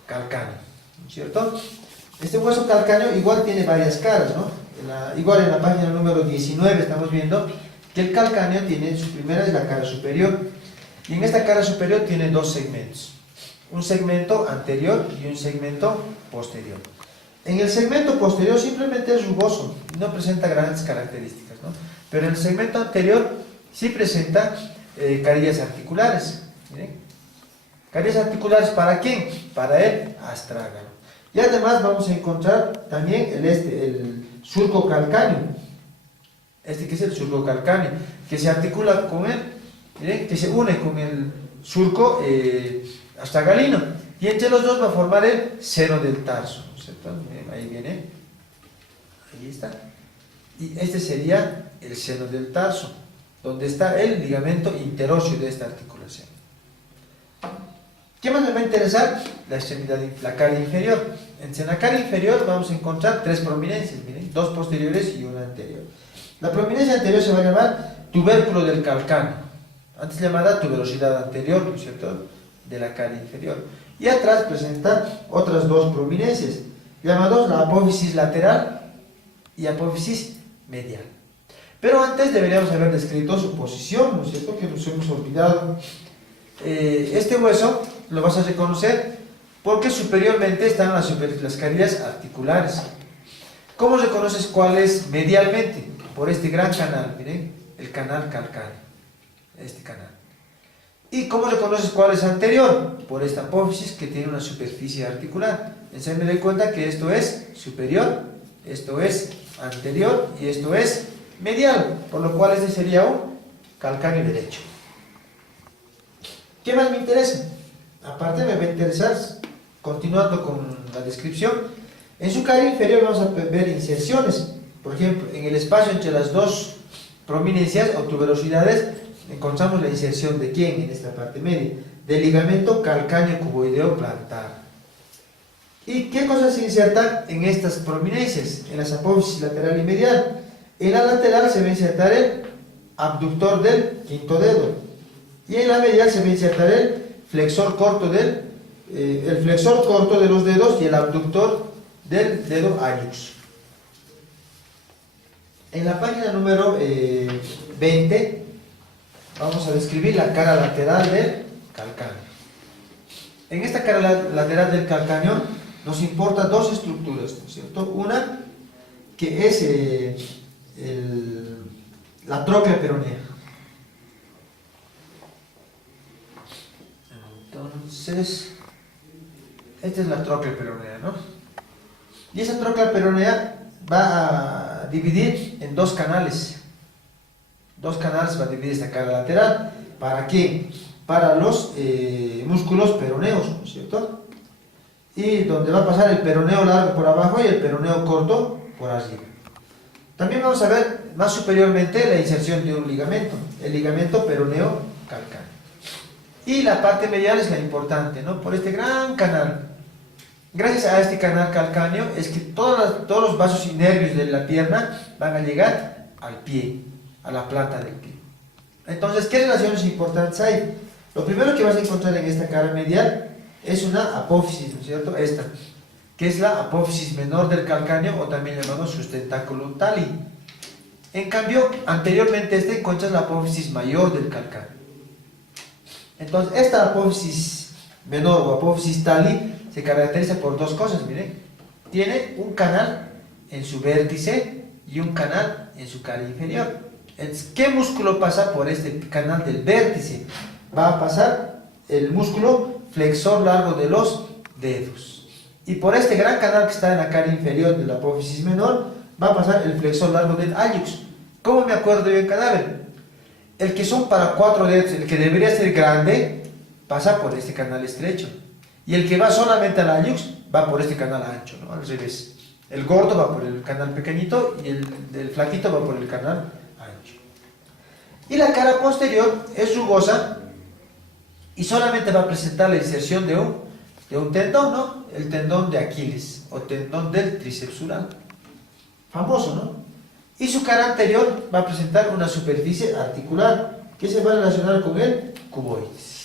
calcáneo, ¿no es cierto? Este hueso calcáneo igual tiene varias caras, ¿no? Igual en la página número 19 estamos viendo que el calcáneo tiene, su primera es la cara superior, y en esta cara superior tiene dos segmentos, un segmento anterior y un segmento posterior. En el segmento posterior simplemente es rugoso, no presenta grandes características, ¿no? Pero en el segmento anterior sí presenta carillas articulares. ¿Miren? Carillas articulares, ¿para quién? Para el astrágalo. Y además vamos a encontrar también el surco calcáneo. Este que es el surco calcáneo, que se articula con él, ¿miren? Que se une con el surco astragalino. Y entre los dos va a formar el seno del tarso, ¿no es cierto? Miren, ahí viene. Ahí está. Y este sería el seno del tarso, donde está el ligamento interóseo de esta articulación. ¿Qué más me va a interesar? La extremidad, la cara inferior. En la cara inferior vamos a encontrar tres prominencias, miren, dos posteriores y una anterior. La prominencia anterior se va a llamar tubérculo del calcáneo, antes llamada tuberosidad anterior, ¿no es cierto?, de la cara inferior. Y atrás presenta otras dos prominencias, llamados la apófisis lateral y apófisis medial. Pero antes deberíamos haber descrito su posición, ¿no es cierto?, que nos hemos olvidado. Este hueso lo vas a reconocer porque superiormente están las carillas articulares. ¿Cómo reconoces cuál es medialmente? Por este gran canal, miren, el canal calcáneo, este canal. ¿Y cómo reconoces cuál es anterior? Por esta apófisis que tiene una superficie articular. Entonces me doy cuenta que esto es superior, esto es anterior y esto es medial, por lo cual este sería un calcáneo derecho. ¿Qué más me interesa? Aparte me va a interesar, continuando con la descripción, en su cara inferior vamos a ver inserciones. Por ejemplo, en el espacio entre las dos prominencias o tuberosidades encontramos la inserción de ¿quién? En esta parte media, del ligamento calcáneo cuboideo plantar. ¿Y qué cosas se insertan en estas prominencias? En las apófisis lateral y medial. En la lateral se va a insertar el abductor del quinto dedo y en la medial se va a insertar el flexor corto de los dedos y el abductor del dedo hallux. En la página número 20 vamos a describir la cara lateral del calcáneo. En esta cara lateral del calcáneo nos importa dos estructuras, ¿no es cierto? Una que es la tróclea peronea. Entonces, esta es la tróclea peronea, ¿no? Y esa tróclea peronea va a dividir en dos canales. Dos canales va a dividir esta cara lateral. ¿Para qué? Para los músculos peroneos, ¿no es cierto? Y donde va a pasar el peroneo largo por abajo y el peroneo corto por arriba. También vamos a ver más superiormente la inserción de un ligamento, el ligamento peroneo calcáneo. Y la parte medial es la importante, ¿no? Por este gran canal. Gracias a este canal calcáneo es que todos los vasos y nervios de la pierna van a llegar al pie, a la planta del pie. Entonces, ¿qué relaciones importantes hay? Lo primero que vas a encontrar en esta cara medial es una apófisis, ¿no es cierto? Esta, que es la apófisis menor del calcáneo o también llamado sustentáculo tali. En cambio, anteriormente encuentras la apófisis mayor del calcáneo. Entonces, esta apófisis menor o apófisis tali se caracteriza por dos cosas, miren. Tiene un canal en su vértice y un canal en su cara inferior. Entonces, ¿qué músculo pasa por este canal del vértice? Va a pasar el músculo flexor largo de los dedos. Y por este gran canal que está en la cara inferior de la apófisis menor, va a pasar el flexor largo del hallux. ¿Cómo me acuerdo yo en cadáver? El que son para 4 dedos, el que debería ser grande, pasa por este canal estrecho. Y el que va solamente al hallux, va por este canal ancho, ¿no? Al revés. El gordo va por el canal pequeñito y el del flaquito va por el canal ancho. Y la cara posterior es rugosa y solamente va a presentar la inserción de un tendón, ¿no? El tendón de Aquiles o tendón del tríceps ural. Famoso, ¿no? Y su cara anterior va a presentar una superficie articular que se va a relacionar con el cuboides.